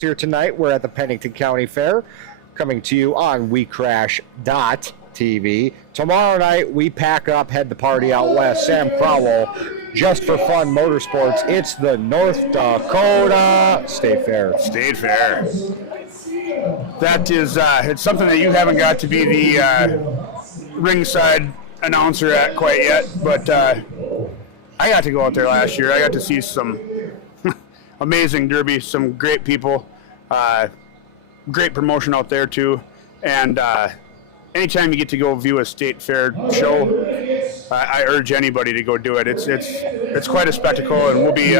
Here tonight, we're at the Pennington County Fair, coming to you on WeCrash.tv. Tomorrow night, we pack up, head the party out west, Sam Crowell, Just for Fun Motorsports. It's the North Dakota State Fair. State Fair. That is, it's something that you haven't got to be the ringside announcer at quite yet, but I got to go out there last year. I got to see some amazing derby, some great people, great promotion out there too, and anytime you get to go view a state fair show, I urge anybody to go do it. It's quite a spectacle, and we'll be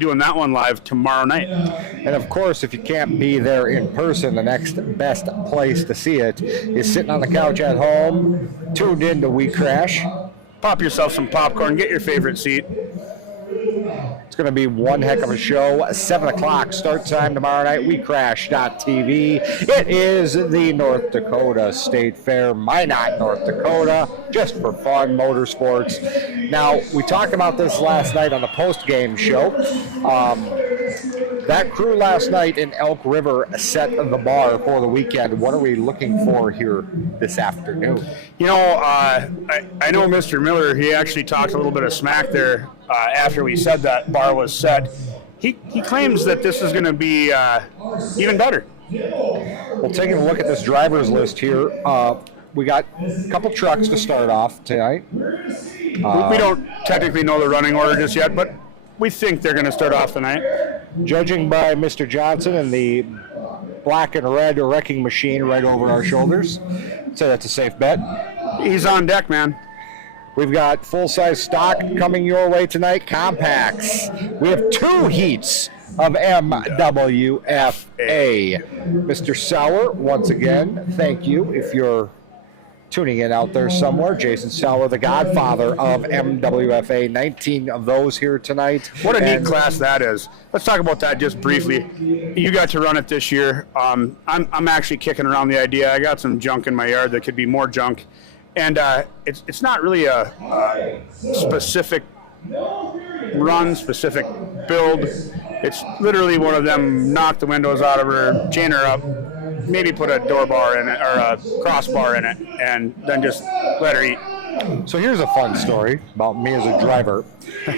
doing that one live tomorrow night. And of course, if you can't be there in person, the next best place to see it is sitting on the couch at home, tuned in to We Crash. Pop yourself some popcorn, get your favorite seat. It's going to be one heck of a show. 7 o'clock start time tomorrow night. WeCrash.tv. It is the North Dakota State Fair. Minot, North Dakota. Just for Fun Motorsports. Now, we talked about this last night on the post-game show. That crew last night in Elk River set the bar for the weekend. What are we looking for here this afternoon? You know, I know Mr. Miller, he actually talked a little bit of smack there after we said that bar was set. He claims that this is going to be even better. Well, taking a look at this driver's list here, we got a couple trucks to start off tonight. We don't technically know the running order just yet, but we think they're going to start off tonight. Judging by Mr. Johnson and the black and red wrecking machine right over our shoulders, so that's a safe bet. He's on deck, man. We've got full-size stock coming your way tonight, compacts. We have 2 heats of MWFA. Mr. Sauer, once again, thank you if you're tuning in out there somewhere. Jason Sauer, the godfather of MWFA, 19 of those here tonight. What a neat class that is. Let's talk about that just briefly. You got to run it this year. I'm actually kicking around the idea. I got some junk in my yard that could be more junk. And it's not really a specific run, specific build. It's literally one of them knock the windows out of her, chain her up, maybe put a door bar in it or a crossbar in it, and then just let her eat. So here's a fun story about me as a driver.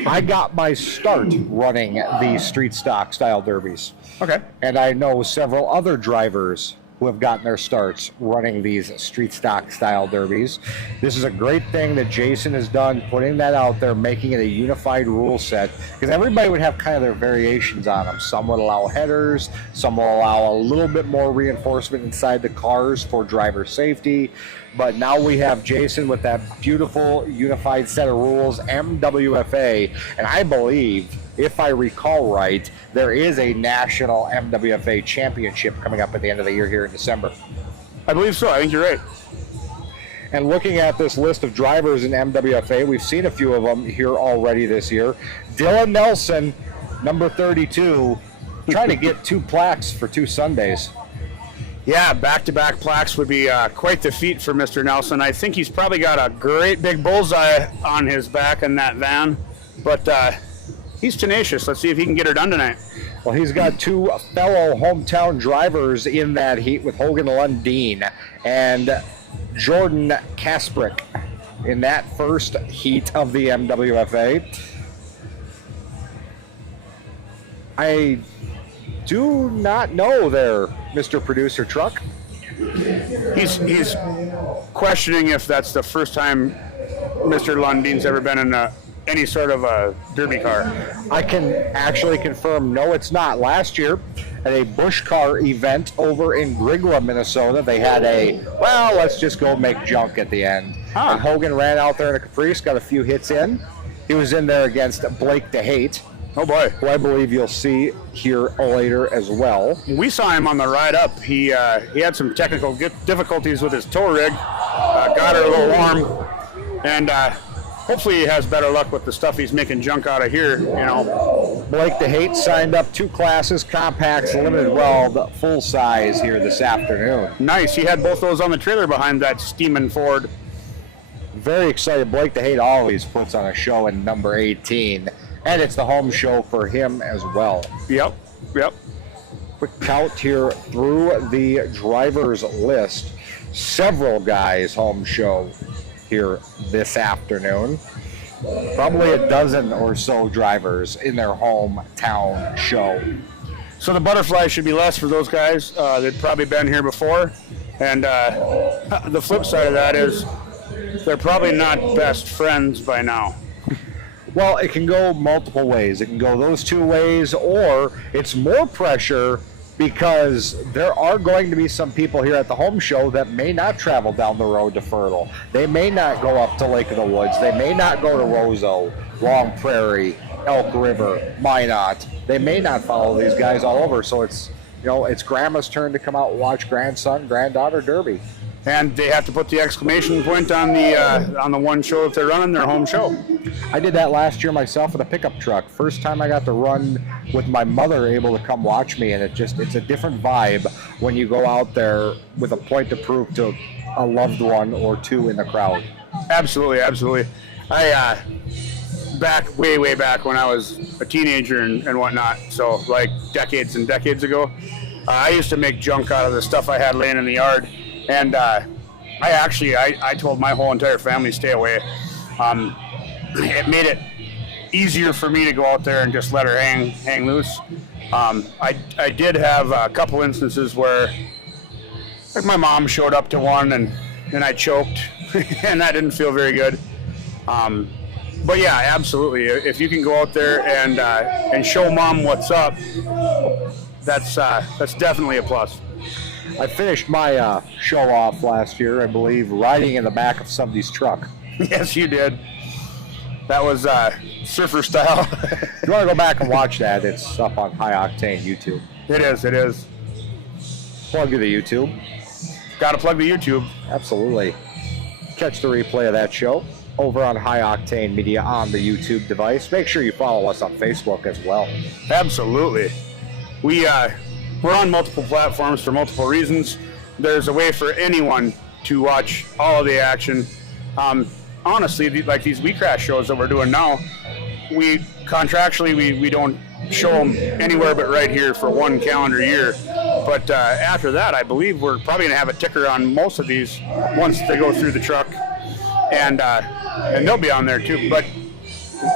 I got my start running the street stock style derbies. Okay. And I know several other drivers who have gotten their starts running these street stock style derbies. This is a great thing that Jason has done, putting that out there, making it a unified rule set, because everybody would have kind of their variations on them. Some would allow headers, some will allow a little bit more reinforcement inside the cars for driver safety. But now we have Jason with that beautiful unified set of rules, MWFA, and I believe, if I recall right, there is a national MWFA championship coming up at the end of the year here in December. I believe so. I think you're right. And looking at this list of drivers in MWFA, we've seen a few of them here already this year. Dylan Nelson, number 32, trying to get 2 plaques for 2 Sundays. Yeah, back-to-back plaques would be quite the feat for Mr. Nelson. I think he's probably got a great big bullseye on his back in that van, but he's tenacious. Let's see if he can get her done tonight. Well, he's got 2 fellow hometown drivers in that heat with Hogan Lundeen and Jordan Kasprick in that first heat of the MWFA. I do not know there, Mr. Producer Truck. He's questioning if that's the first time Mr. Lundeen's ever been in any sort of a derby car. I can actually confirm, no, it's not. Last year, at a Busch car event over in Grigla, Minnesota, they had well, let's just go make junk at the end. Huh. And Hogan ran out there in a Caprice, got a few hits in. He was in there against Blake DeHate. Oh boy. Who I believe you'll see here later as well. We saw him on the ride up. He had some technical difficulties with his tow rig. Got her a little warm. And hopefully he has better luck with the stuff he's making junk out of here, you know. Blake DeHate signed up 2 classes, compacts, limited weld, full size here this afternoon. Nice. He had both those on the trailer behind that steaming Ford. Very excited. Blake DeHate always puts on a show in number 18. And it's the home show for him as well. Yep. quick count here through the drivers list. Several guys home show here this afternoon. Probably a dozen or so drivers in their hometown show. So the butterfly should be less for those guys. They've probably been here before. And the flip side of that is they're probably not best friends by now. Well, it can go multiple ways. It can go those two ways, or it's more pressure because there are going to be some people here at the home show that may not travel down the road to Fertile. They may not go up to Lake of the Woods. They may not go to Roseau, Long Prairie, Elk River, Minot. They may not follow these guys all over. So it's, it's grandma's turn to come out and watch grandson, granddaughter derby. And they have to put the exclamation point on the one show if they're running their home show. I did that last year myself with a pickup truck. First time I got to run with my mother able to come watch me, and it's a different vibe when you go out there with a point to prove to a loved one or two in the crowd. Absolutely, absolutely. I way back when I was a teenager and whatnot, so like decades and decades ago, I used to make junk out of the stuff I had laying in the yard. And I told my whole entire family stay away. It made it easier for me to go out there and just let her hang loose. I did have a couple instances where, like, my mom showed up to one and I choked, and that didn't feel very good. But yeah, absolutely. If you can go out there and show mom what's up, that's definitely a plus. I finished my show off last year, I believe, riding in the back of somebody's truck. Yes, you did. That was surfer style. If you want to go back and watch that, it's up on High Octane YouTube. It is. Plug to the YouTube. Got to plug the YouTube. Absolutely. Catch the replay of that show over on High Octane Media on the YouTube device. Make sure you follow us on Facebook as well. Absolutely. We're on multiple platforms for multiple reasons. There's a way for anyone to watch all of the action. Honestly, like these We Crash shows that we're doing now, we don't show them anywhere but right here for one calendar year. But after that, I believe we're probably going to have a ticker on most of these once they go through the truck, and they'll be on there too. But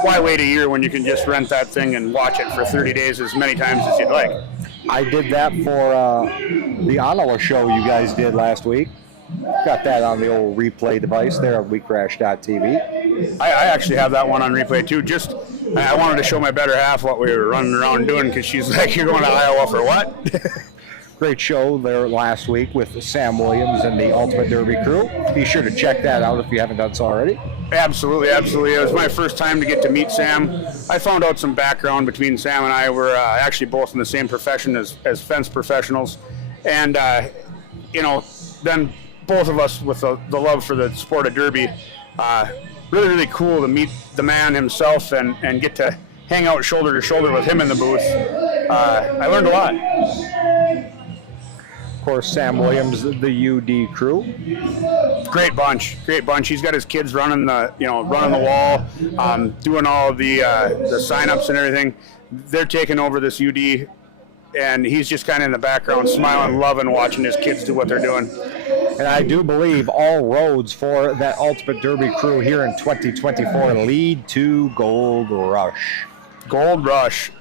why wait a year when you can just rent that thing and watch it for 30 days as many times as you'd like? I did that for the Ottawa show you guys did last week. Got that on the old replay device there on WeCrash.tv. I actually have that one on replay too. I wanted to show my better half what we were running around doing, because she's like, "You're going to Iowa for what?" Great show there last week with Sam Williams and the Ultimate Derby crew. Be sure to check that out if you haven't done so already. Absolutely. It was my first time to get to meet Sam. I found out some background between Sam and I. We're actually both in the same profession as fence professionals. And, then both of us with the love for the sport of derby, really, really cool to meet the man himself and get to hang out shoulder to shoulder with him in the booth. I learned a lot. Of course, Sam Williams, the UD crew. Great bunch. He's got his kids running the wall, doing all of the sign-ups and everything. They're taking over this UD, and he's just kind of in the background, smiling, loving, watching his kids do what they're doing. And I do believe all roads for that Ultimate Derby crew here in 2024 lead to Gold Rush. Gold Rush.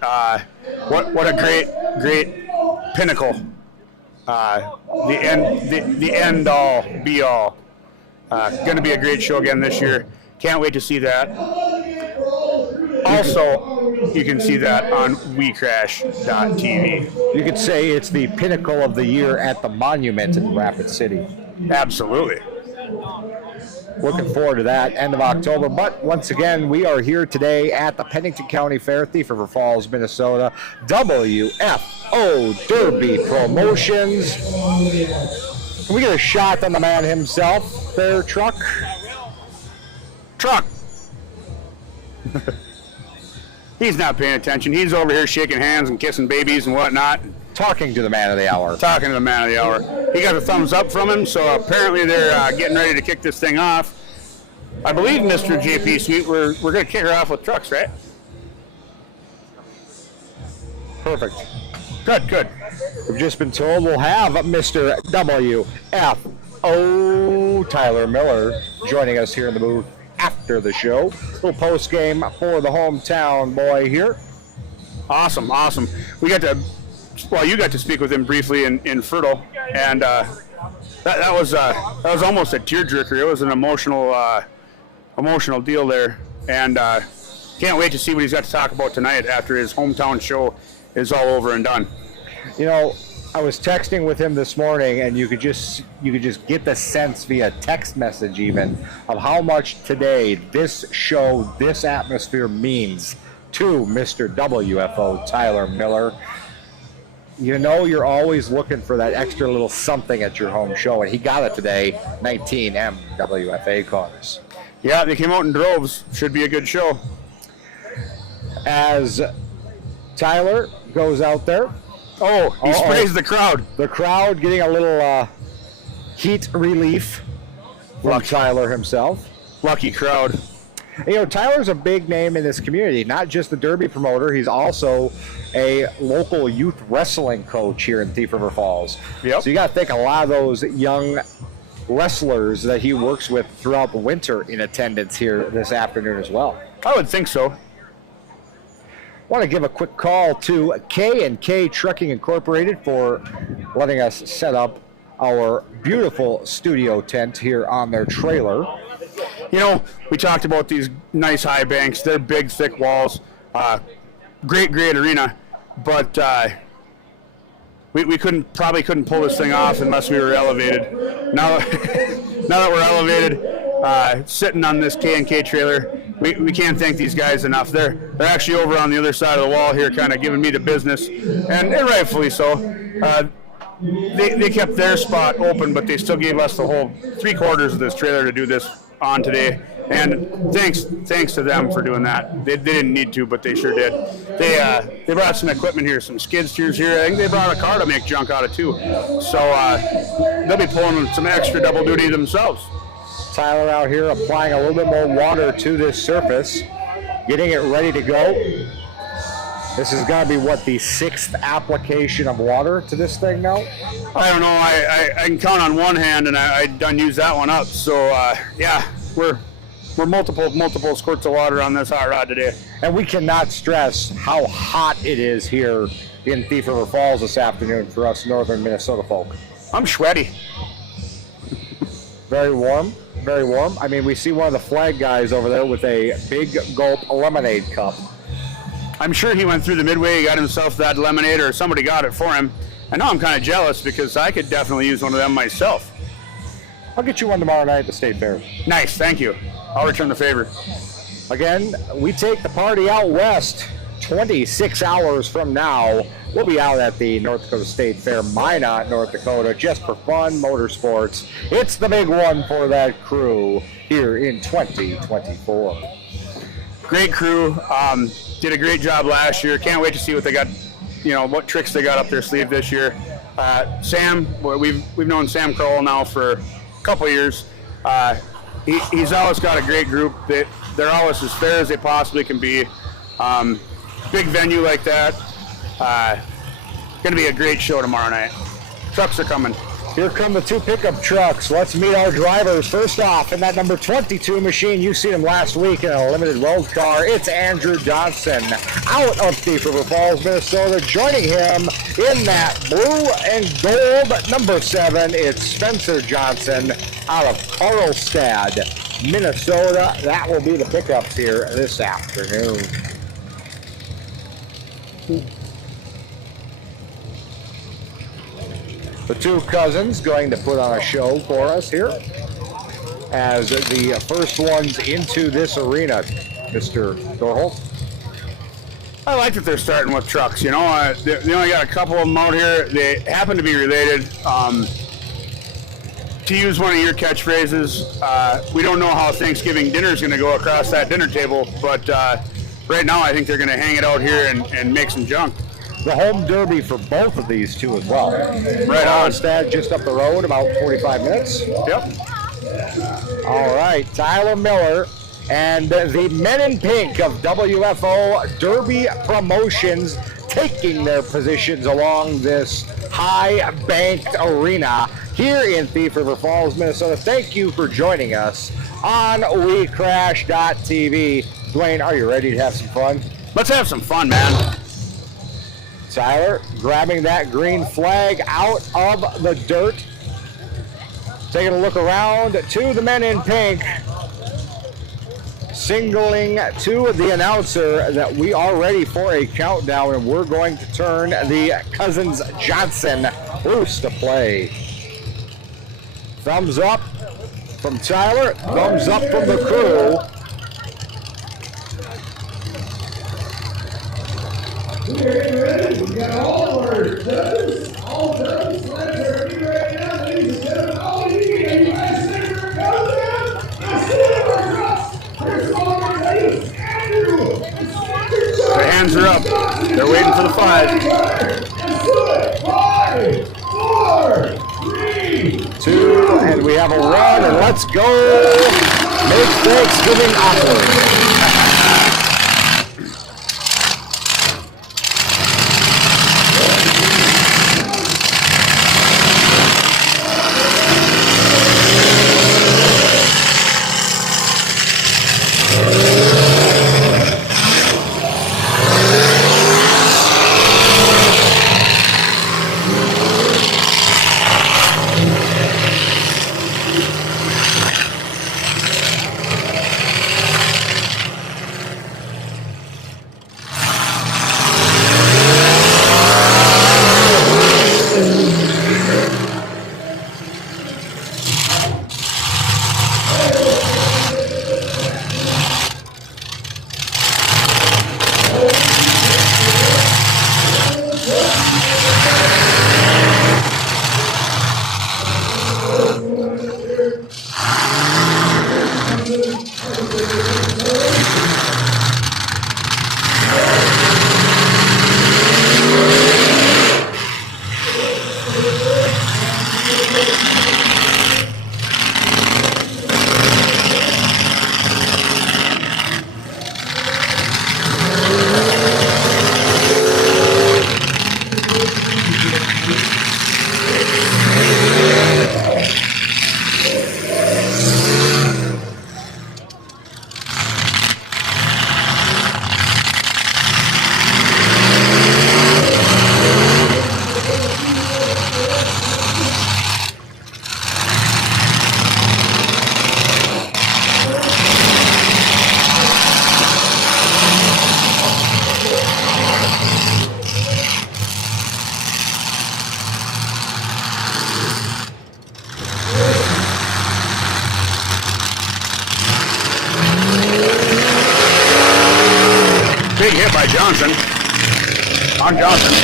What a great pinnacle. The end all be all. Going to be a great show again this year. Can't wait to see that. Also, you can see that on WeCrash.tv. You could say it's the pinnacle of the year at the Monument in Rapid City. Absolutely. Looking forward to that end of October. But once again, we are here today at the Pennington County Fair, Thief River Falls, Minnesota. WFO Derby Promotions. Can we get a shot on the man himself there, Truck? Truck. He's not paying attention. He's over here shaking hands and kissing babies and whatnot. Talking to the man of the hour. Talking to the man of the hour. He got a thumbs up from him, so apparently they're getting ready to kick this thing off. I believe, Mr. JP Sweet, we're going to kick her off with trucks, right? Perfect. Good, good. We've just been told we'll have Mr. WFO Tyler Miller joining us here in the booth after the show. Little post game for the hometown boy here. Awesome, awesome. We got to, well, you got to speak with him briefly in Fertile, and that was almost a tearjerker. It was an emotional deal there, and can't wait to see what he's got to talk about tonight after his hometown show is all over and done. You know, I was texting with him this morning, and you could just get the sense via text message even of how much today this show, this atmosphere means to Mr. WFO Tyler Miller. You know, you're always looking for that extra little something at your home show, and he got it today. 19 MWFA cars. Yeah, they came out in droves. Should be a good show. As Tyler goes out there. Oh, he sprays the crowd. The crowd getting a little heat relief from Tyler himself. Lucky crowd. You know, Tyler's a big name in this community, not just the Derby promoter. He's also a local youth wrestling coach here in Thief River Falls. Yep. So you got to think a lot of those young wrestlers that he works with throughout the winter in attendance here this afternoon as well. I would think so. Want to give a quick call to K&K Trucking Incorporated for letting us set up our beautiful studio tent here on their trailer. You know, we talked about these nice high banks. They're big, thick walls. Great arena. But we probably couldn't pull this thing off unless we were elevated. Now that we're elevated, sitting on this K&K trailer, we can't thank these guys enough. They're actually over on the other side of the wall here, kind of giving me the business, and rightfully so. They kept their spot open, but they still gave us the whole 3/4 of this trailer to do this on today. And thanks to them for doing that. They didn't need to, but they sure did. They brought some equipment here, some skid steers here. I think they brought a car to make junk out of too. So they'll be pulling some extra double duty themselves. Tyler out here applying a little bit more water to this surface, getting it ready to go. This is going to be, what, the 6th application of water to this thing now? I don't know. I can count on one hand, and I done used that one up. So, yeah, we're multiple squirts of water on this hot rod today. And we cannot stress how hot it is here in Thief River Falls this afternoon for us northern Minnesota folk. I'm sweaty. Very warm. Very warm. I mean, we see one of the flag guys over there with a big gulp lemonade cup. I'm sure he went through the midway, he got himself that lemonade, or somebody got it for him. And now I'm kind of jealous because I could definitely use one of them myself. I'll get you one tomorrow night at the State Fair. Nice, thank you. I'll return the favor. Again, we take the party out west 26 hours from now. We'll be out at the North Dakota State Fair, Minot, North Dakota, just for fun, motorsports. It's the big one for that crew here in 2024. Great crew. Did a great job last year. Can't wait to see what they got, what tricks they got up their sleeve this year. Sam, we've known Sam Crowell now for a couple years. He's always got a great group. They're always as fair as they possibly can be. Big venue like that. Going to be a great show tomorrow night. Trucks are coming. Here come the 2 pickup trucks. Let's meet our drivers. First off, in that number 22 machine, you seen him last week in a limited Weld car. It's Andrew Johnson out of Thief River Falls, Minnesota. Joining him in that blue and gold number 7, it's Spencer Johnson out of Carlstad, Minnesota. That will be the pickups here this afternoon. The 2 cousins going to put on a show for us here as the first ones into this arena, Mr. Dorholt. I like that they're starting with trucks. They only got a couple of them out here. They happen to be related. To use one of your catchphrases, we don't know how Thanksgiving dinner is going to go across that dinner table, but right now I think they're going to hang it out here and make some junk. The home derby for both of these 2 as well. Right on. Stad just up the road, about 45 minutes. Yep. All right, Tyler Miller and the men in pink of WFO Derby Promotions taking their positions along this high-banked arena here in Thief River Falls, Minnesota. Thank you for joining us on WeCrash.tv. Dwayne, are you ready to have some fun? Let's have some fun, man. Tyler, grabbing that green flag out of the dirt. Taking a look around to the men in pink. Signaling to the announcer that we are ready for a countdown, and we're going to turn the Cousins Johnson loose to play. Thumbs up from Tyler, thumbs up from the crew. We're ready. We got all of our judges, all judges, sleds are ready right now, ladies and gentlemen. All you need, and you guys think we're going down? I see it, our trucks. Here's all our ladies. Andrew, Their hands are up. They're waiting for the 5. Let's do it. 5, 4, 3, 2, and we have a run, and let's go. Make Thanksgiving awkward. Big hit by Johnson. On Johnson.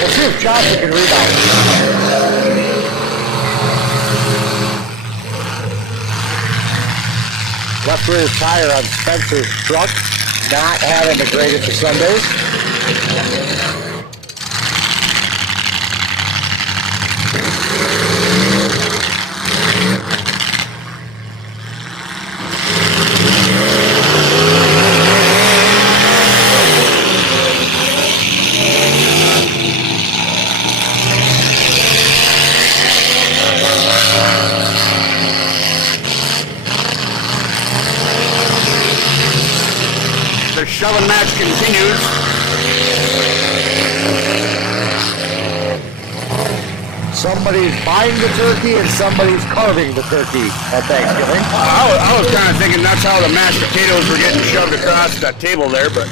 We'll see if Johnson can rebound. Left rear tire on Spencer's truck. Not having the greatest of Sundays. The shoving match continues. Somebody's buying the turkey and somebody's carving the turkey at Thanksgiving. I was kind of thinking that's how the mashed potatoes were getting shoved across that table there, but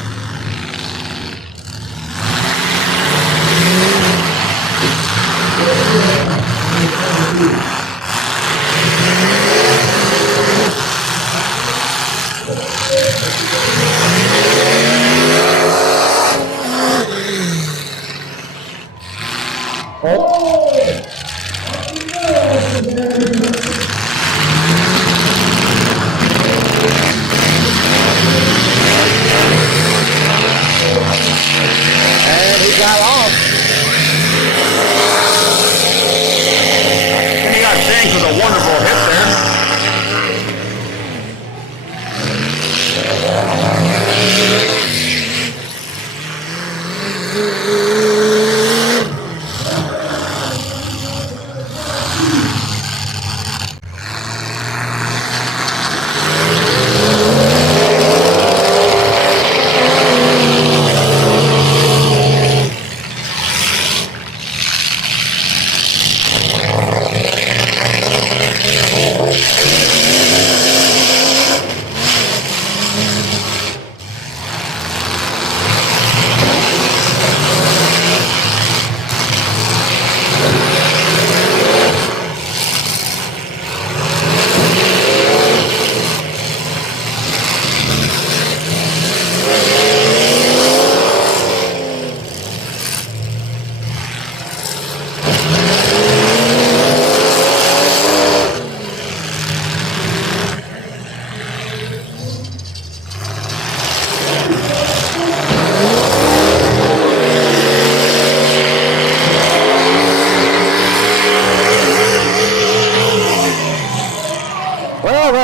And he got off. and he got thanked with a wonderful hit there.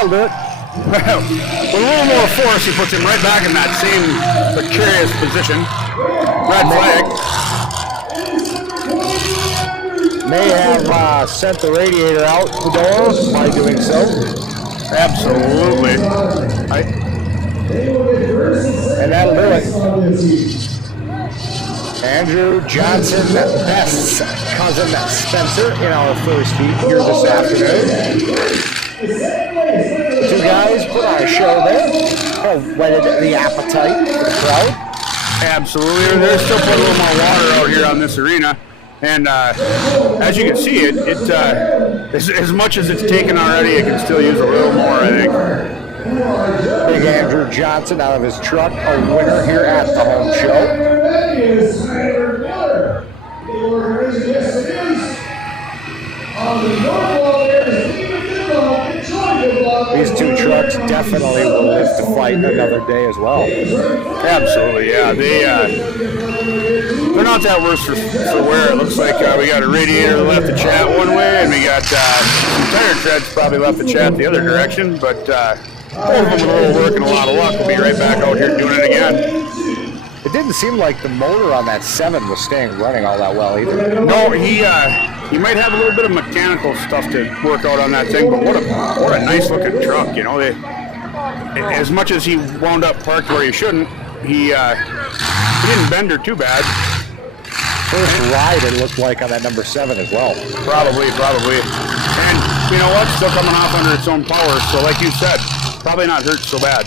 That'll do it. With a little more force, he puts him right back in that same precarious position. Red flag. May have sent the radiator out the door by doing so. Absolutely. And that'll do it. Andrew Johnson, Best's cousin Spencer in our first heat here this afternoon. Two guys put on a show there. Whetted the appetite for the crowd. Absolutely. They're still putting a little more water out here on this arena. And as you can see, as much as it's taken already, it can still use a little more, I think. Big Andrew Johnson out of his truck, a winner here at the home show. These two trucks definitely will live to fight another day as well. Absolutely, yeah. They're not that worse for wear. It looks like we got a radiator that left the chat one way, and we got some tire treads probably left the chat the other direction, but both of them with a little work and a lot of luck will be right back out here doing it again. It didn't seem like the motor on that 7 was staying running all that well either. No, he might have a little bit of mechanical stuff to work out on that thing, but what a nice looking truck, you know. As much as he wound up parked where he shouldn't, he didn't bend her too bad. First ride it looked like on that number 7 as well. Probably. And you know what? Still coming off under its own power, so like you said, probably not hurt so bad.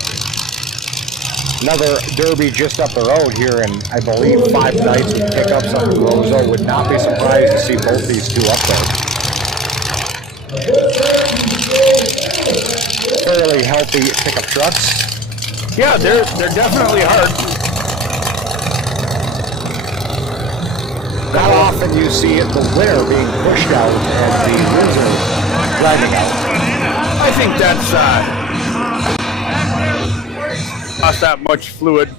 Another derby just up the road here in, I believe, 5 nights with pickups on the Rosa. Would not be surprised to see both these two up there. Fairly healthy pickup trucks. Yeah, they're definitely hard. Not often you see the winner being pushed out and the loser driving out. I think that's lost that much fluid,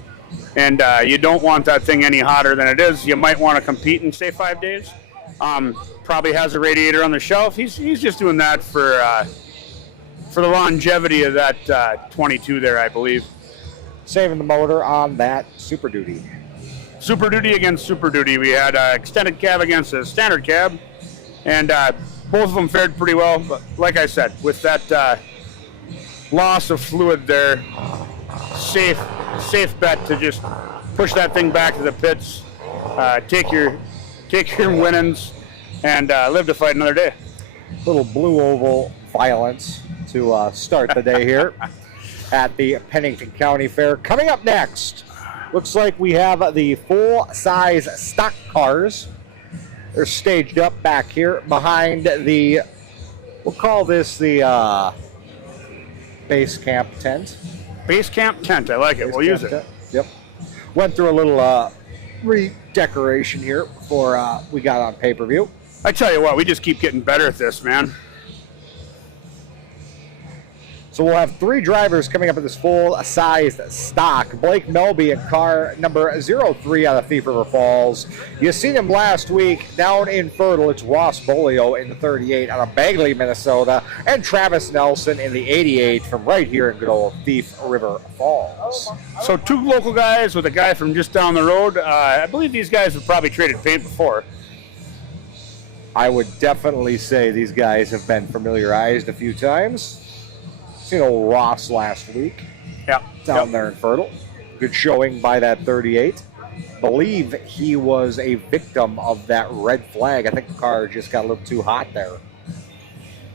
and you don't want that thing any hotter than it is. You might want to compete and stay 5 days. Probably has a radiator on the shelf. He's just doing that for the longevity of that 22 there, I believe. Saving the motor on that Super Duty. Super Duty against Super Duty. We had extended cab against a standard cab, and both of them fared pretty well. But like I said, with that loss of fluid there, safe bet to just push that thing back to the pits, take your winnings, and live to fight another day. Little blue oval violence to start the day here at the Pennington County Fair. Coming up next, looks like we have the full-size stock cars. They're staged up back here behind the, we'll call this the base camp tent. Base camp tent, I like it. We'll use it. Yep. Went through a little redecoration here before we got on pay-per-view. I tell you what, we just keep getting better at this, man. So we'll have 3 drivers coming up at this full-sized stock. Blake Melby in car number 03 out of Thief River Falls. You seen him last week down in Fertile. It's Ross Bolio in the 38 out of Bagley, Minnesota. And Travis Nelson in the 88 from right here in good old Thief River Falls. So 2 local guys with a guy from just down the road. I believe these guys have probably traded paint before. I would definitely say these guys have been familiarized a few times. Seen old Ross last week. Yeah. Down there in Fertile. Good showing by that 38. Believe he was a victim of that red flag. I think the car just got a little too hot there.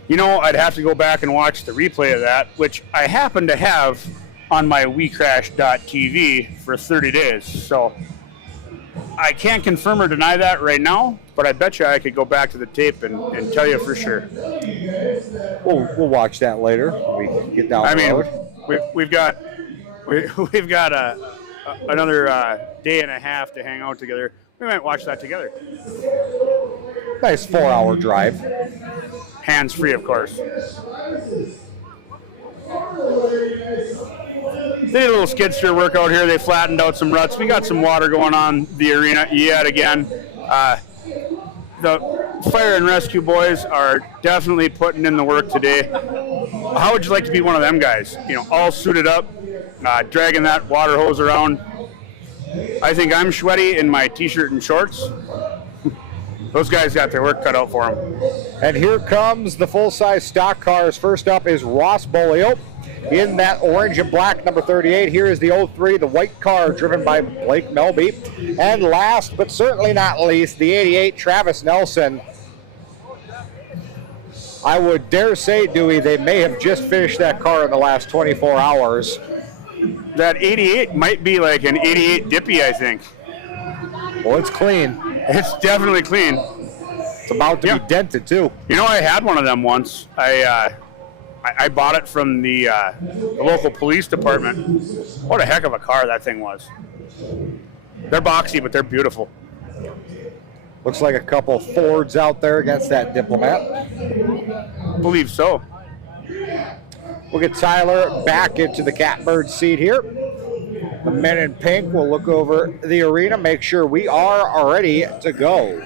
You know, I'd have to go back and watch the replay of that, which I happen to have on my WeCrash.tv for 30 days. So I can't confirm or deny that right now, but I bet you I could go back to the tape and tell you for sure. We'll watch that later when we get down the road. We've got another day and a half to hang out together. We might watch that together. Nice 4-hour drive. Hands free, of course. They did a little skid steer work out here. They flattened out some ruts. We got some water going on the arena yet again. The fire and rescue boys are definitely putting in the work today. How would you like to be one of them guys? You know, all suited up, dragging that water hose around. I think I'm sweaty in my t-shirt and shorts. Those guys got their work cut out for them. And here comes the full-size stock cars. First up is Ross Bolio in that orange and black number 38. Here is the 03, the white car driven by Blake Melby. And last but certainly not least, the 88, Travis Nelson. I would dare say, Dewey, they may have just finished that car in the last 24 hours. That 88 might be like an 88 Dippy, I think. Well, it's clean. It's definitely clean. It's about to be dented, too. You know, I had one of them once. I bought it from the local police department. What a heck of a car that thing was. They're boxy, but they're beautiful. Looks like a couple Fords out there against that Diplomat. I believe so. We'll get Tyler back into the catbird seat here. The men in pink will look over the arena, make sure we are ready to go.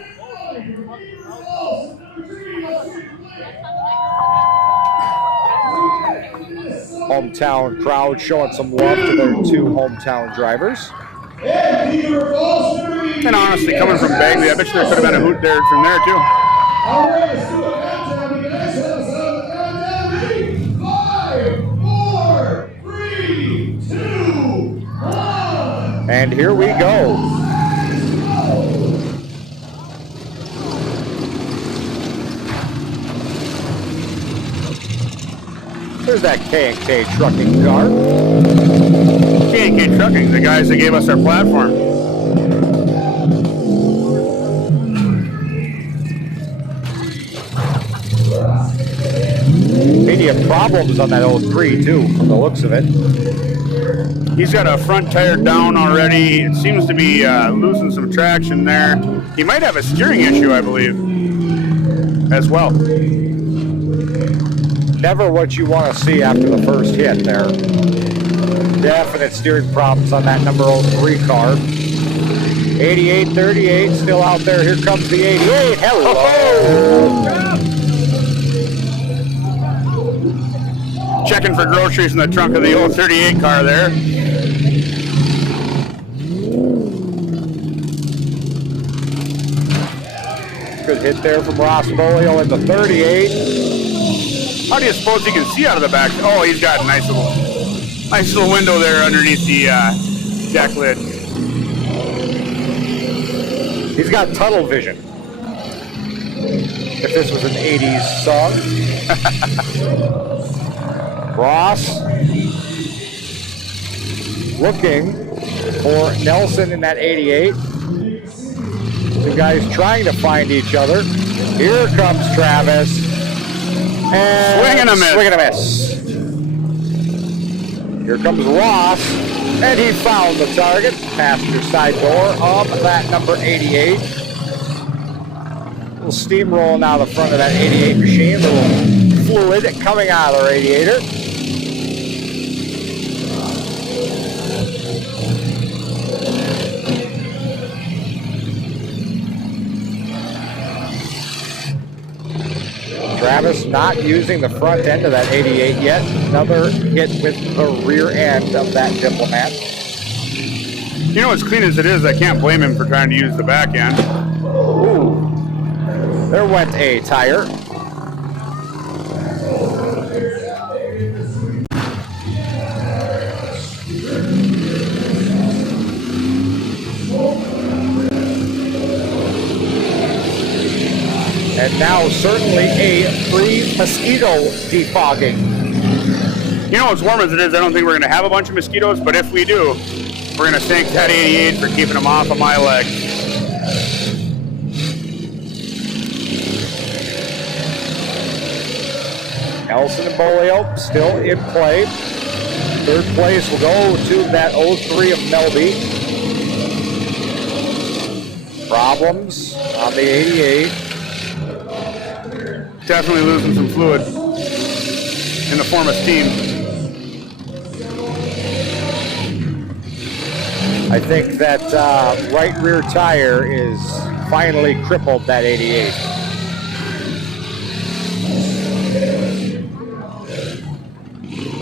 Hometown crowd showing some love to their two hometown drivers. And honestly, coming from Bagley, I bet you there could have been a hoot there from there too. All right, let's do a countdown. You guys have us on the countdown. Ready? 5, 4, 3, 2, 1. And here we go. There's that K&K trucking car. K&K Trucking, the guys that gave us our platform. Maybe have problems on that 03 too, from the looks of it. He's got a front tire down already. It seems to be losing some traction there. He might have a steering issue, I believe, as well. Never what you want to see after the first hit there. Definite steering problems on that number 03 car. 88-38 still out there. Here comes the 88. Hello! Checking for groceries in the trunk of the old 38 car there. Good hit there from Ross Bolio in the 38. How do you suppose he can see out of the back? Oh, he's got a nice little window there underneath the deck lid. He's got tunnel vision. If this was an 80s song. Ross looking for Nelson in that 88. Two guys trying to find each other. Here comes Travis. And swing and a miss. Swing and a miss. Here comes Ross, and he found the target. Passenger side door of that number 88. Little steam rolling out of the front of that 88 machine. A little fluid coming out of the radiator. Travis not using the front end of that 88 yet. Another hit with the rear end of that Diplomat. You know, as clean as it is, I can't blame him for trying to use the back end. Ooh. There went a tire. And now certainly a free mosquito defogging. You know, as warm as it is, I don't think we're going to have a bunch of mosquitoes, but if we do, we're going to thank that 88 for keeping them off of my leg. Nelson and Bolio still in play. Third place will go to that 03 of Melby. Problems on the 88. Definitely losing some fluid in the form of steam. I think that right rear tire is finally crippled that 88.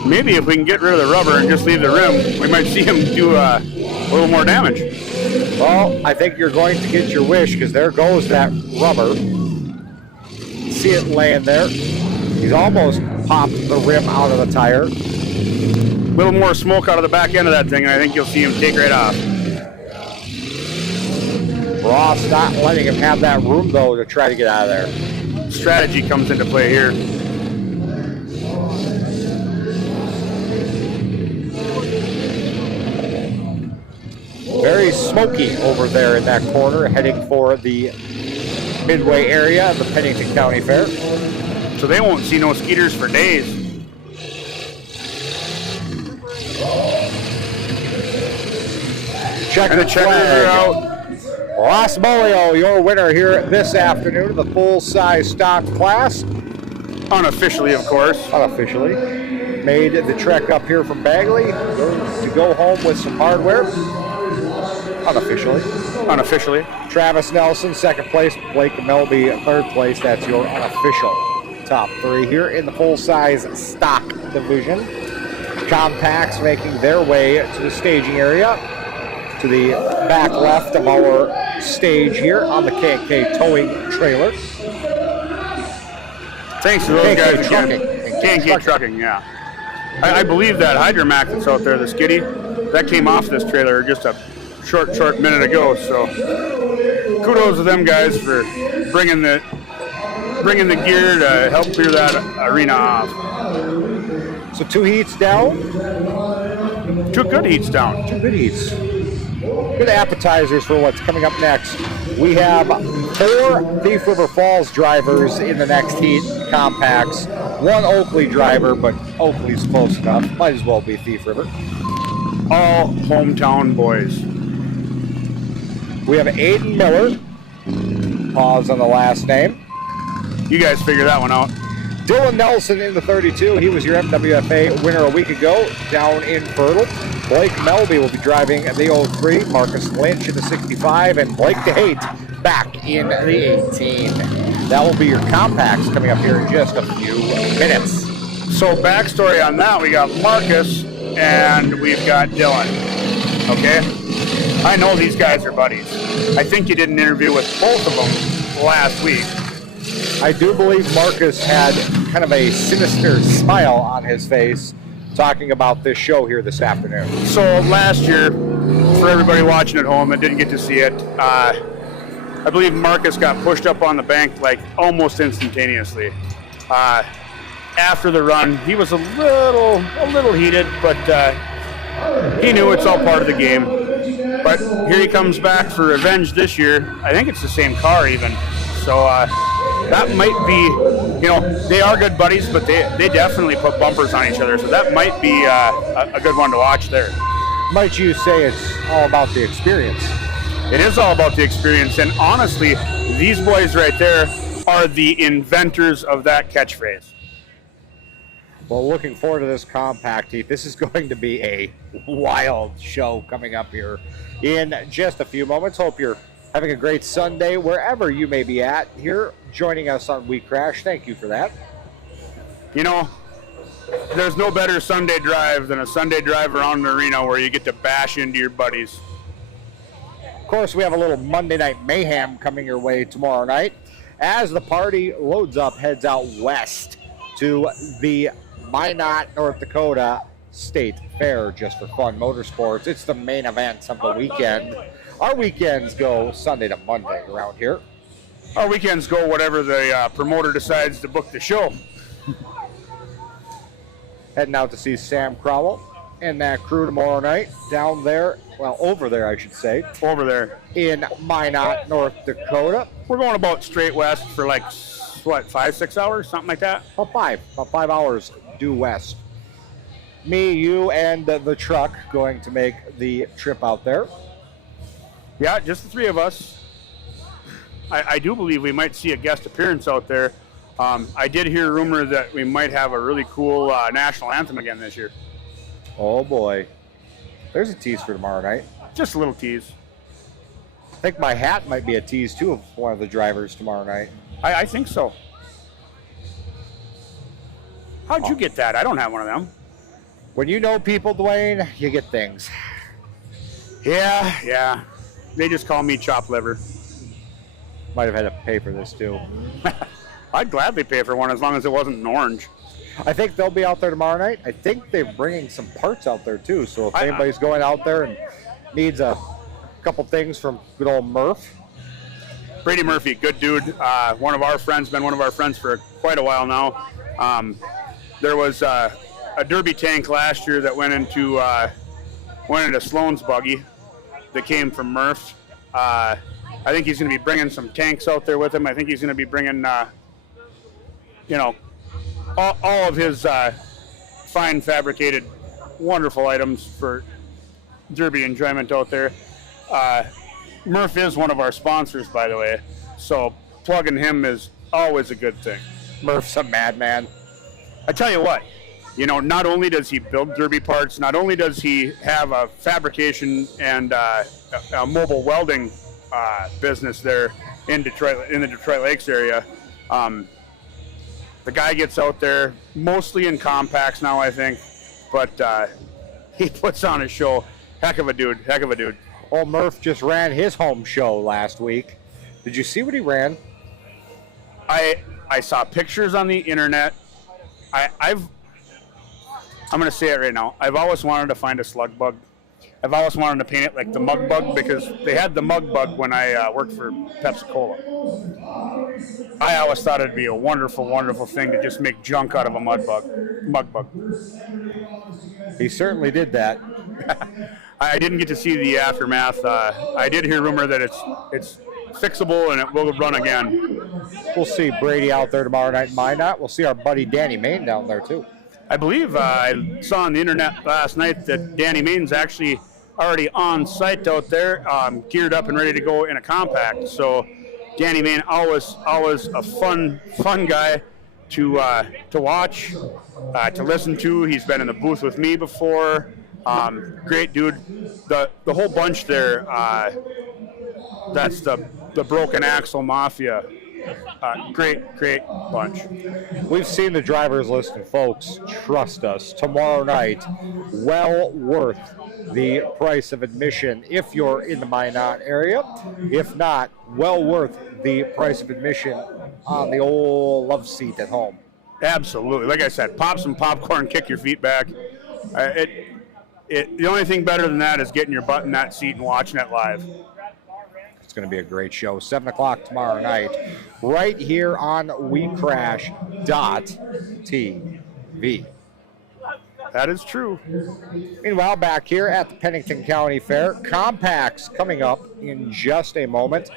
maybe if we can get rid of the rubber and just leave the rim, we might see him do a little more damage. Well, I think you're going to get your wish because there goes that rubber. See it laying there. He's almost popped the rim out of the tire. A little more smoke out of the back end of that thing, and I think you'll see him take right off. Ross not letting him have that room, though, to try to get out of there. Strategy comes into play here. Very smoky over there in that corner, heading for the Midway area of the Pennington County Fair. So they won't see no skeeters for days. Check And the checkers are out. Ross Bolio, your winner here this afternoon of the full-size stock class. Unofficially, of course. Unofficially. Made the trek up here from Bagley to go home with some hardware. Unofficially. Unofficially. Travis Nelson, second place. Blake Melby, third place. That's your unofficial top three here in the full-size stock division. Compacts making their way to the staging area, to the back left of our stage here on the K&K towing trailer. Thanks to those guys Trucking. again. K&K Trucking, yeah. I believe that Hydromac that's out there, the skiddy, that came off this trailer just a short minute ago. So kudos to them guys for bringing the gear to help clear that arena off. So 2 heats down. 2 good heats down. 2 good heats. Good appetizers for what's coming up next. We have 4 Thief River Falls drivers in the next heat, compacts. 1 Oakley driver, but Oakley's close enough. Might as well be Thief River. All hometown boys. We have Aiden Miller. Pause on the last name. You guys figure that one out. Dylan Nelson in the 32. He was your MWFA winner a week ago down in Fertile. Blake Melby will be driving the 03. Marcus Lynch in the 65. And Blake DeHate back in the 18. That will be your compacts coming up here in just a few minutes. So backstory on that, we got Marcus and we've got Dylan. Okay? I know these guys are buddies. I think you did an interview with both of them last week. I do believe Marcus had kind of a sinister smile on his face talking about this show here this afternoon. So last year, for everybody watching at home that didn't get to see it, I believe Marcus got pushed up on the bank like almost instantaneously. After the run, he was a little heated, but he knew it's all part of the game. But here he comes back for revenge this year. I think it's the same car even. So that might be, they are good buddies, but they definitely put bumpers on each other. So that might be a good one to watch there. Might you say it's all about the experience? It is all about the experience. And honestly, these boys right there are the inventors of that catchphrase. Well, looking forward to this compact heat. This is going to be a wild show coming up here in just a few moments. Hope you're having a great Sunday wherever you may be at here joining us on We Crash. Thank you for that. There's no better Sunday drive than a Sunday drive around an arena where you get to bash into your buddies. Of course, we have a little Monday Night Mayhem coming your way tomorrow night as the party loads up, heads out west to the Minot, North Dakota State Fair just for fun motorsports. It's the main event of the weekend. Our weekends go Sunday to Monday around here. Our weekends go whatever the promoter decides to book the show. Heading out to see Sam Crowell and that crew tomorrow night down there, well, over there, I should say. Over there. In Minot, North Dakota. We're going about straight west for 5-6 hours, something like that? About 5 hours due west. Me, you, and the truck going to make the trip out there. Yeah, just the 3 of us. I do believe we might see a guest appearance out there. I did hear a rumor that we might have a really cool national anthem again this year. Oh boy. There's a tease for tomorrow night. Just a little tease. I think my hat might be a tease too of one of the drivers tomorrow night. I think so. How'd you get that? I don't have one of them. When you know people, Dwayne, you get things. Yeah. They just call me chop liver. Might have had to pay for this too. I'd gladly pay for one as long as it wasn't an orange. I think they'll be out there tomorrow night. I think they're bringing some parts out there too. So if anybody's going out there and needs a couple things from good old Murph. Brady Murphy, good dude. One of our friends, been one of our friends for quite a while now. There was a derby tank last year that went into Sloan's buggy that came from Murph. I think he's going to be bringing some tanks out there with him. I think he's going to be bringing, all of his fine fabricated, wonderful items for derby enjoyment out there. Murph is one of our sponsors, by the way, so plugging him is always a good thing. Murph's a madman. I tell you what, not only does he build derby parts, not only does he have a fabrication and a mobile welding business there in Detroit, in the Detroit Lakes area. The guy gets out there mostly in compacts now, I think, but he puts on a show. Heck of a dude. Old Murph just ran his home show last week. Did you see what he ran? I saw pictures on the internet. I'm going to say it right now. I've always wanted to find a slug bug. I've always wanted to paint it like the mug bug because they had the mug bug when I worked for Pepsi-Cola. I always thought it'd be a wonderful, wonderful thing to just make junk out of a mug bug. He certainly did that. I didn't get to see the aftermath. I did hear rumor that it's fixable and it will run again. We'll see Brady out there tomorrow night in Minot. We'll see our buddy Danny Main down there too. I believe I saw on the internet last night that Danny Main's actually already on site out there, geared up and ready to go in a compact. So Danny Main always a fun guy to watch, to listen to. He's been in the booth with me before. Great dude. The whole bunch there. That's the Broken Axle Mafia. Great bunch. We've seen the drivers list, and folks, trust us, tomorrow night, well worth the price of admission if you're in the Minot area. If not, well worth the price of admission on the old love seat at home. Absolutely. Like I said, pop some popcorn, kick your feet back. The only thing better than that is getting your butt in that seat and watching it live. It's going to be a great show. 7 o'clock tomorrow night, right here on WeCrash.tv. That is true. Meanwhile, back here at the Pennington County Fair, compacts coming up in just a moment.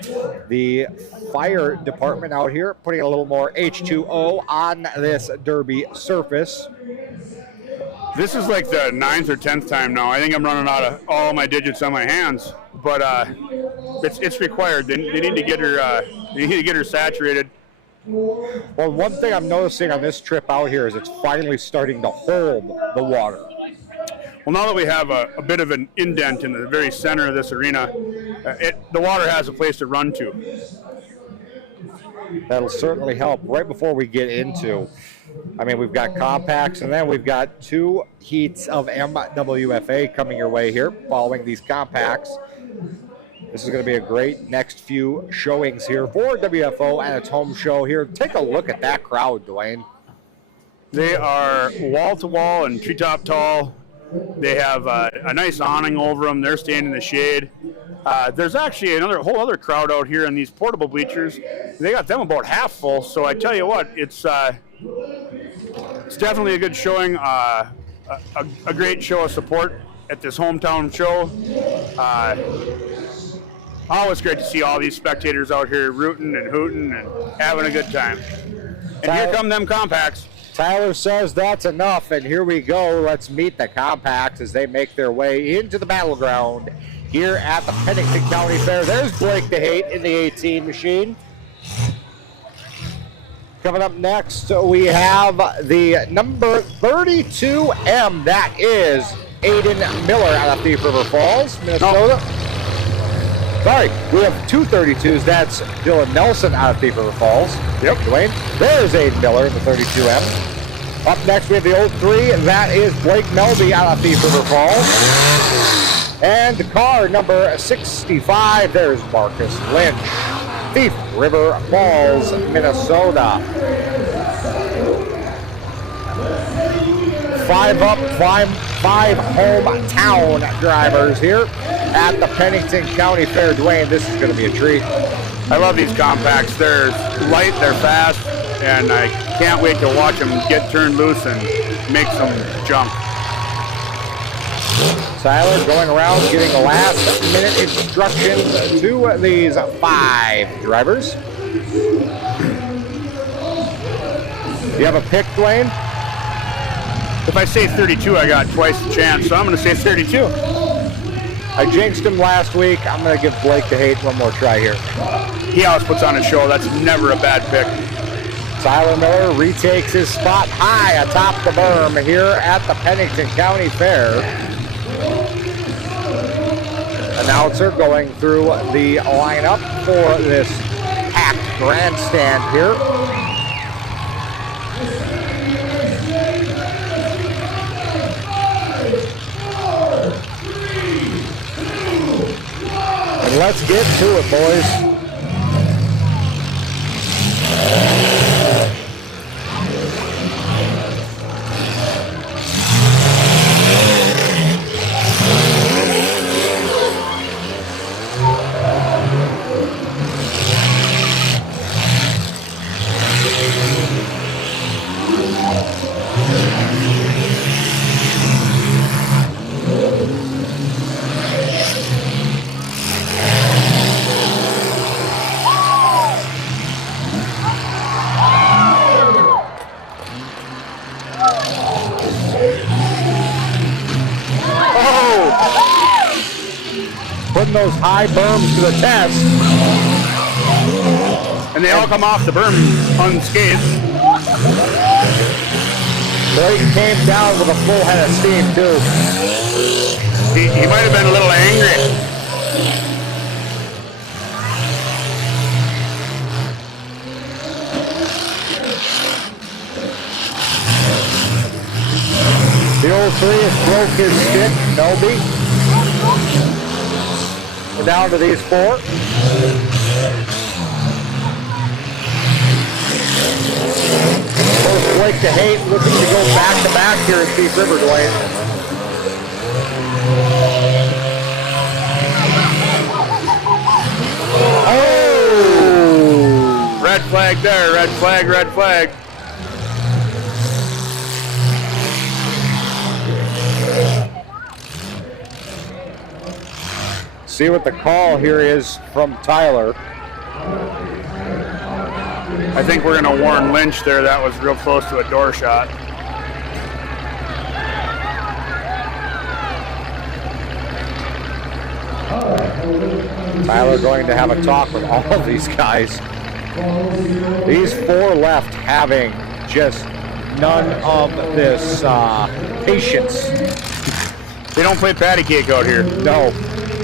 The fire department out here putting a little more H2O on this derby surface. This is like the 9th or 10th time now. I think I'm running out of all my digits on my hands, but it's required. They need to get her saturated. Well, one thing I'm noticing on this trip out here is it's finally starting to hold the water. Well, now that we have a bit of an indent in the very center of this arena, the water has a place to run to. That'll certainly help. Right before we get into, we've got compacts, and then we've got 2 heats of MWFA coming your way here following these compacts. This is going to be a great next few showings here for WFO and its home show here. Take a look at that crowd, Dwayne. They are wall-to-wall and treetop tall. They have a nice awning over them. They're staying in the shade. There's actually whole other crowd out here in these portable bleachers. They got them about half full, so I tell you what, it's definitely a good showing, a great show of support at this hometown show. Always great to see all these spectators out here rooting and hooting and having a good time. And here come them compacts. Tyler says that's enough, and here we go. Let's meet the compacts as they make their way into the battleground here at the Pennington County Fair. There's Blake the Hate in the 18 machine. Coming up next, we have the number 32M. That is Aiden Miller out of Thief River Falls, Minnesota. Sorry, we have 2 32s. That's Dylan Nelson out of Thief River Falls. Yep. Dwayne. There's Aiden Miller in the 32M. Up next, we have the 03. That is Blake Melby out of Thief River Falls. And car number 65, there's Marcus Lynch, Thief River Falls, Minnesota. 5 up, 5 hometown drivers here at the Pennington County Fair. Dwayne, this is going to be a treat. I love these compacts. They're light, they're fast, and I can't wait to watch them get turned loose and make some jump. Tyler going around giving last minute instructions to these 5 drivers. You have a pick, Dwayne? If I say 32, I got twice the chance, so I'm going to say 32. I jinxed him last week. I'm going to give Blake the hate one more try here. He always puts on a show. That's never a bad pick. Tyler Miller retakes his spot high atop the berm here at the Pennington County Fair. Announcer going through the lineup for this packed grandstand here. And let's get to it, boys. Putting those high berms to the test. And they all come off the berm unscathed. Blake came down with a full head of steam, too. He might have been a little angry. The 03 has broke his stick, Melby. We're down to these 4. Both Blake to hate, looking to go back-to-back here at Thief River, Dwayne. Oh! Red flag there, red flag, red flag. See what the call here is from Tyler. I think we're going to warn Lynch there. That was real close to a door shot. Tyler going to have a talk with all of these guys. These 4 left having just none of this patience. They don't play patty cake out here.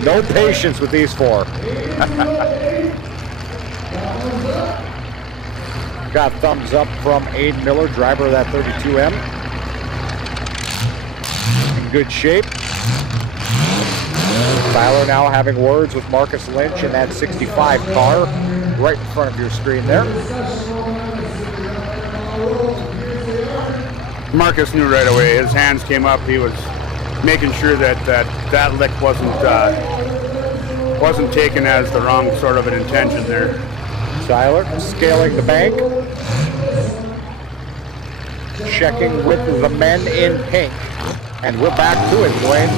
No patience with these 4. Got thumbs up from Aiden Miller, driver of that 32M. In good shape. Tyler now having words with Marcus Lynch in that 65 car, right in front of your screen there. Marcus knew right away. His hands came up. He was making sure that lick wasn't taken as the wrong sort of an intention there. Tyler scaling the bank. Checking with the men in pink. And we're back to it, Dwayne.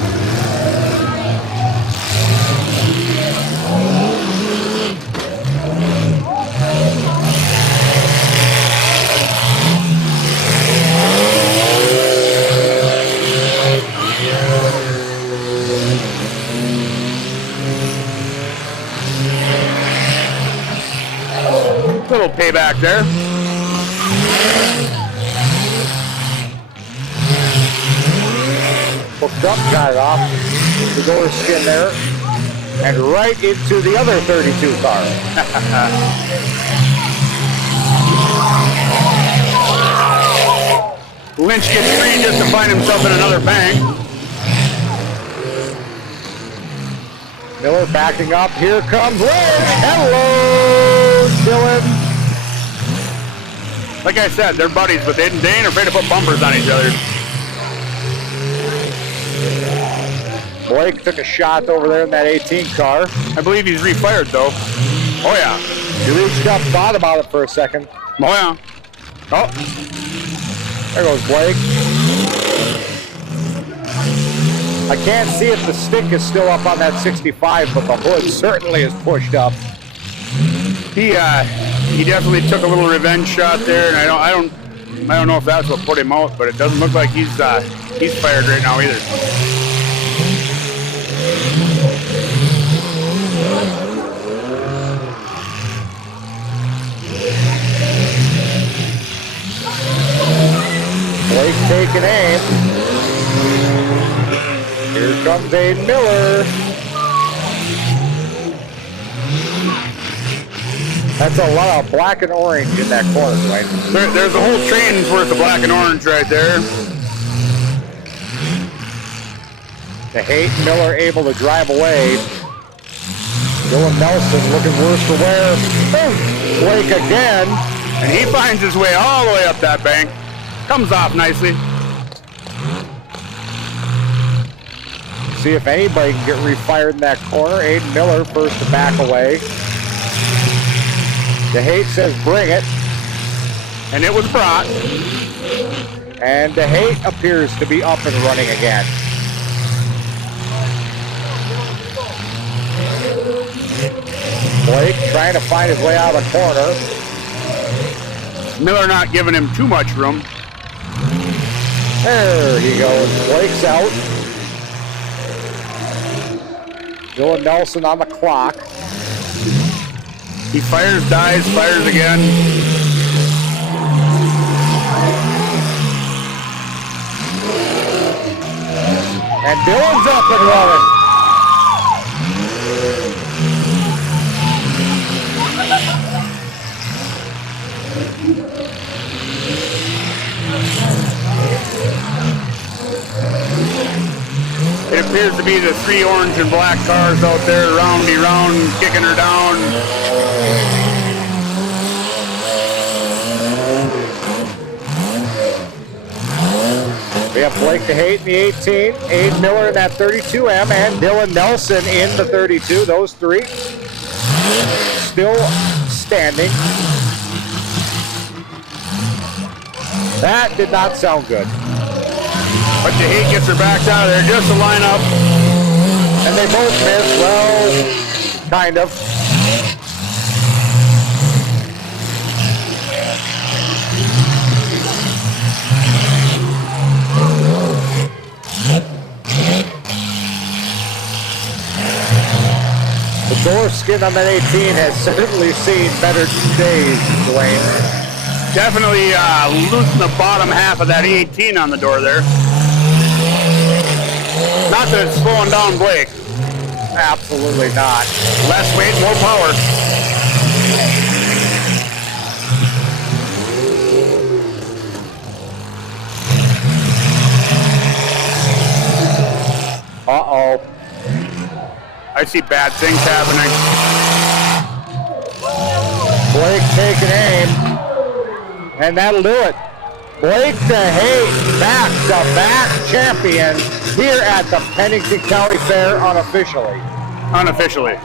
Little payback there. Hooked up, got it off the door skin there, and right into the other 32 car. Lynch gets free just to find himself in another bank. Miller backing up. Here comes Lynch. Hello, Dylan. Like I said, they're buddies, but they ain't afraid to put bumpers on each other. Blake took a shot over there in that 18 car. I believe he's refired, though. Oh, yeah. He reached up, thought about it for a second. Oh, yeah. Oh. There goes Blake. I can't see if the stick is still up on that 65, but the hood certainly is pushed up. He definitely took a little revenge shot there, and I don't know if that's what put him out, but it doesn't look like he's fired right now either. Blake taking aim. Here comes Aiden Miller. That's a lot of black and orange in that corner, right? There's a whole train's worth of black and orange right there. The Haight Miller able to drive away. Dylan Nelson looking worse for wear. Blake again. And he finds his way all the way up that bank. Comes off nicely. See if anybody can get refired in that corner. Aiden Miller first to back away. DeHate says bring it. And it was brought. And DeHate appears to be up and running again. Blake trying to find his way out of the corner. Miller not giving him too much room. There he goes. Blake's out. Dylan Nelson on the clock. He fires, dies, fires again. And Dylan's up and running. It appears to be the three orange and black cars out there, roundy round, kicking her down. We have Blake DeHate in the 18, Aiden Miller in that 32M, and Dylan Nelson in the 32. Those three still standing. That did not sound good. But DeHate gets her back out of there just to line up. And they both missed, well, kind of. The door skin on that 18 has certainly seen better days, Dwayne. Definitely loosen the bottom half of that 18 on the door there. Not that it's slowing down Blake. Absolutely not. Less weight, more power. Uh-oh. I see bad things happening. Blake taking aim. And that'll do it. Blake DeHate back-to-back champion here at the Pennington County Fair unofficially. Unofficially.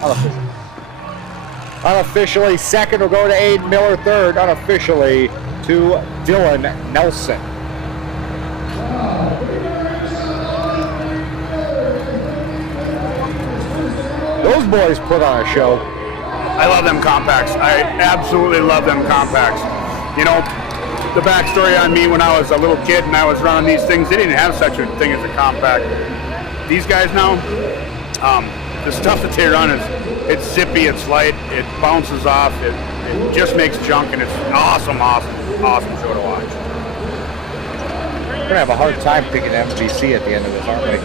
Unofficially, second will go to Aiden Miller, third unofficially to Dylan Nelson. Those boys put on a show. I love them compacts. I absolutely love them compacts. You know, the backstory on me when I was a little kid and I was running these things, they didn't have such a thing as a compact. These guys now, the stuff that they run it's zippy, it's light, it bounces off, it just makes junk, and it's awesome show to watch. We're gonna have a hard time picking MVC at the end of this, aren't we?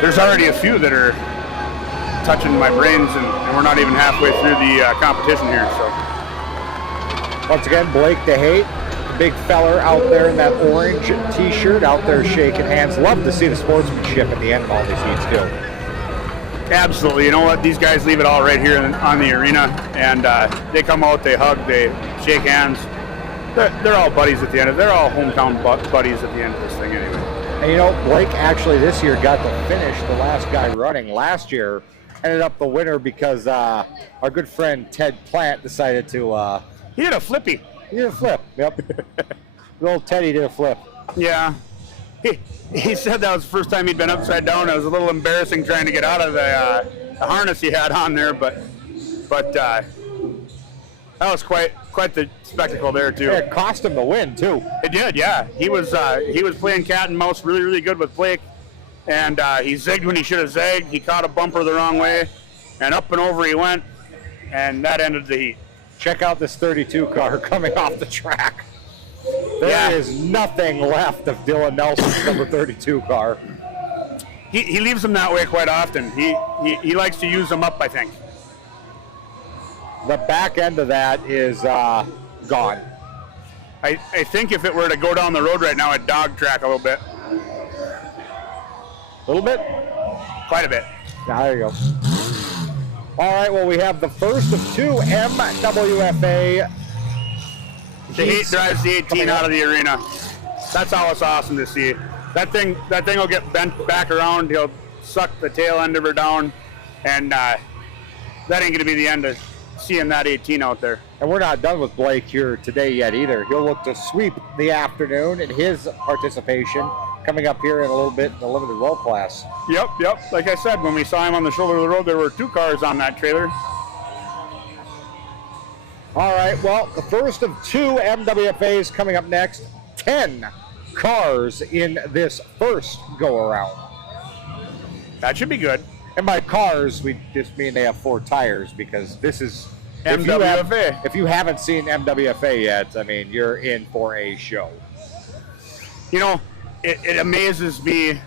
There's already a few that are touching my brains, and we're not even halfway through the competition here. So once again, Blake DeHate big feller out there in that orange t-shirt out there shaking hands. Love to see the sportsmanship at the end of all these heats too. Absolutely. You know what? These guys leave it all right here on the arena, and they come out, they hug, they shake hands. They're all buddies at the end of it. They're all hometown buddies at the end of this thing anyway. And you know, Blake actually this year got to finish the last guy running. Last year ended up the winner because our good friend Ted Plant decided to... he did a flippy. He did a flip, yep. Good old Teddy did a flip. Yeah. He said that was the first time he'd been upside down. It was a little embarrassing trying to get out of the harness he had on there, but that was quite the spectacle there too. Yeah, it cost him the win too. It did, yeah. He was playing cat and mouse really, really good with Blake, and he zigged when he should have zagged. He caught a bumper the wrong way, and up and over he went, and that ended the heat. Check out this 32 car coming off the track. There is nothing left of Dylan Nelson's number 32 car. He leaves them that way quite often. He likes to use them up, I think. The back end of that is gone. I think if it were to go down the road right now, I'd dog track a little bit. A little bit? Quite a bit. Now, there you go. All right, well, we have the first of two MWFA. The Heat drives the 18 out of the arena. That's always awesome to see. That thing will get bent back around. He'll suck the tail end of her down, and that ain't going to be the end of seeing that 18 out there. And we're not done with Blake here today yet either. He'll look to sweep the afternoon in his participation coming up here in a little bit in the limited roll class. Yep. Like I said, when we saw him on the shoulder of the road, there were 2 cars on that trailer. All right, well, the first of 2 MWFAs coming up next. 10 cars in this first go-around. That should be good. And by cars, we just mean they have 4 tires because this is... MWFA. If you haven't seen MWFA yet, I mean, you're in for a show. You know, it amazes me,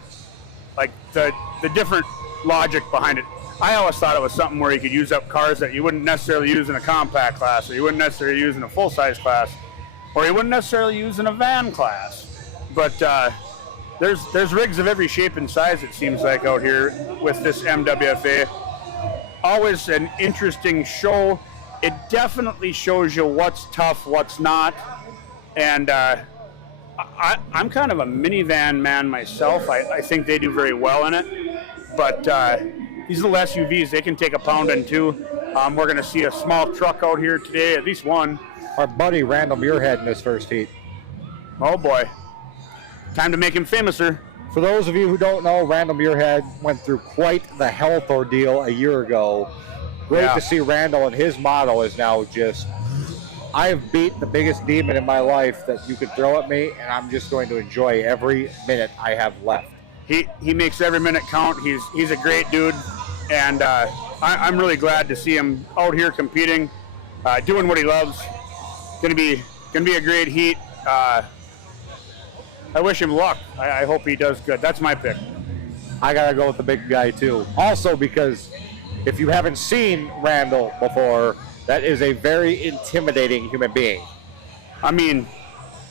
like, the different logic behind it. I always thought it was something where you could use up cars that you wouldn't necessarily use in a compact class, or you wouldn't necessarily use in a full-size class, or you wouldn't necessarily use in a van class. But there's rigs of every shape and size, it seems like, out here with this MWFA. Always an interesting show. It definitely shows you what's tough, what's not. And I'm kind of a minivan man myself. I think they do very well in it. But these little SUVs, they can take a pound and 2. We're going to see a small truck out here today, at least one. Our buddy Randall Muirhead in this first heat. Oh boy. Time to make him famouser. For those of you who don't know, Randall Muirhead went through quite the health ordeal a year ago. Great to see Randall, and his motto is now just, I have beat the biggest demon in my life that you could throw at me, and I'm just going to enjoy every minute I have left. He makes every minute count. He's a great dude, and I'm really glad to see him out here competing, doing what he loves. Gonna be a great heat. I wish him luck. I hope he does good. That's my pick. I gotta go with the big guy too. Also because if you haven't seen Randall before, that is a very intimidating human being. I mean,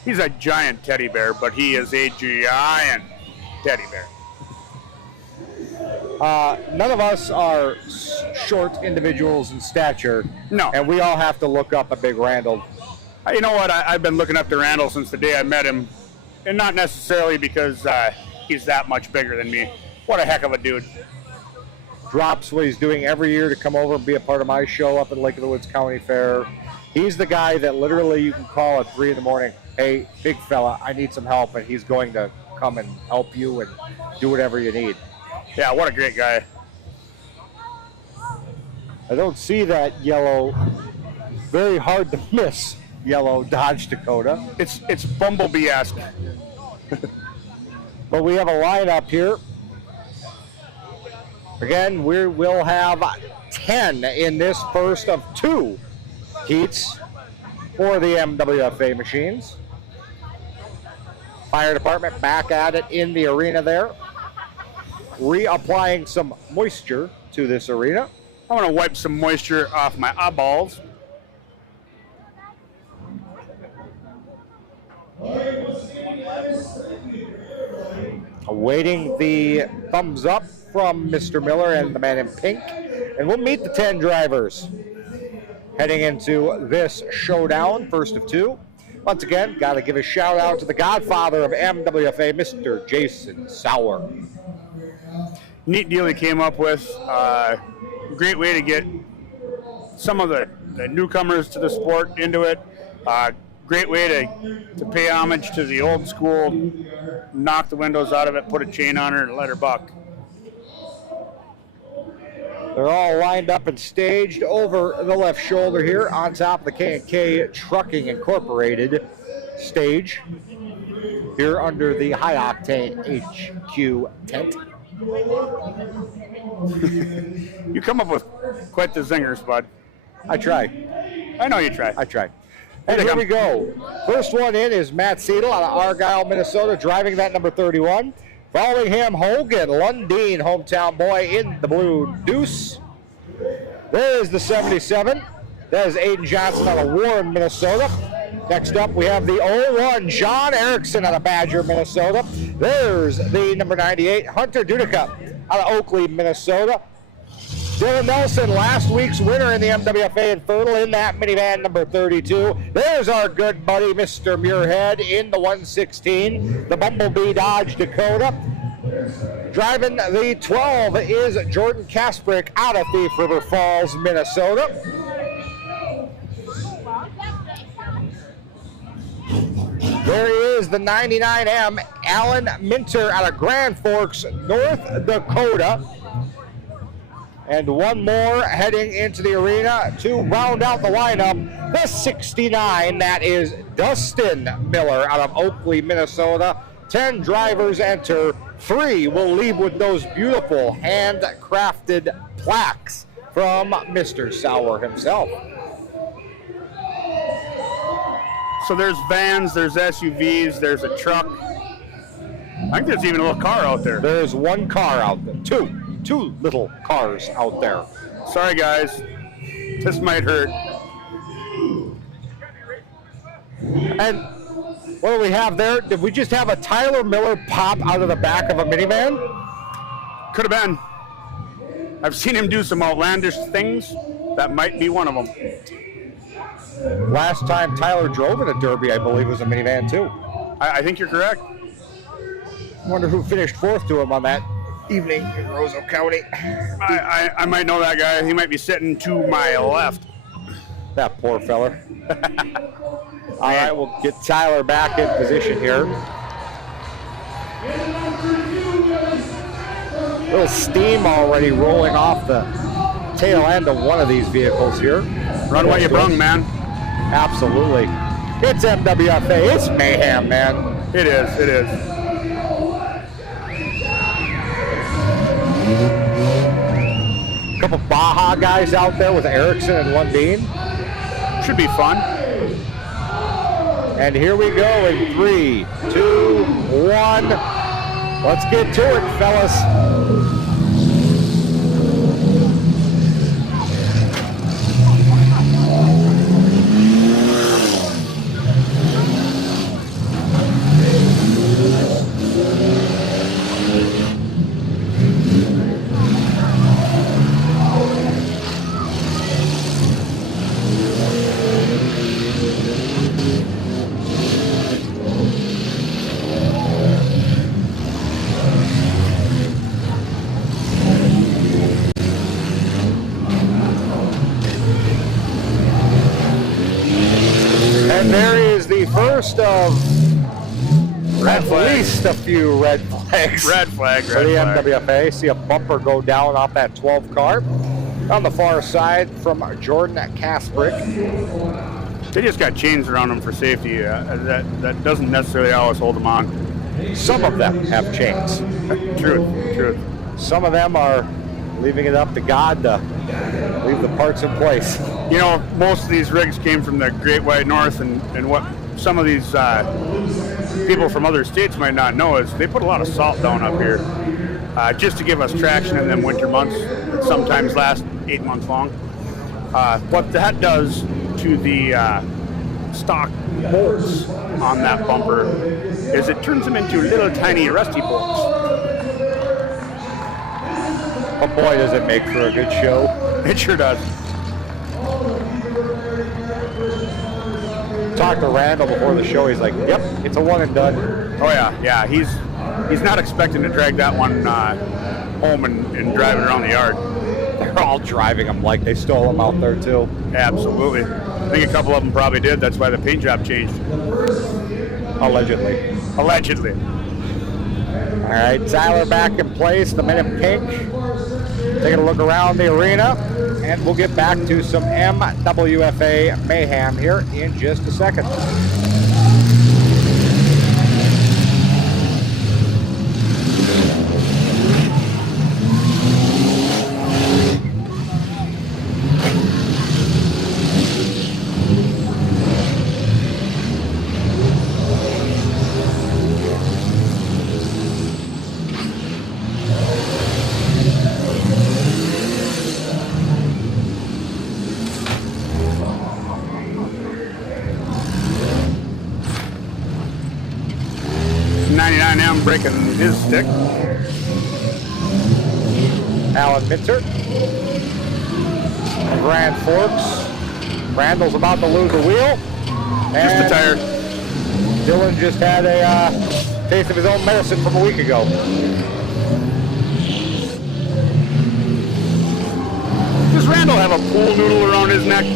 he's a giant teddy bear, but he is a giant teddy bear. None of us are short individuals in stature. No. And we all have to look up a big Randall. You know what? I've been looking up to Randall since the day I met him. And not necessarily because he's that much bigger than me. What a heck of a dude. Drops what he's doing every year to come over and be a part of my show up at Lake of the Woods County Fair. He's the guy that literally you can call at 3 in the morning, hey, big fella, I need some help, and he's going to come and help you and do whatever you need. Yeah, what a great guy. I don't see that yellow, very hard to miss yellow Dodge Dakota. It's Bumblebee-esque. But we have a lineup here. Again, we'll have 10 in this first of 2 heats for the MWFA machines. Fire department back at it in the arena there. Reapplying some moisture to this arena. I want to wipe some moisture off my eyeballs. Awaiting the thumbs up from Mr. Miller and the man in pink. And we'll meet the 10 drivers heading into this showdown, first of two. Once again, got to give a shout out to the godfather of MWFA, Mr. Jason Sauer. Neat deal he came up with. Great way to get some of the newcomers to the sport into it. Great way to pay homage to the old school, knock the windows out of it, put a chain on her, and let her buck. They're all lined up and staged over the left shoulder here on top of the K&K Trucking Incorporated stage here under the High Octane HQ tent. You come up with quite the zingers, bud. I try. I know you try. I try. And here we go. First one in is Matt Seidel out of Argyle, Minnesota, driving that number 31. Following him, Hogan Lundeen, hometown boy, in the blue deuce. There is the 77. That is Aiden Johnson out of Warren, Minnesota. Next up, we have the 01, John Erickson out of Badger, Minnesota. There's the number 98, Hunter Dudica out of Oakley, Minnesota. Dylan Nelson, last week's winner in the MWFA Infertile in that minivan number 32. There's our good buddy, Mr. Muirhead, in the 116, the Bumblebee Dodge Dakota. Driving the 12 is Jordan Kasprick out of Thief River Falls, Minnesota. There he is, the 99M, Alan Minter out of Grand Forks, North Dakota. And one more heading into the arena to round out the lineup, the 69, that is Dustin Miller out of Oakley, Minnesota. 10 drivers enter, 3 will leave with those beautiful handcrafted plaques from Mr. Sauer himself. So there's vans, there's SUVs, there's a truck. I think there's even a little car out there. There's one car out there, two little cars out there. Sorry guys, this might hurt. And what do we have there? Did we just have a Tyler Miller pop out of the back of a minivan? Could have been. I've seen him do some outlandish things. That might be one of them. Last time Tyler drove in a Derby, I believe, was a minivan too. I think you're correct. Wonder who finished fourth to him on that evening in Roseau County. I might know that guy. He might be sitting to my left. That poor feller. All right, we'll get Tyler back in position here. Little steam already rolling off the tail end of one of these vehicles here. Run what you brung, man. Absolutely. It's MWFA. It's mayhem, man. It is. It is. A couple Baja guys out there with Erickson and Lundeen. Should be fun. And here we go in 3, 2, 1. Let's get to it, fellas. And there is the first of at least a few red flags. Red flag, for the MWFA. See a bumper go down off that 12 car. On the far side from Jordan Kasprick. They just got chains around them for safety. That doesn't necessarily always hold them on. Some of them have chains. Truth. Some of them are leaving it up to God to leave the parts in place. You know, most of these rigs came from the Great White North, and what some of these people from other states might not know is they put a lot of salt down up here just to give us traction in them winter months that sometimes last 8 months long. What that does to the stock bolts on that bumper is it turns them into little tiny rusty bolts. But boy, does it make for a good show. It sure does. Talked to Randall before the show. He's like, "Yep, it's a one and done." Oh yeah. He's not expecting to drag that one home and drive it around the yard. They're all driving them like they stole them out there too. Absolutely. I think a couple of them probably did. That's why the paint job changed. Allegedly. Allegedly. All right, Tyler back in place. The men in pink taking a look around the arena, and we'll get back to some MWFA mayhem here in just a second. M breaking his stick. Alan Minter. Grand Forks. Randall's about to lose a wheel. Just a tire. Dylan just had a taste of his own medicine from a week ago. Does Randall have a pool noodle around his neck?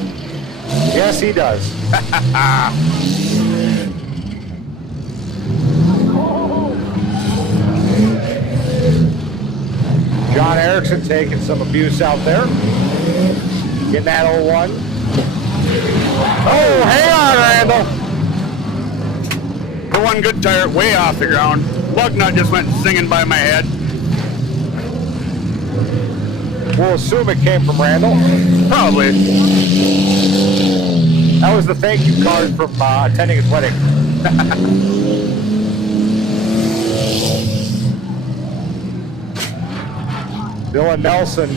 Yes, he does. John Erickson taking some abuse out there. Getting that 01. Oh, hang on, Randall. For one good tire, way off the ground. Lug nut just went singing by my head. We'll assume it came from Randall. Probably. That was the thank you card from attending his wedding. Dylan Nelson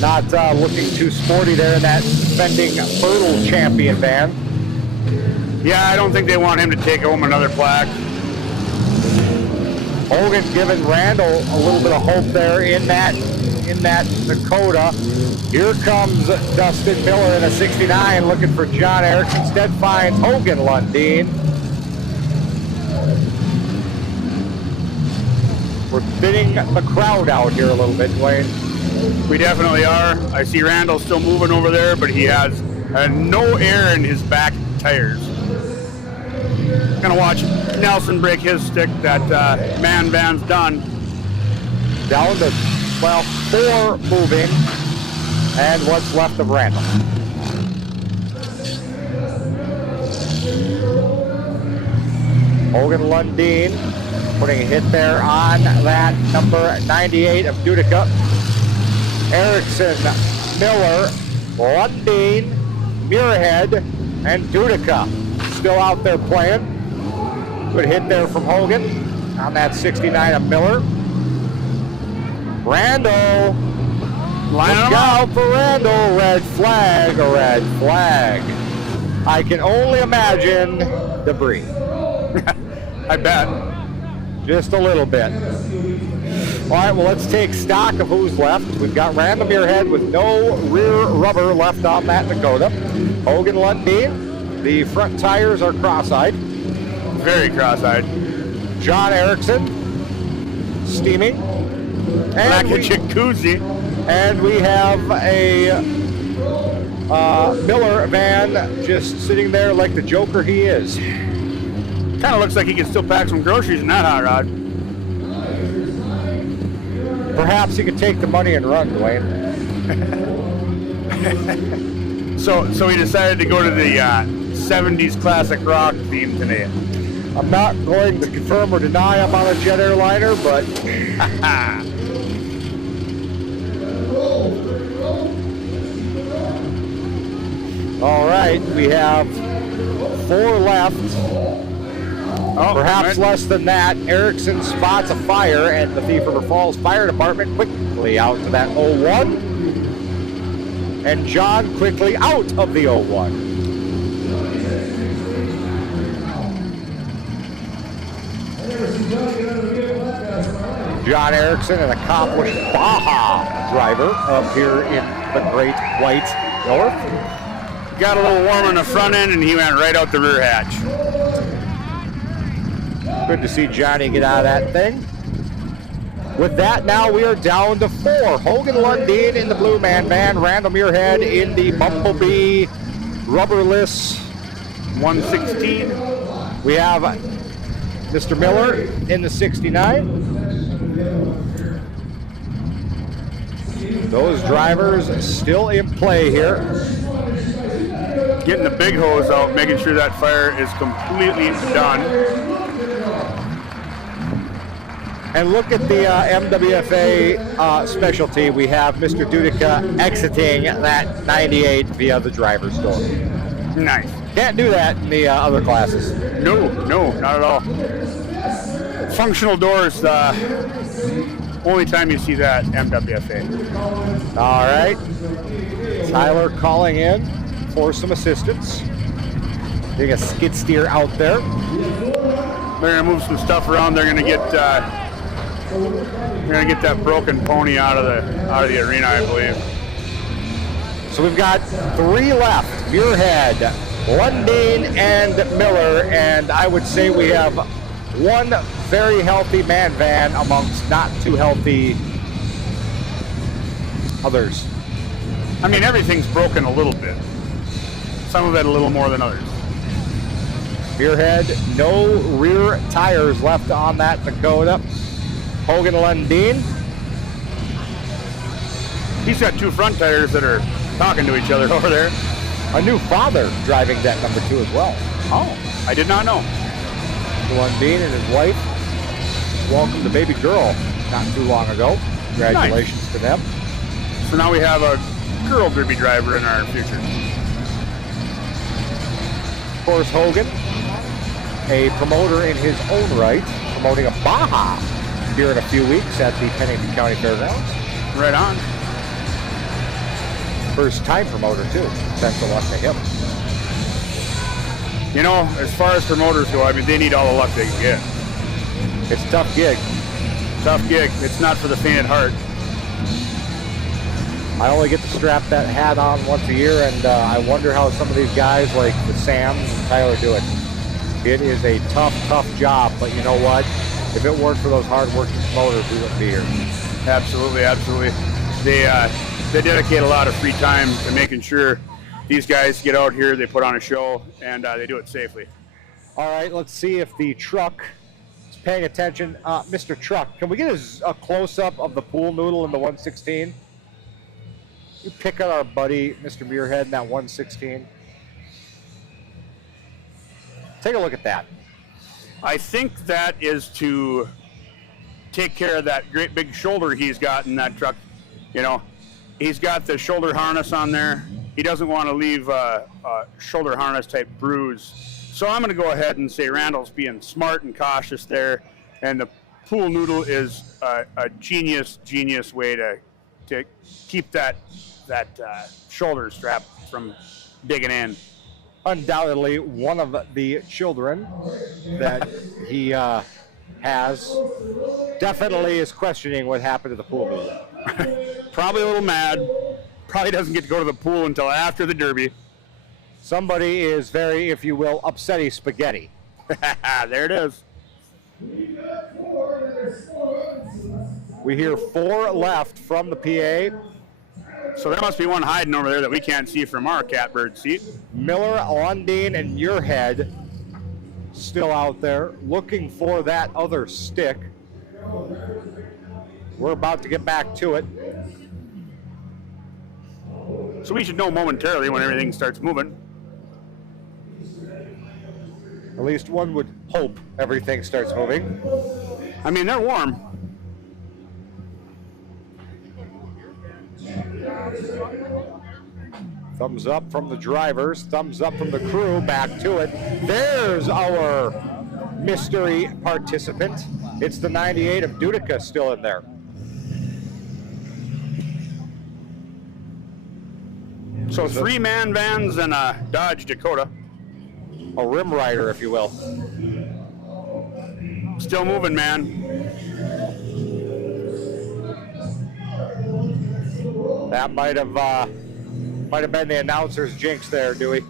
not looking too sporty there in that defending Fertile champion van. Yeah, I don't think they want him to take home another plaque. Hogan giving Randall a little bit of hope there in that Dakota. Here comes Dustin Miller in a 69 looking for John Erickson. Instead finds Hogan Lundeen. We're thinning the crowd out here a little bit, Dwayne. We definitely are. I see Randall still moving over there, but he has no air in his back tires. Gonna watch Nelson break his stick. That man van's done. Down to, well, 4 moving, and what's left of Randall. Hogan Lundeen putting a hit there on that number 98 of Dudica. Erickson, Miller, Lundeen, Muirhead, and Dudica still out there playing. Good hit there from Hogan on that 69 of Miller. Randall, look out for Randall. Red flag, a red flag. I can only imagine debris. I bet. Just a little bit. All right, well, let's take stock of who's left. We've got Randall Muirhead with no rear rubber left on that Dakota. Hogan Lundeen, the front tires are cross-eyed. Very cross-eyed. John Erickson, steaming. Like a jacuzzi. And we have a Miller van just sitting there like the Joker he is. Kind of looks like he can still pack some groceries in that hot rod. Perhaps he could take the money and run, Dwayne. So he decided to go to the 70s classic rock theme today. I'm not going to confirm or deny I'm on a jet airliner, but all right, we have 4 left. Oh, Perhaps right. less than that. Erickson spots a fire, and the Thief River Falls Fire Department quickly out to that 01. And John quickly out of the 01. John Erickson, an accomplished Baja driver up here in the Great White North. Got a little warm on the front end, and he went right out the rear hatch. Good to see Johnny get out of that thing. With that, now we are down to 4. Hogan Lundeen in the Blue Man van, Randall Muirhead in the Bumblebee rubberless 116. We have Mr. Miller in the 69. Those drivers still in play here. Getting the big hose out, making sure that fire is completely done. And look at the MWFA specialty. We have Mr. Dudica exiting that 98 via the driver's door. Nice. Can't do that in the other classes. No, not at all. Functional doors, only time you see that, MWFA. All right. Tyler calling in for some assistance. Doing a skid steer out there. They're gonna move some stuff around. They're gonna get that broken pony out of the arena, I believe. So we've got 3 left: Muirhead, Lundeen, and Miller. And I would say we have one very healthy man van amongst not too healthy others. I mean, everything's broken a little bit. Some of it a little more than others. Muirhead, no rear tires left on that Dakota. Hogan Lundeen. He's got 2 front tires that are talking to each other over there. A new father driving that number 2 as well. Oh, I did not know. Lundeen and his wife welcomed a baby girl not too long ago. Congratulations to them. So now we have a girl derby driver in our future. Of course, Hogan, a promoter in his own right, promoting a Baja here in a few weeks at the Pennington County Fairgrounds. Right on. First time promoter too. Best of luck to him. You know, as far as promoters go, I mean, they need all the luck they can get. It's a tough gig. Tough gig. It's not for the faint at heart. I only get to strap that hat on once a year, and I wonder how some of these guys like the Sam and Tyler do it. It is a tough job, but you know what? If it weren't for those hard-working promoters, we wouldn't be here. Absolutely. They dedicate a lot of free time to making sure these guys get out here, they put on a show, and they do it safely. All right, let's see if the truck is paying attention. Mr. Truck, can we get a close-up of the pool noodle in the 116? You pick on our buddy, Mr. Muirhead, in that 116. Take a look at that. I think that is to take care of that great big shoulder he's got in that truck. You know, he's got the shoulder harness on there. He doesn't want to leave a shoulder harness type bruise. So I'm going to go ahead and say Randall's being smart and cautious there. And the pool noodle is a genius way to keep that shoulder strap from digging in. Undoubtedly one of the children that he has definitely is questioning what happened to the pool noodle. Probably a little mad. Probably doesn't get to go to the pool until after the Derby. Somebody is very, if you will, upsetty spaghetti. There it is. We hear 4 left from the PA. So there must be one hiding over there that we can't see from our catbird seat. Miller, Lundeen, and Muirhead still out there looking for that other stick. We're about to get back to it. So we should know momentarily when everything starts moving. At least one would hope everything starts moving. I mean, they're warm. Thumbs up from the drivers, thumbs up from the crew, back to it. There's our mystery participant. It's the 98 of Dudica still in there. So 3 man vans and a Dodge Dakota. A rim rider, if you will. Still moving, man. That might have been the announcer's jinx there, Dewey.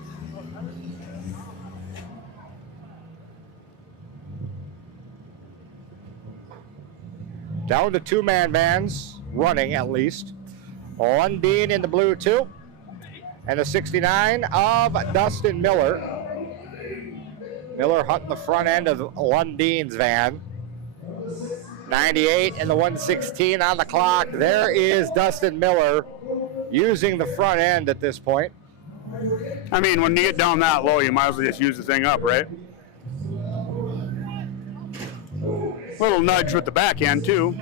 Down to two-man vans, running at least. Lundeen in the blue 2. And the 69 of Dustin Miller. Miller hunting the front end of Lundeen's van. 98 and the 116 on the clock. There is Dustin Miller using the front end at this point. I mean, when you get down that low, you might as well just use the thing up, right? Little nudge with the back end, too.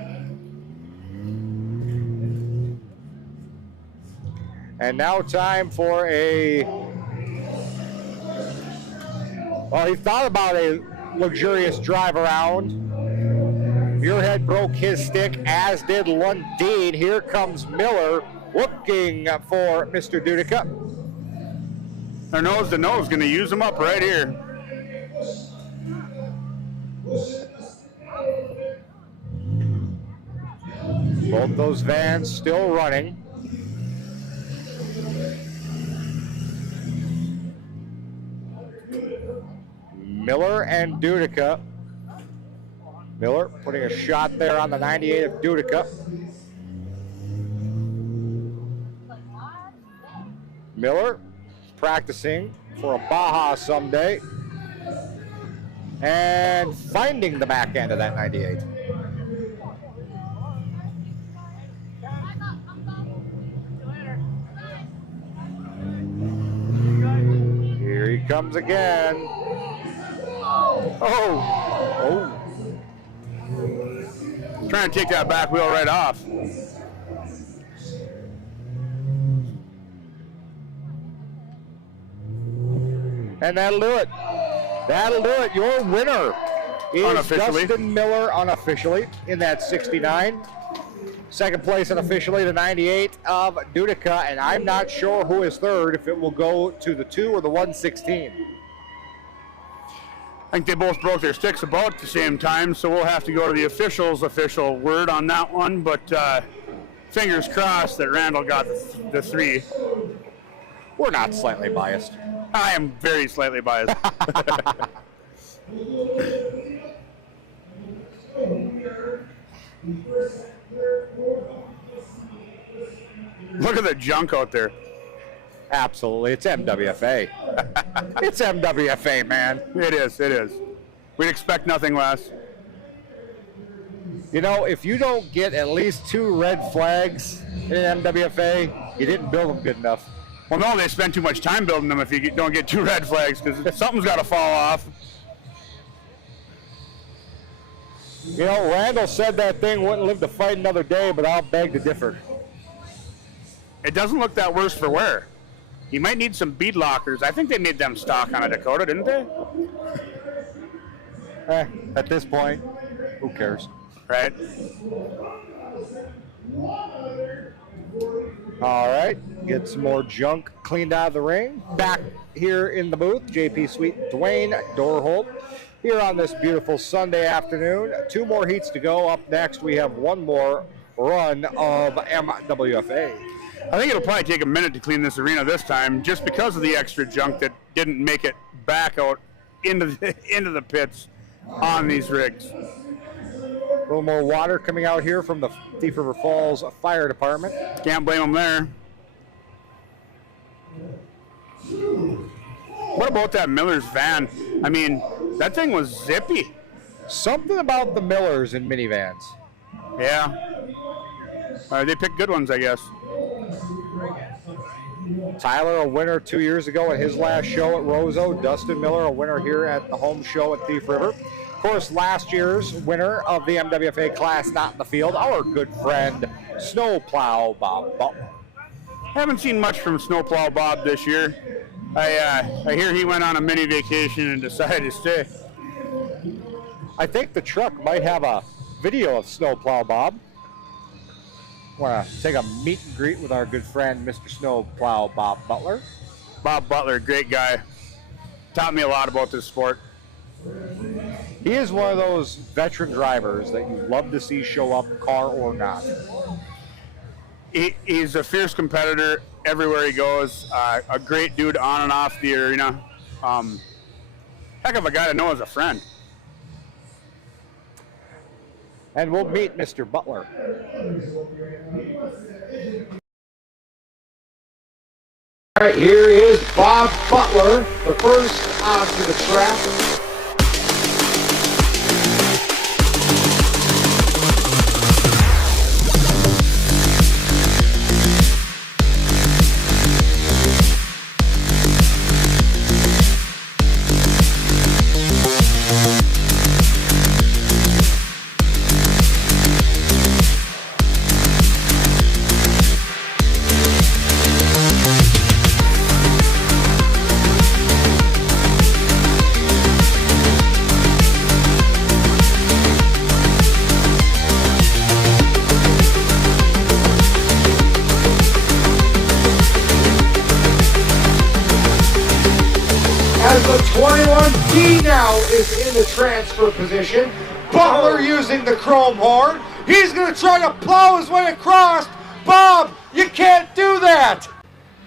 And now time for a... Well, he thought about a luxurious drive around. Muirhead broke his stick, as did Lundeen. Here comes Miller looking for Mr. Dudica. They're nose to nose, going to use them up right here. Both those vans still running. Miller and Dudica. Miller putting a shot there on the 98 of Dudica. Miller practicing for a Baja someday. And finding the back end of that 98. Here he comes again. Oh. Trying to take that back wheel right off. And that'll do it. That'll do it. Your winner is Dustin Miller unofficially in that 69. Second place unofficially, the 98 of Dudica. And I'm not sure who is third, if it will go to the 2 or the 116. I think they both broke their sticks about at the same time, so we'll have to go to the official's official word on that one. But fingers crossed that Randall got the 3. We're not slightly biased. I am very slightly biased. Look at the junk out there. Absolutely. It's MWFA. It's MWFA, man. It is. It is. We'd expect nothing less. You know, if you don't get at least 2 red flags in MWFA, you didn't build them good enough. Well, no, they spend too much time building them if you don't get 2 red flags, because something's got to fall off. You know, Randall said that thing wouldn't live to fight another day, but I'll beg to differ. It doesn't look that worse for wear. You might need some bead lockers. I think they made them stock on a Dakota, didn't they? At this point, who cares? Right. All right, get some more junk cleaned out of the ring. Back here in the booth, JP Sweet, Dwayne Dorholt, here on this beautiful Sunday afternoon. 2 more heats to go. Up next, we have 1 more run of MWFA. I think it'll probably take a minute to clean this arena this time, just because of the extra junk that didn't make it back out into the pits on these rigs. A little more water coming out here from the Thief River Falls Fire Department. Can't blame them there. What about that Miller's van? I mean, that thing was zippy. Something about the Millers in minivans. Yeah. They picked good ones, I guess. Tyler, a winner 2 years ago at his last show at Roseau. Dustin Miller, a winner here at the home show at Thief River. Of course, last year's winner of the MWFA class not in the field, our good friend, Snowplow Bob Butler. Haven't seen much from Snowplow Bob this year. I hear he went on a mini vacation and decided to stay. I think the truck might have a video of Snowplow Bob. Want to take a meet and greet with our good friend, Mr. Snowplow Bob Butler. Bob Butler, great guy. Taught me a lot about this sport. He is one of those veteran drivers that you love to see show up, car or not. He's a fierce competitor everywhere he goes. A great dude on and off the arena. Heck of a guy to know as a friend. And we'll meet Mr. Butler. All right, here is Bob Butler, the first onto the track. As the 21D now is in the transfer position, Butler using the chrome horn. He's going to try to plow his way across. Bob, you can't do that.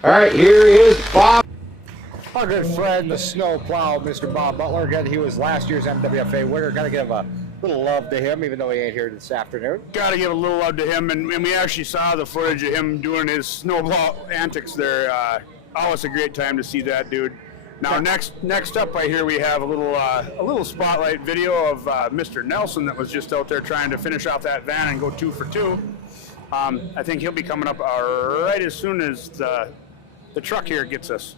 All right, here is Bob. Our good friend, the snowplow, Mr. Bob Butler. Again, he was last year's MWFA winner. Got to give a little love to him, even though he ain't here this afternoon. Got to give a little love to him, and we actually saw the footage of him doing his snowball antics there. Always a great time to see that dude. Now, next up, I hear we have a little spotlight video of Mr. Nelson that was just out there trying to finish off that van and go 2 for 2. I think he'll be coming up right as soon as the truck here gets us.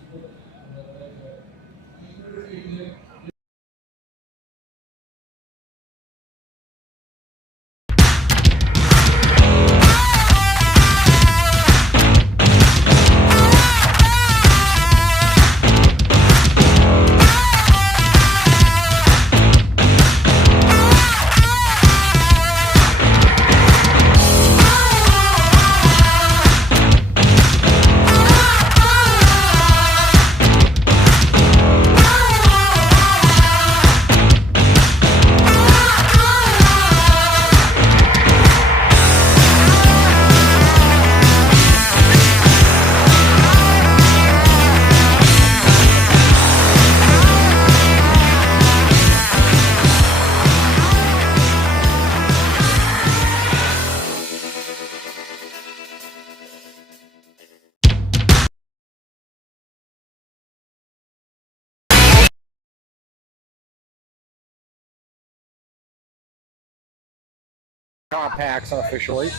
Compacts unofficially.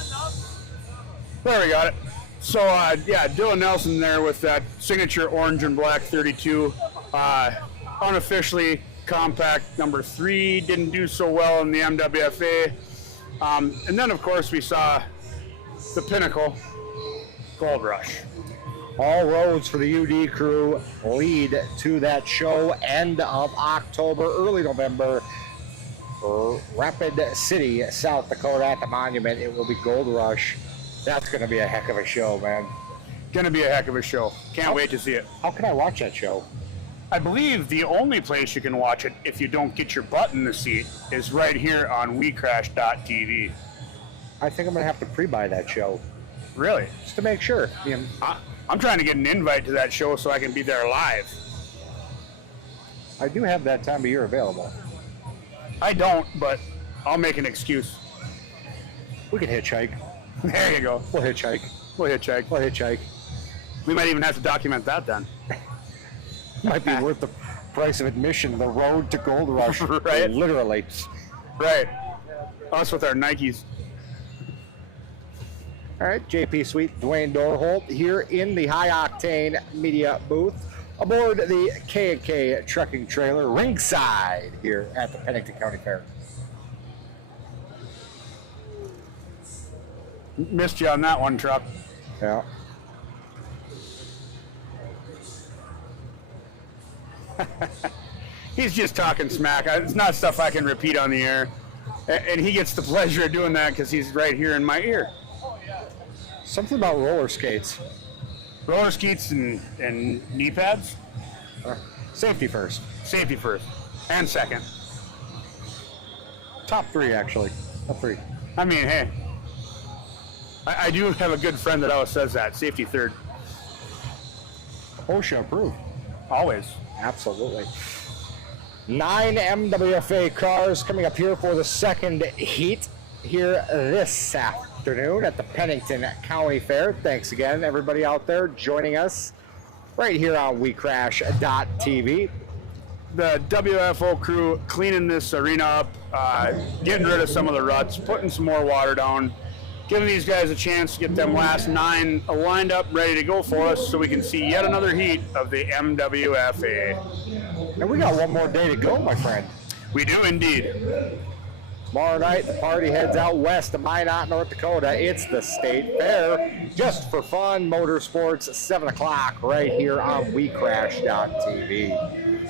There we got it. So, yeah, Dylan Nelson there with that signature orange and black 32. Unofficially, compact number 3. Didn't do so well in the MWFA. And then, of course, we saw the pinnacle, Gold Rush. All roads for the UD crew lead to that show end of October, early November. Rapid City, South Dakota at the Monument. It will be Gold Rush. That's going to be a heck of a show, man. Going to be a heck of a show. Can't wait to see it. How can I watch that show? I believe the only place you can watch it if you don't get your butt in the seat is right here on WeCrash.tv. I think I'm going to have to pre-buy that show. Really? Just to make sure. I'm trying to get an invite to that show so I can be there live. I do have that time of year available. I don't, but I'll make an excuse. We can hitchhike. There you go. We'll hitchhike. We'll hitchhike. We'll hitchhike. We might even have to document that then. Might be worth the price of admission. The road to Gold Rush. Right? Literally. Right. Us with our Nikes. All right, JP Sweet, Dwayne Dorholt here in the High Octane Media booth aboard the K&K trucking trailer ringside here at the Pennington County Fair. Missed you on that one, truck. Yeah. He's just talking smack. It's not stuff I can repeat on the air. And he gets the pleasure of doing that because he's right here in my ear. Something about roller skates. Roller skates and knee pads? Safety first. Safety first. And second. Top 3, actually. Top 3. I mean, hey. I do have a good friend that always says that. Safety third. OSHA approved. Always. Absolutely. 9 MWFA cars coming up here for the second heat here this afternoon at the Pennington County Fair. Thanks again, everybody out there joining us right here on WeCrash.tv. The WFO crew cleaning this arena up, getting rid of some of the ruts, putting some more water down, giving these guys a chance to get them last 9 lined up, ready to go for us so we can see yet another heat of the MWFA. And we got one more day to go, my friend. We do indeed. Tomorrow night, the party heads out west to Minot, North Dakota. It's the State Fair. Just for fun, motorsports, 7 o'clock right here on WeCrash.tv.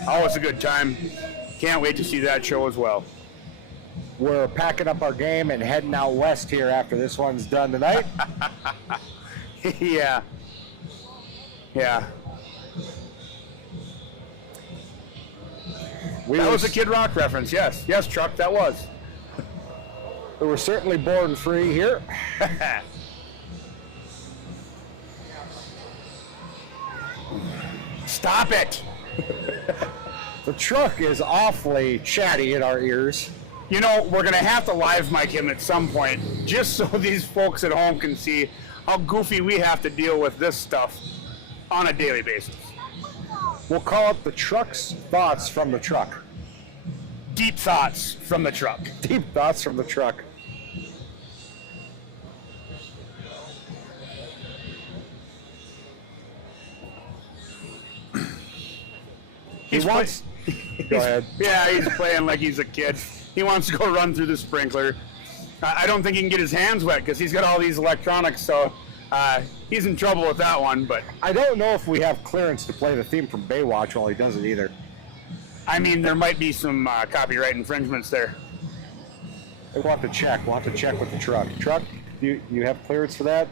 Oh, it's a good time. Can't wait to see that show as well. We're packing up our game and heading out west here after this one's done tonight. Yeah. Yeah. That was a Kid Rock reference, yes. Yes, Truck, that was. We were certainly born free here. Stop it! The truck is awfully chatty in our ears. You know, we're going to have to live mic him at some point, just so these folks at home can see how goofy we have to deal with this stuff on a daily basis. We'll call it the truck's thoughts from the truck. Deep thoughts from the truck. Deep thoughts from the truck. He's wants. Go ahead. Yeah, he's playing like he's a kid. He wants to go run through the sprinkler. I don't think he can get his hands wet because he's got all these electronics, so he's in trouble with that one. But I don't know if we have clearance to play the theme from Baywatch while he does it either. I mean, there might be some copyright infringements there. We'll have to check. We'll have to check with the truck. Truck, you have clearance for that?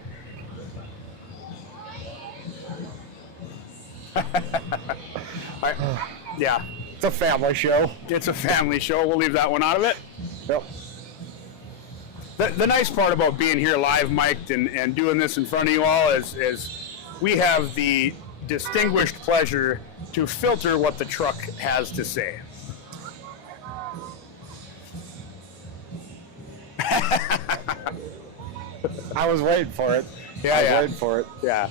Yeah. It's a family show. It's a family show. We'll leave that one out of it. Yep. The nice part about being here live mic'd and doing this in front of you all is we have the distinguished pleasure to filter what the truck has to say. I was waiting for it. Yeah, I was yeah. waiting for it. Yeah.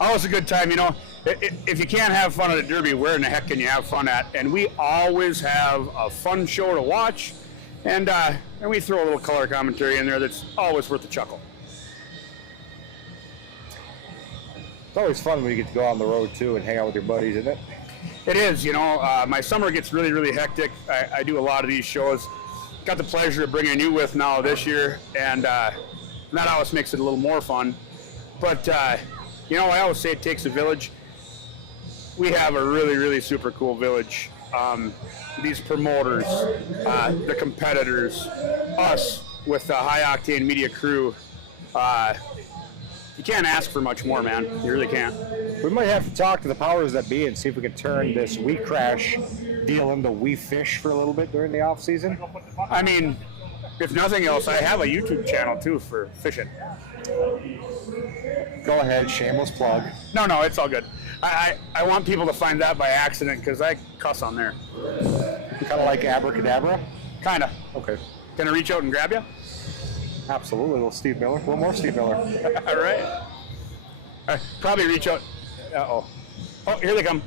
Always a good time, you know. If you can't have fun at a derby, where in the heck can you have fun at? And we always have a fun show to watch, and we throw a little color commentary in there that's always worth a chuckle. It's always fun when you get to go on the road too and hang out with your buddies, isn't it? It is, you know. My summer gets really, really hectic. I do a lot of these shows. Got the pleasure of bringing you with now this year, and that always makes it a little more fun. But, you know, I always say it takes a village. We have a really, really super cool village. These promoters, the competitors, us with the High Octane Media crew. You can't ask for much more, man. You really can't. We might have to talk to the powers that be and see if we can turn this We Crash deal into We Fish for a little bit during the off season. I mean, if nothing else, I have a YouTube channel too for fishing. Go ahead, shameless plug. No, it's all good. I want people to find that by accident because I cuss on there. Kind of like Abracadabra? Kind of. Okay. Can I reach out and grab you? Absolutely, a little Steve Miller. A little more Steve Miller. All right. Probably reach out. Uh-oh. Oh, here they come.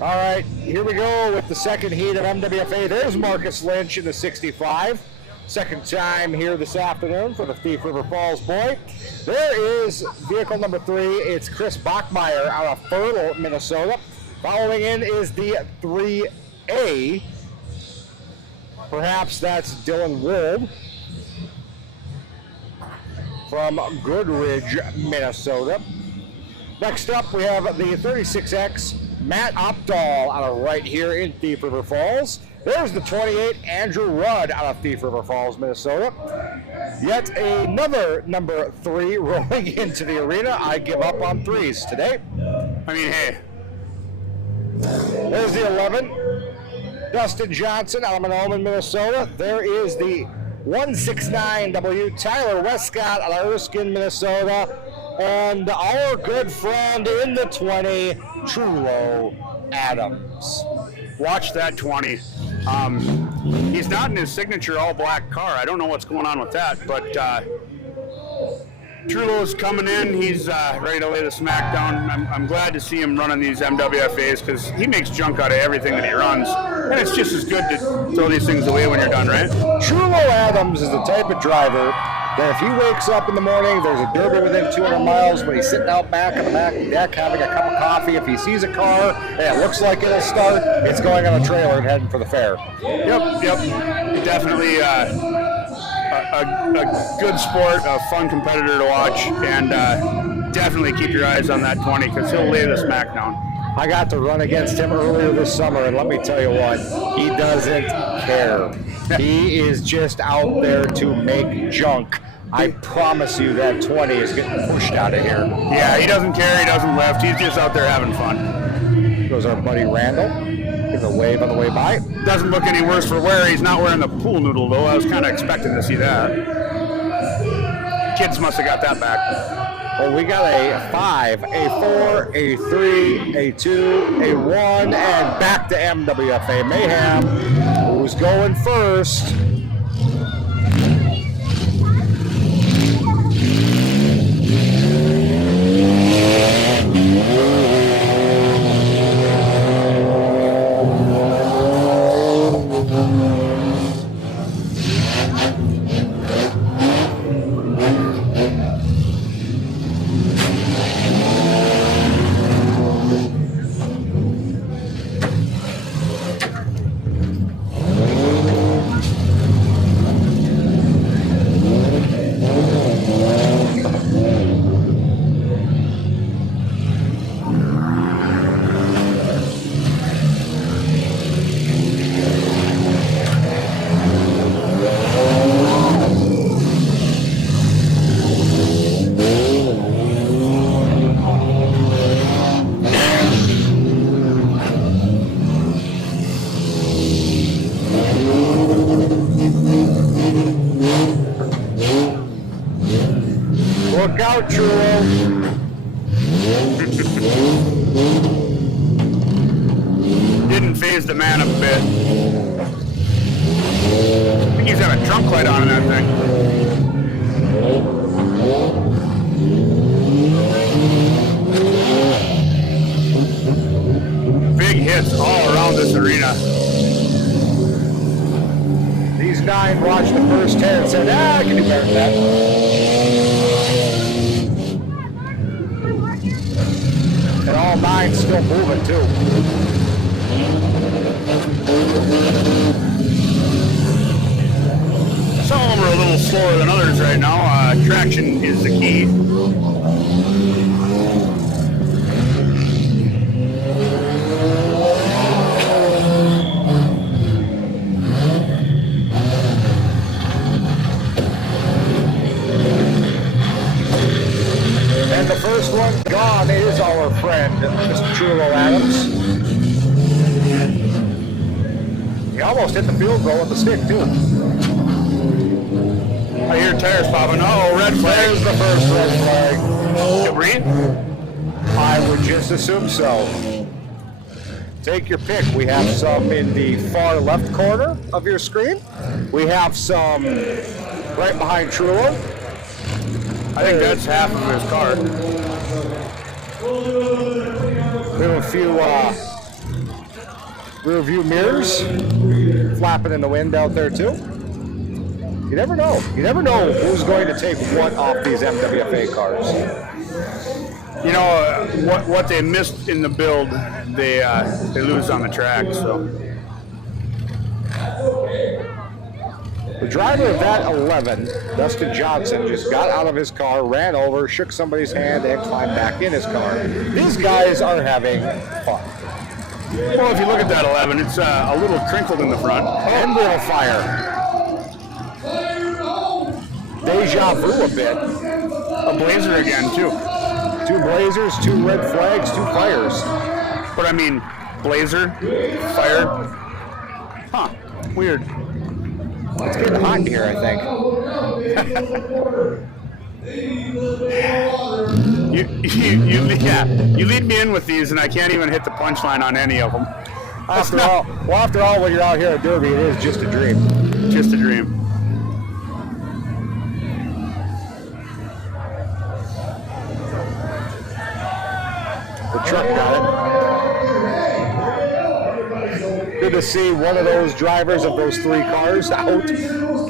All right, here we go with the second heat of MWFA. There's Marcus Lynch in the 65. Second time here this afternoon for the Thief River Falls boy. There is vehicle number 3. It's Chris Bachmeyer out of Fertile, Minnesota. Following in is the 3A. Perhaps that's Dylan Wold from Goodridge, Minnesota. Next up, we have the 36X, Matt Opdahl out of right here in Thief River Falls. There's the 28, Andrew Rudd out of Thief River Falls, Minnesota. Yet another number 3 rolling into the arena. I give up on 3s today. I mean, hey. There's the 11, Dustin Johnson out of Monoman, Minnesota. There is the 169W, Tyler Westcott out of Erskine, Minnesota, and our good friend in the 20, Trulo Adams. Watch that 20. He's not in his signature all-black car. I don't know what's going on with that, but Trulo's coming in. He's ready to lay the smack down. I'm glad to see him running these MWFAs because he makes junk out of everything that he runs, and it's just as good to throw these things away when you're done, right? Trulo Adams is the type of driver that if he wakes up in the morning, there's a derby within 200 miles, but he's sitting out back on the back deck having a cup of coffee. If he sees a car and it looks like it'll start, it's going on a trailer and heading for the fair. Yep. Definitely a good sport, a fun competitor to watch, and definitely keep your eyes on that 20 because he'll lay the smack down. I got to run against him earlier this summer, and let me tell you what, he doesn't care. He is just out there to make junk. I promise you that 20 is getting pushed out of here. Yeah, he doesn't care, he doesn't lift, he's just out there having fun. Goes our buddy Randall. Gives a wave on the way by. Doesn't look any worse for wear. He's not wearing the pool noodle, though. I was kind of expecting to see that. Kids must have got that back. Well, we got a 5, a 4, a 3, a 2, a 1, and back to MWFA Mayhem. Who's going first? Look out, Trulo. Didn't phase the man a bit. I think he's got a trunk light on in that thing. Big hits all around this arena. These 9 watched the first 10 and said, I can do better than that. And all 9 still moving, too. Some of them are a little slower than others right now. Traction is the key. And the first one gone is our friend, Mr. Trulo Adams. He almost hit the field goal with the stick, too. I hear tires popping. Uh-oh, red flag. There's the first red flag. Debris? I would just assume so. Take your pick. We have some in the far left corner of your screen. We have some right behind Trulo. I think that's half of his car. We have a few rear view mirrors flapping in the wind out there too. You never know. You never know who's going to take what off these MWFA cars. You know, what they missed in the build, they lose on the track. So the driver of that 11, Dustin Johnson, just got out of his car, ran over, shook somebody's hand, and climbed back in his car. These guys are having fun. well, if you look at that 11, it's a little crinkled in the front. And little fire. Deja vu a bit. A blazer again, too. 2 blazers, 2 red flags, 2 fires. But I mean, blazer, fire. Huh, weird. It's getting hot in here, I think. You lead me in with these, and I can't even hit the punchline on any of them. After all, when you're out here at Derby, it is just a dream. Just a dream. The truck got it. Good to see one of those drivers of those 3 cars out.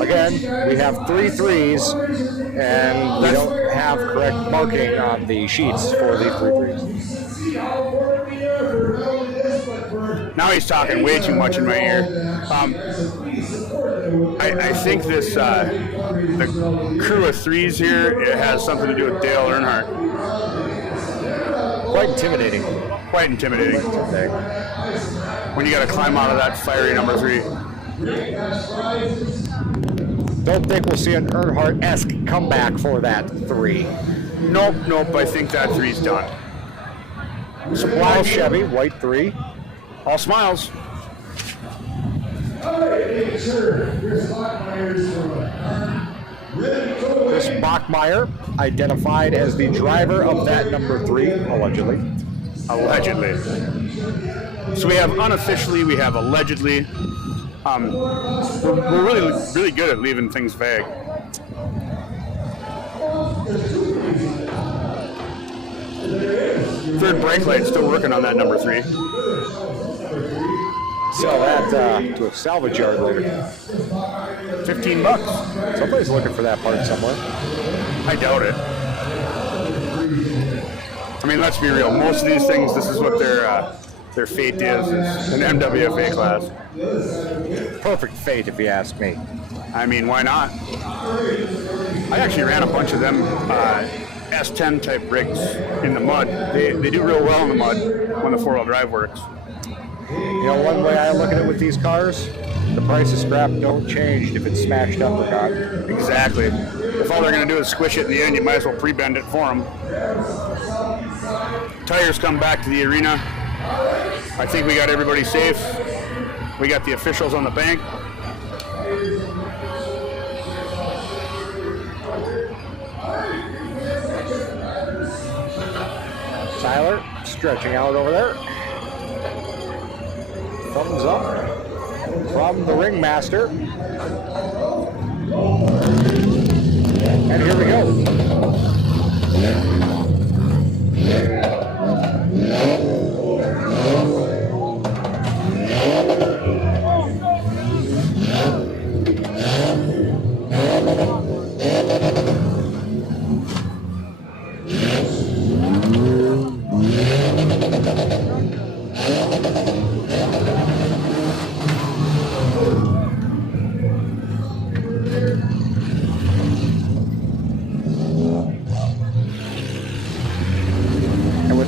Again, we have 3 threes, and we don't have correct marking on the sheets for the 3 threes. Now he's talking way too much in my ear. I think this the crew of 3s here, it has something to do with Dale Earnhardt. Quite intimidating. Quite intimidating. When you got to climb out of that fiery number 3. Don't think we'll see an Earnhardt-esque comeback for that 3. Nope. I think that 3's done. Supply Chevy, white 3. All smiles. Chris Bachmeyer, identified as the driver of that number 3, allegedly. Allegedly. So we have unofficially, we have allegedly. We're really good at leaving things vague. Third brake light still working on that number 3. Sell that to a salvage yard later. $15. Somebody's looking for that part somewhere. I doubt it. I mean, let's be real. Most of these things, this is what their fate is an MWFA class. Perfect fate, if you ask me. I mean, why not? I actually ran a bunch of them S10 type rigs in the mud. They do real well in the mud when the 4-wheel drive works. You know, one way I look at it with these cars, the price of scrap don't change if it's smashed up or not. Exactly. If all they're going to do is squish it in the end, you might as well pre-bend it for them. Tires come back to the arena. I think we got everybody safe. We got the officials on the bank. Tyler stretching out over there. Thumbs up from the ringmaster. And here we go.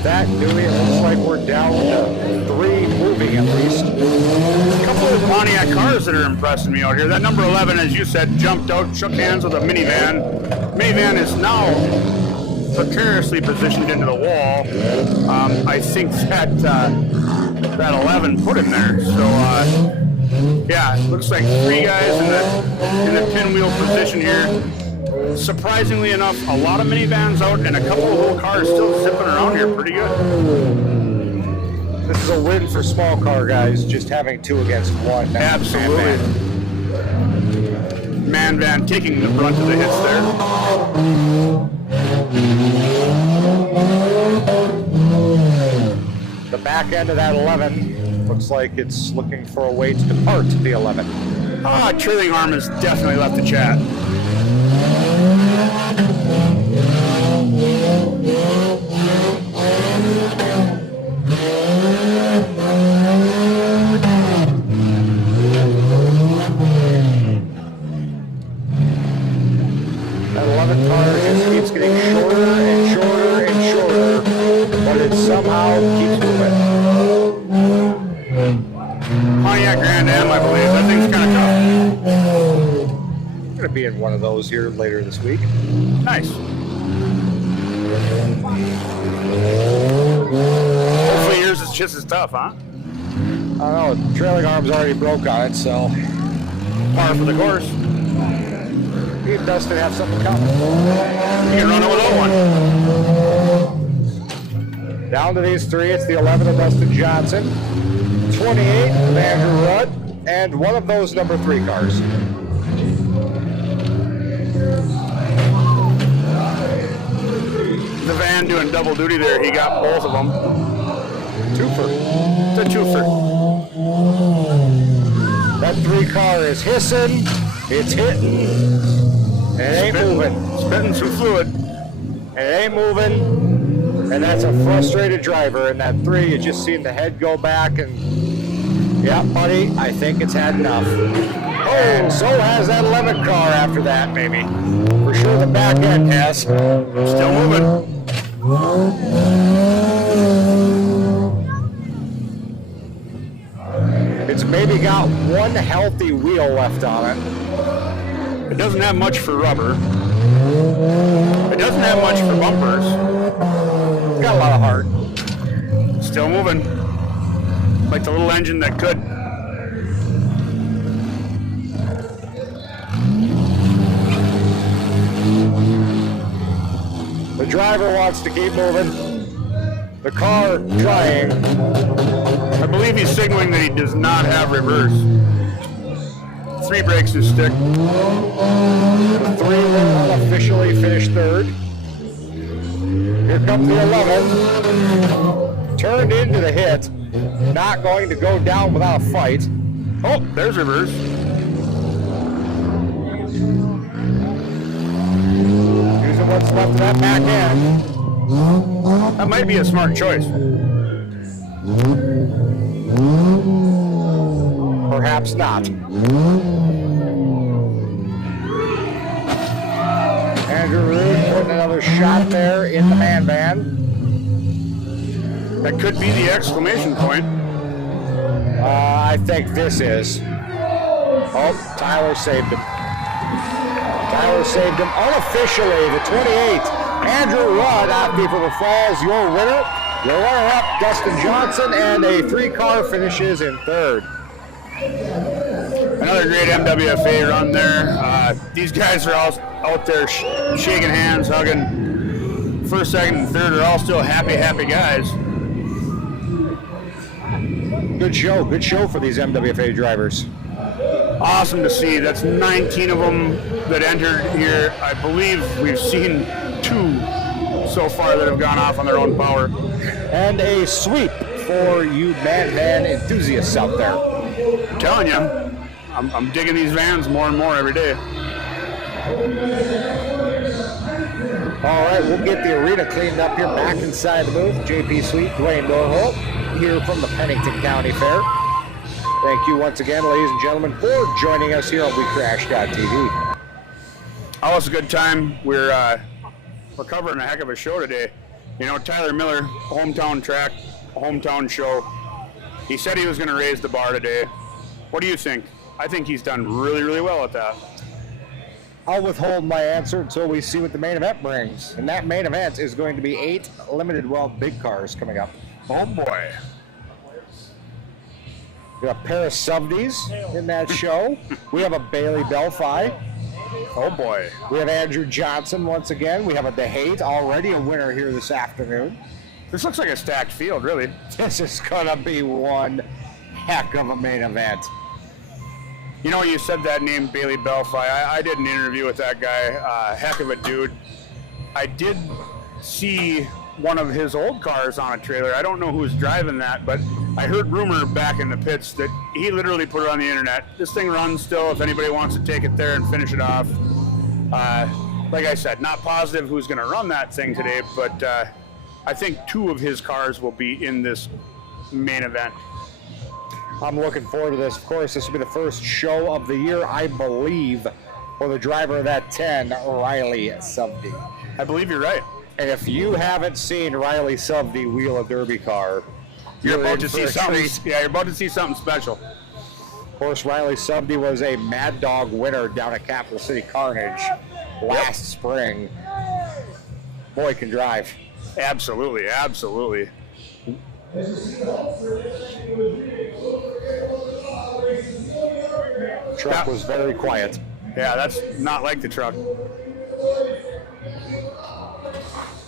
That doing it looks like we're down to 3 moving at least. A couple of Pontiac cars that are impressing me out here. That number 11, as you said, jumped out, shook hands with a minivan. Minivan is now precariously positioned into the wall. I think that 11 put him there. So yeah, it looks like 3 guys in the pinwheel position here. Surprisingly enough, a lot of minivans out and a couple of little cars still zipping around here pretty good. This is a win for small car guys, just having 2 against 1. Absolutely. Man van taking the brunt of the hits there. The back end of that 11 looks like it's looking for a way to depart the 11. Trailing arm has definitely left the chat. That 11 car just keeps getting shorter and shorter and shorter, but it somehow keeps moving. Pontiac Grand Am, I believe. That thing's kind of tough. I'm going to be in one of those here later this week. Nice. Hopefully yours is just as tough, huh? I don't know, trailing arm's already broke on it, so Par for the course. He and Dustin have something coming. You can run it without one. Down to these three. It's the 11 of Dustin Johnson, 28 of Andrew Rudd, and one of those number 3 cars. The van doing double duty there. He got both of them. Twofer. It's a twofer. That 3 car is hissing. It's hitting. It ain't moving. Spitting some fluid. It ain't moving. And that's a frustrated driver. In that 3, you just seen the head go back and, yeah, buddy, I think it's had enough. Oh, so has that 11 car after that, maybe. For sure the back end has. Still moving. It's maybe got one healthy wheel left on it. It doesn't have much for rubber. It doesn't have much for bumpers. It's got a lot of heart. Still moving. Like the little engine that could. The driver wants to keep moving. The car trying. I believe he's signaling that he does not have reverse. 3 brakes his stick. The 3 will unofficially finish 3rd. Here comes the 11. Turned into the hit. Not going to go down without a fight. Oh, there's reverse. Using what's left of that back end. That might be a smart choice. Perhaps not. Andrew Rood putting another shot there in the man van. That could be the exclamation point. I think this is. Oh, Tyler saved him. Tyler saved him unofficially. The 28, Andrew Rudd out the Beaver Falls, your winner. Your runner-up, Dustin Johnson, and a 3-car finishes in 3rd. Another great MWFA run there. These guys are all out there shaking hands, hugging. 1st, 2nd, and 3rd are all still happy guys. Good show for these MWFA drivers. Awesome to see. That's 19 of them that entered here. I believe we've seen 2 so far that have gone off on their own power. And a sweep for you man van enthusiasts out there. I'm telling you, I'm digging these vans more and more every day. All right, we'll get the arena cleaned up here back inside the booth. JP Sweet, Dwayne Norholt, here from the Pennington County Fair. Thank you once again, ladies and gentlemen, for joining us here on WeCrash.tv. Always a good time. We're covering a heck of a show today. You know, Tyler Miller, hometown track, hometown show. He said he was going to raise the bar today. What do you think? I think he's done really, really well at that. I'll withhold my answer until we see what the main event brings. And that main event is going to be 8 limited weld big cars coming up. Oh boy. We have a pair of Subdies in that show. We have a Bailey Belfi. Oh boy. We have Andrew Johnson once again. We have a DeHate, already a winner here this afternoon. This looks like a stacked field, really. This is gonna be one heck of a main event. You know, you said that name, Bailey Belfi. I did an interview with that guy. Heck of a dude. I did see one of his old cars on a trailer. I don't know who's driving that, but I heard rumor back in the pits that he literally put it on the internet. This thing runs still if anybody wants to take it there and finish it off. Like I said, not positive who's going to run that thing today, but I think 2 of his cars will be in this main event. I'm looking forward to this. Of course, this will be the first show of the year, I believe, for the driver of that 10, Riley Subdy. I believe you're right. And if you haven't seen Riley Subdy wheel a derby car, You're about in to for see a something. treat. Yeah, you're about to see something special. Of course, Riley Subdy was a Mad Dog winner down at Capital City Carnage last spring. Boy can drive. Absolutely, absolutely. Truck was very quiet. Yeah, that's not like the truck.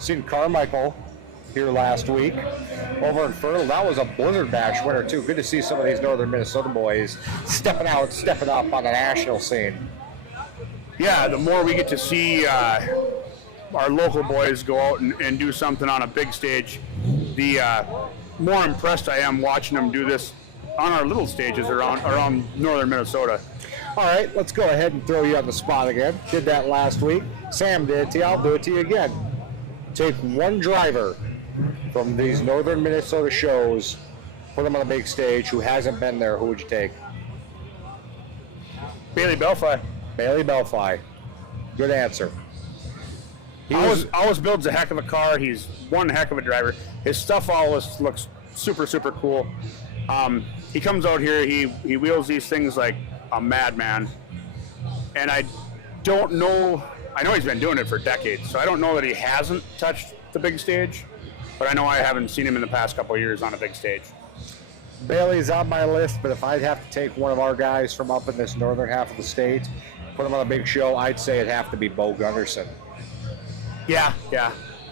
Seen Carmichael here last week over in Fertile. That was a Blizzard Bash winner too. Good to see some of these northern Minnesota boys stepping out, stepping up on the national scene. Yeah, the more we get to see our local boys go out and do something on a big stage, the more impressed I am watching them do this on our little stages around northern Minnesota. All right, let's go ahead and throw you on the spot again. Did that last week. Sam did it to you. I'll do it to you again. Take one driver from these northern Minnesota shows, put them on a big stage. Who hasn't been there? Who would you take? Bailey Belfi. Bailey Belfi. Good answer. Always builds a heck of a car. He's one heck of a driver. His stuff always looks super, super cool. He comes out here, he wheels these things like a madman. And I don't know, I know he's been doing it for decades, so I don't know that he hasn't touched the big stage, but I know I haven't seen him in the past couple of years on a big stage. Bailey's on my list, but if I'd have to take one of our guys from up in this northern half of the state, put him on a big show, I'd say it'd have to be Bo Gunderson. Yeah.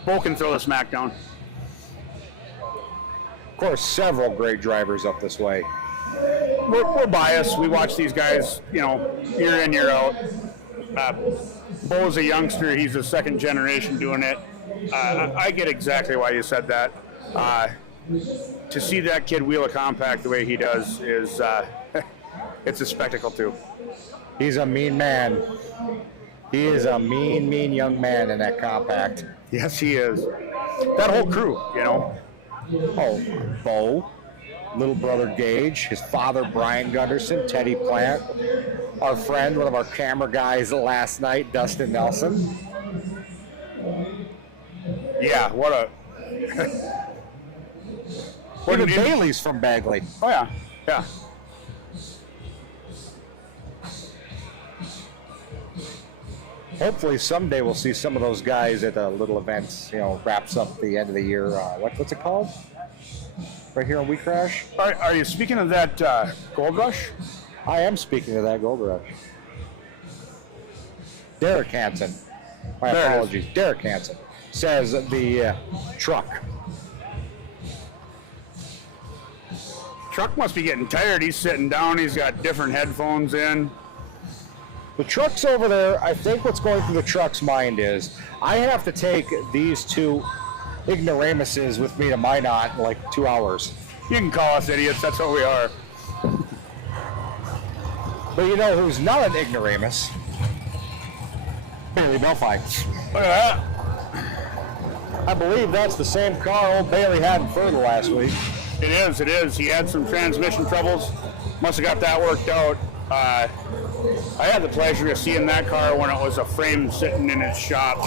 Bo can throw the smack down. Of course, several great drivers up this way. We're biased. We watch these guys, year in, year out. Bo's a youngster. He's a second generation doing it. I get exactly why you said that. To see that kid wheel a compact the way he does is it's a spectacle too. He's a mean man. He is a mean young man in that compact. Yes, he is. That whole crew, Oh, Bo, little brother Gage, his father Brian Gunderson, Teddy Plant, our friend, one of our camera guys last night, Dustin Nelson. Yeah, what a... Even Bailey's from Bagley. Oh, yeah. Hopefully someday we'll see some of those guys at little events, wraps up the end of the year. What's it called? Right here on We Crash? Are you speaking of that Gold Rush? I am speaking of that Gold Rush. Derek Hansen. My apologies. Derek Hansen says the truck. Truck must be getting tired. He's sitting down. He's got different headphones in. The truck's over there. I think what's going through the truck's mind is I have to take these two ignoramuses with me to Minot in like 2 hours. You can call us idiots. That's what we are. But you know who's not an ignoramus? Bailey Belfi. Look at that. I believe that's the same car old Bailey had in Fertile last week. It is. He had some transmission troubles. Must have got that worked out. I had the pleasure of seeing that car when it was a frame sitting in its shop.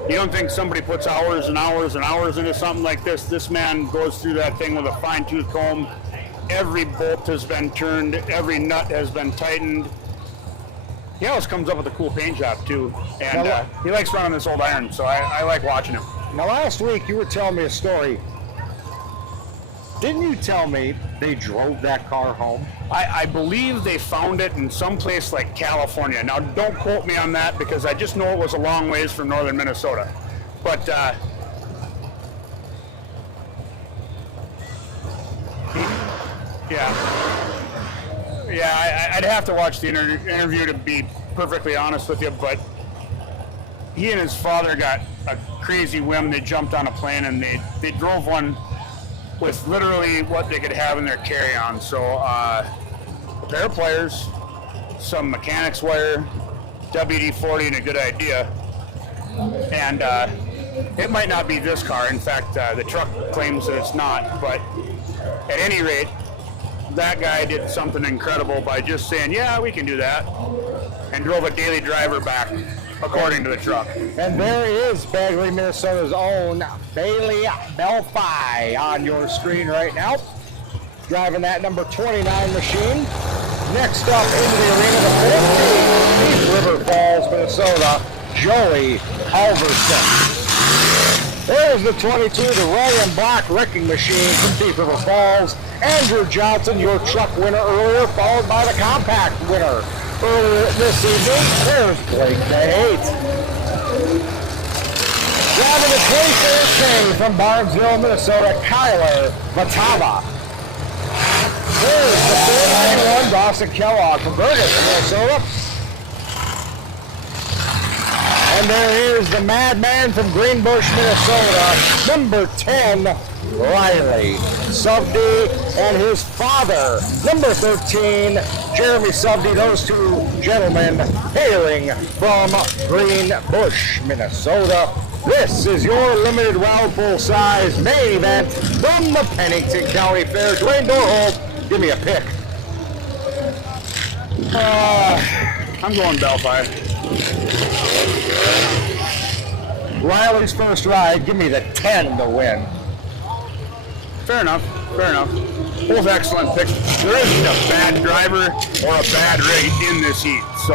And you don't think somebody puts hours and hours and hours into something like this. This man goes through that thing with a fine-tooth comb. Every bolt has been turned. Every nut has been tightened. He always comes up with a cool paint job, too. And he likes running this old iron, so I like watching him. Now, last week you were telling me a story. Didn't you tell me they drove that car home? I believe they found it in some place like California. Now, don't quote me on that because I just know it was a long ways from northern Minnesota. But I'd have to watch the interview to be perfectly honest with you. But he and his father got a crazy whim. They jumped on a plane and they drove one with literally what they could have in their carry-on. So a pair of pliers, some mechanics wire, WD-40, and a good idea. And it might not be this car. In fact, the truck claims that it's not. But at any rate, that guy did something incredible by just saying, yeah, we can do that, and drove a daily driver back, according to the truck. And there is Bagley, Minnesota's own Bailey Belfi on your screen right now, driving that number 29 machine. Next up into the arena, the 14, East River Falls, Minnesota, Joey Halverson. There's the 22, the red and black wrecking machine from Deep River Falls. Andrew Johnson, your truck winner earlier, followed by the compact winner earlier this evening. There's Blake the 8. Driving the 24 King from Barnesville, Minnesota, Kyler Vatava. There's the 491 Dawson Kellogg from Burgess, Minnesota. And there is the Madman from Greenbush, Minnesota, number 10, Riley Subdy, and his father, number 13, Jeremy Subdy. Those two gentlemen hailing from Greenbush, Minnesota. This is your limited round full-size main event from the Pennington County Fair. Dwayne Dorholt, give me a pick. I'm going Belfast. Riley's first ride, give me the 10 to win. Fair enough. Both excellent picks. There isn't a bad driver or a bad rig in this heat, so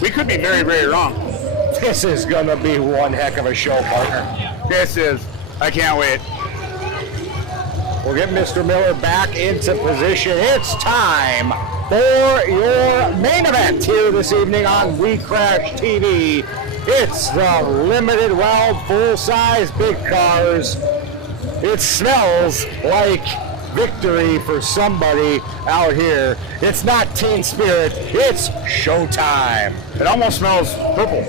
we could be very, very wrong. This is gonna be one heck of a show, partner. This is. I can't wait. We'll get Mr. Miller back into position. It's time for your main event here this evening on We Crash TV. It's the limited round full-size big cars. It smells like victory for somebody out here. It's not Teen Spirit, it's showtime. It almost smells purple.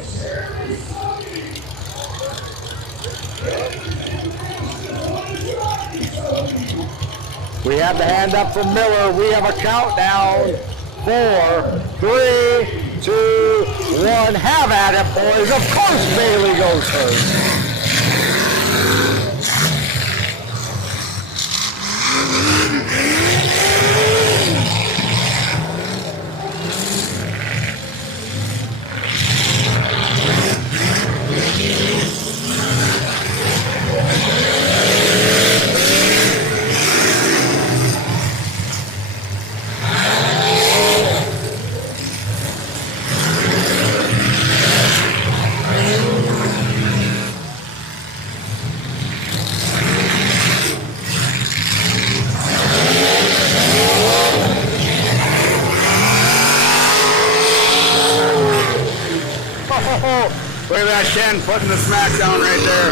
We have the hand up from Miller. We have a countdown. 4, 3, 2, 1. Have at it, boys. Of course Bailey goes first. Look at that Ken putting the smack down right there.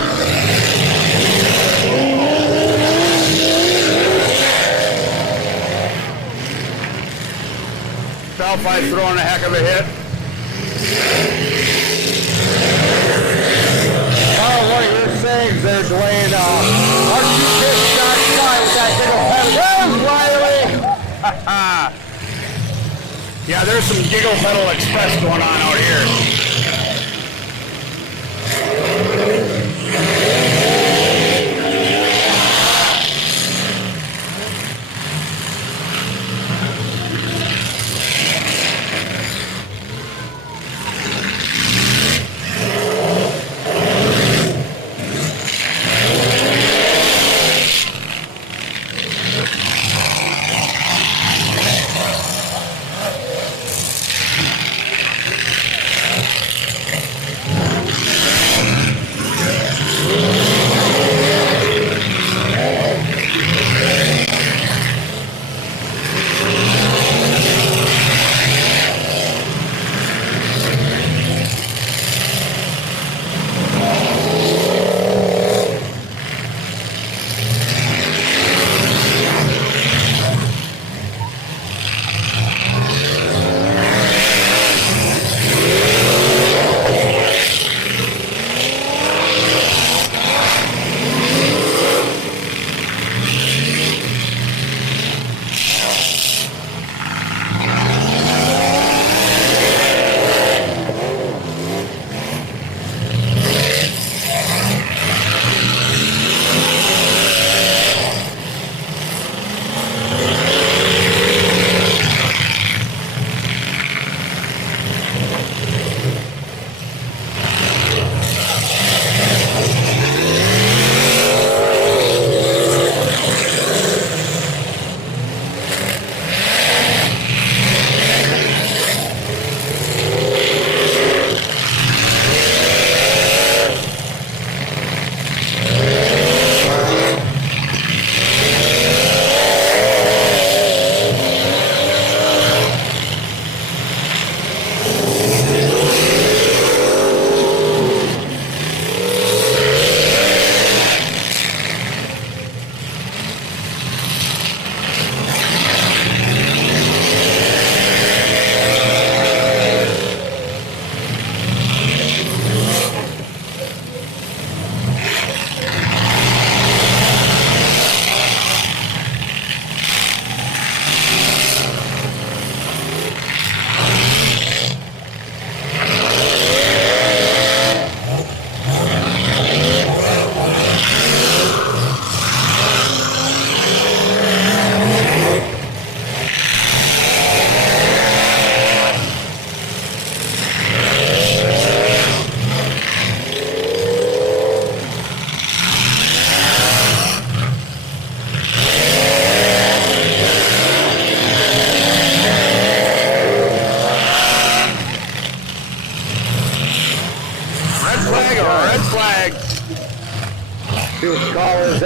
Belfast throwing a heck of a hit. Oh, what you're saying there, Dwayne. Aren't you kids got shot with that giggle pedal? There's Riley! Yeah, there's some Giggle Pedal Express going on out here.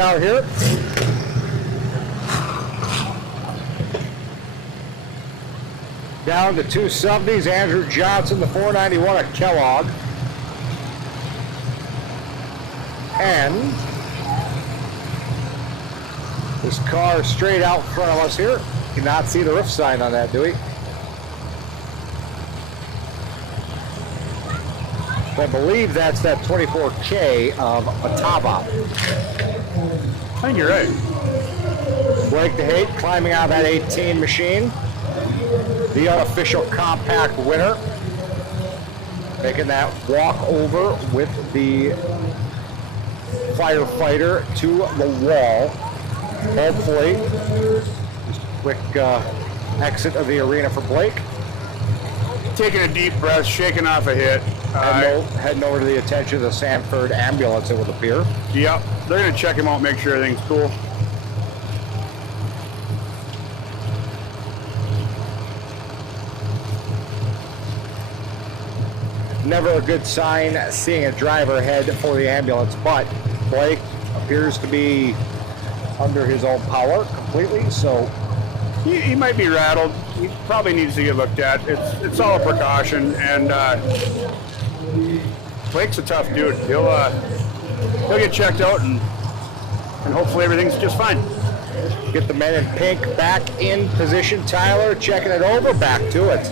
out here. Down to 270s, Andrew Johnson, the 491 at Kellogg. And this car straight out in front of us here. Cannot see the roof sign on that, do we? I believe that's that 24K of Ottawa. I think you're right. Blake the Hate climbing out of that 18 machine. The unofficial compact winner. Making that walk over with the firefighter to the wall. Hopefully, just a quick exit of the arena for Blake. Taking a deep breath, shaking off a hit. Heading over to the attention of the Sanford ambulance, it would appear. Yep, they're going to check him out, make sure everything's cool. Never a good sign seeing a driver head for the ambulance, but Blake appears to be under his own power completely, so He might be rattled. He probably needs to get looked at. It's all a precaution, and Blake's a tough dude. He'll get checked out, and hopefully everything's just fine. get the men in pink back in position. Tyler checking it over, back to it.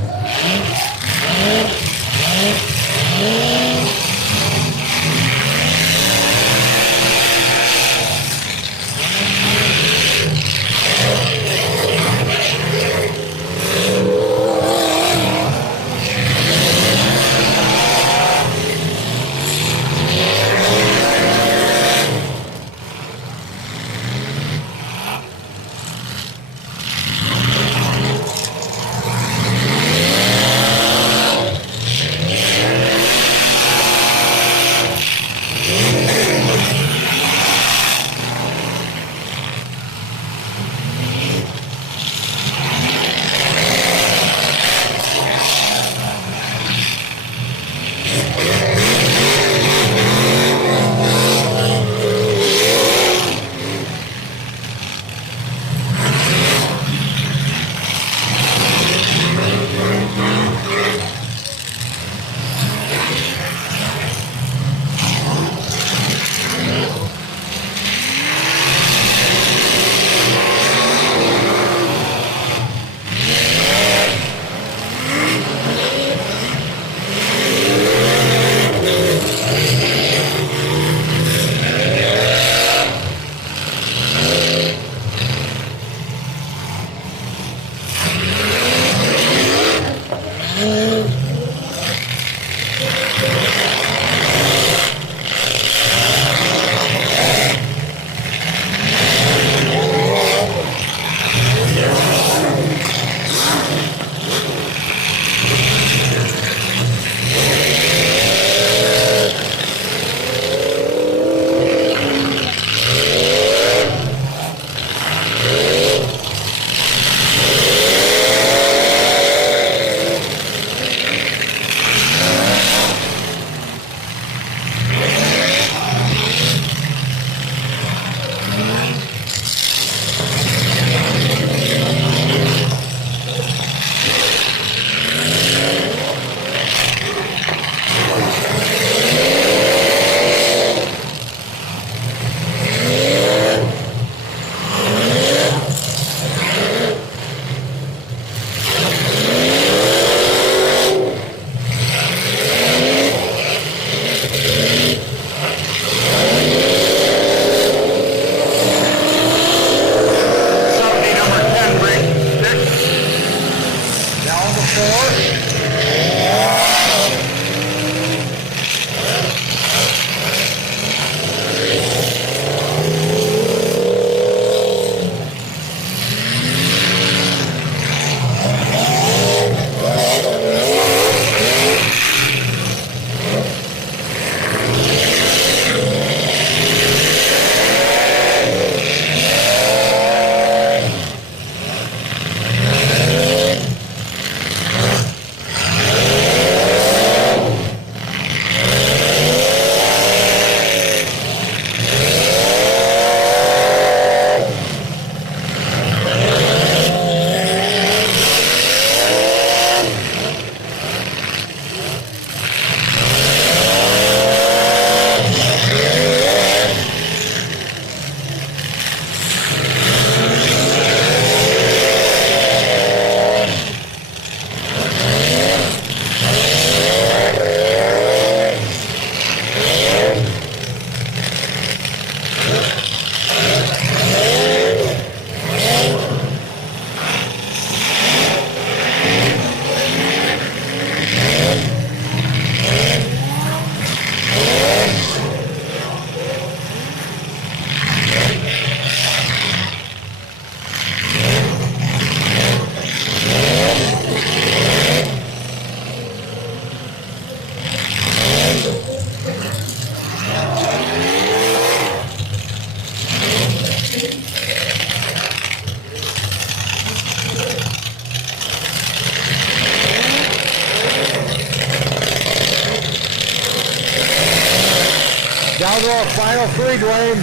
Down to our final three, Dwayne.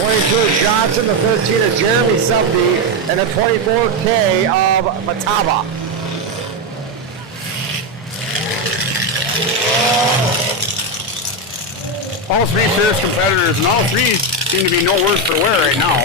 '22 Johnson, the 13 of Jeremy Subby, and the 24K of Matava. All three fierce competitors, and all three seem to be no worse for wear right now.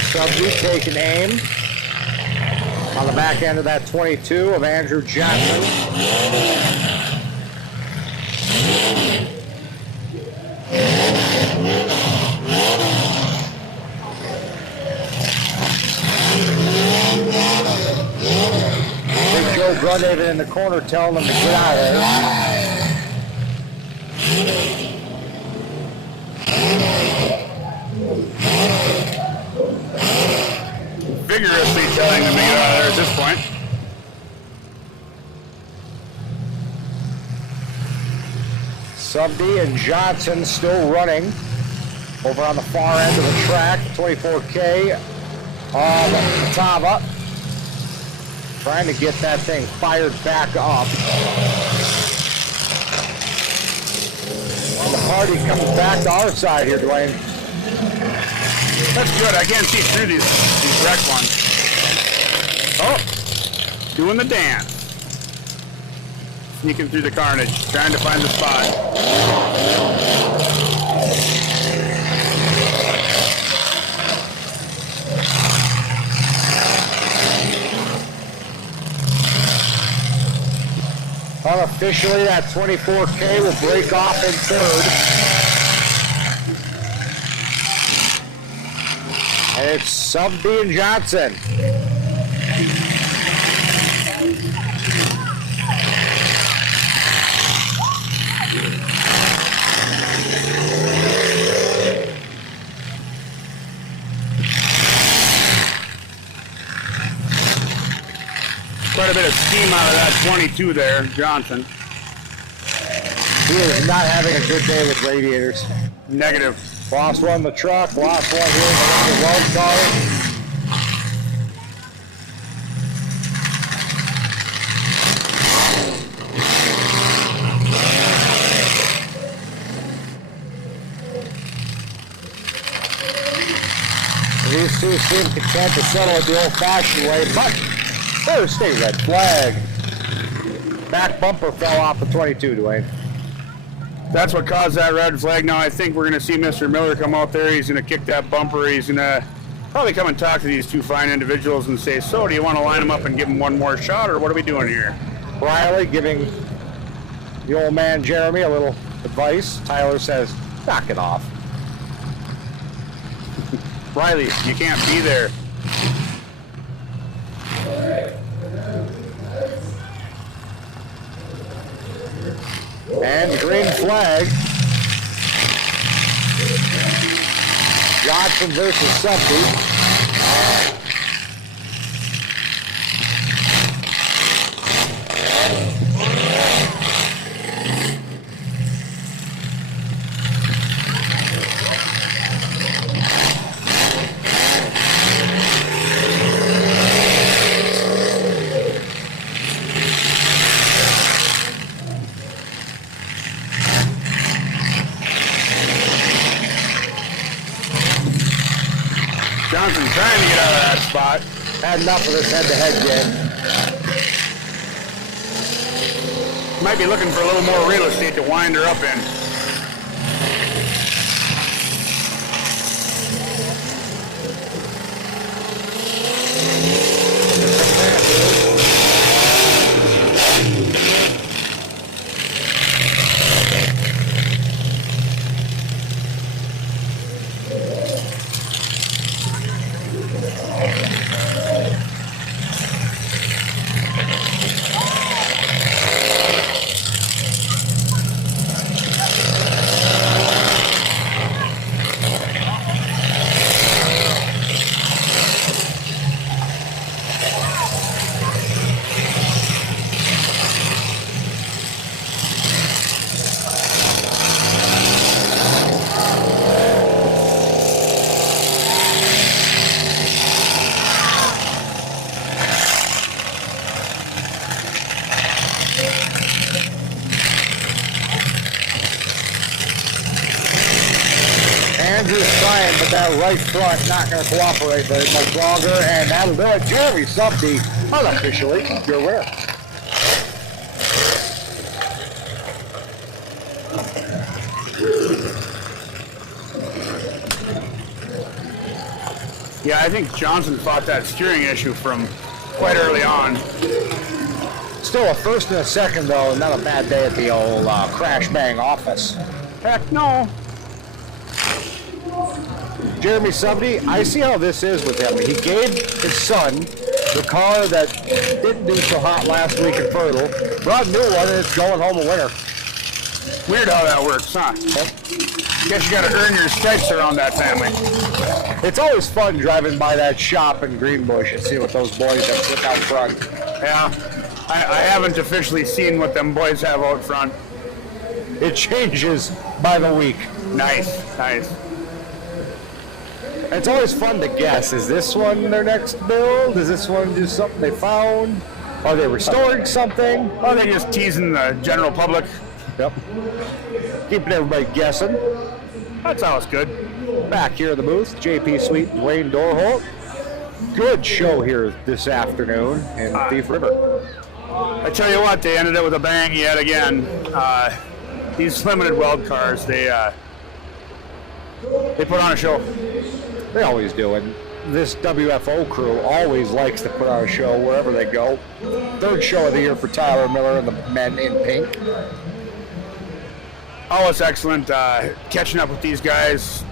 Subby taking aim on the back end of that 22 of Andrew Jackson. Big Joe Grundavid in the corner telling them to get out of there. Vigorously telling them to get out of there at this point. Subby and Johnson still running over on the far end of the track. 24K of Matava. Trying to get that thing fired back up. And the party comes back to our side here, Dwayne. That's good. I can't see through these wrecked ones. Oh, doing the dance. Sneaking through the carnage, trying to find the spot. Unofficially, that 24K will break off in third. And it's Subby and Johnson. Quite a bit of steam out of that 22 there, Johnson. He is not having a good day with radiators. Negative. Lost one in the truck, lost one here in the Weld car. These two seem content to settle it the old-fashioned way, but there's a red flag. Back bumper fell off the 22, Dwayne. That's what caused that red flag. Now I think we're going to see Mr. Miller come out there. He's going to kick that bumper. He's going to probably come and talk to these two fine individuals and say, so do you want to line them up and give them one more shot, or what are we doing here? Riley giving the old man Jeremy a little advice. Tyler says, knock it off. Riley, you can't be there. And the green flag. Johnson versus Subby. Johnson trying to get out of that spot. Had enough of this head-to-head game. Might be looking for a little more real estate to wind her up in. but that right front not going to cooperate very much longer, and that'll do it. Jeremy Subde, unofficially, your winner. Yeah, I think Johnson fought that steering issue from quite early on. Still a first and a second, though. Not a bad day at the old crash bang office. Heck no. Jeremy Subde, I see how this is with him. He gave his son the car that didn't do so hot last week in Fertile, brought a new one, and it's going home a winner. Weird how that works, huh? Guess you gotta earn your stripes around that family. It's always fun driving by that shop in Greenbush and see what those boys have put out front. Yeah, I haven't officially seen what them boys have out front. It changes by the week. Nice, nice. It's always fun to guess. Is this one their next build? Is this one just something they found? Are they restoring something? Oh, they're just teasing the general public. Yep. Keeping everybody guessing. That's always good. Back here in the booth, JP Sweet, Wayne Dorholt. Good show here this afternoon in Thief River. I tell you what, they ended it with a bang yet again. These limited Weld cars, they put on a show. They always do, and this WFO crew always likes to put on a show wherever they go. Third show of the year for Tyler Miller and the men in pink. Always excellent catching up with these guys.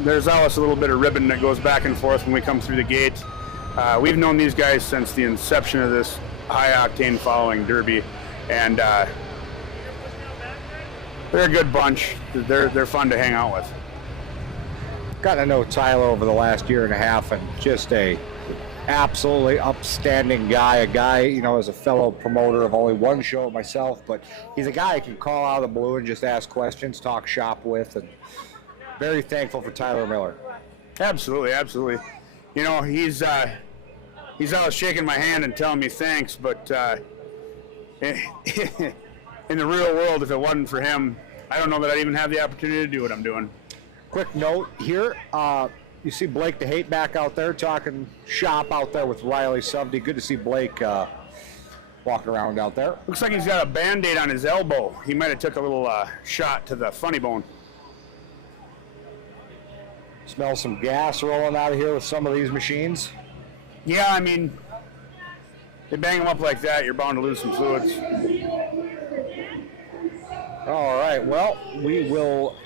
There's always a little bit of ribbon that goes back and forth when we come through the gate. We've known these guys since the inception of this high octane following derby, and they're a good bunch. They're fun to hang out with. Got to know Tyler over the last year and a half, and just a absolutely upstanding guy. A guy, you know, as a fellow promoter of only one show myself, but he's a guy I can call out of the blue and just ask questions, talk shop with, and very thankful for Tyler Miller. Absolutely, absolutely. You know, he's always shaking my hand and telling me thanks, but in the real world, if it wasn't for him, I don't know that I'd even have the opportunity to do what I'm doing. Quick note here, you see Blake the Hate back out there talking shop out there with Riley Subde. Good to see Blake walking around out there. Looks like he's got a Band-Aid on his elbow. He might have took a little shot to the funny bone. Smell some gas rolling out of here with some of these machines. Yeah, I mean, they bang them up like that, you're bound to lose some fluids. All right, well, we will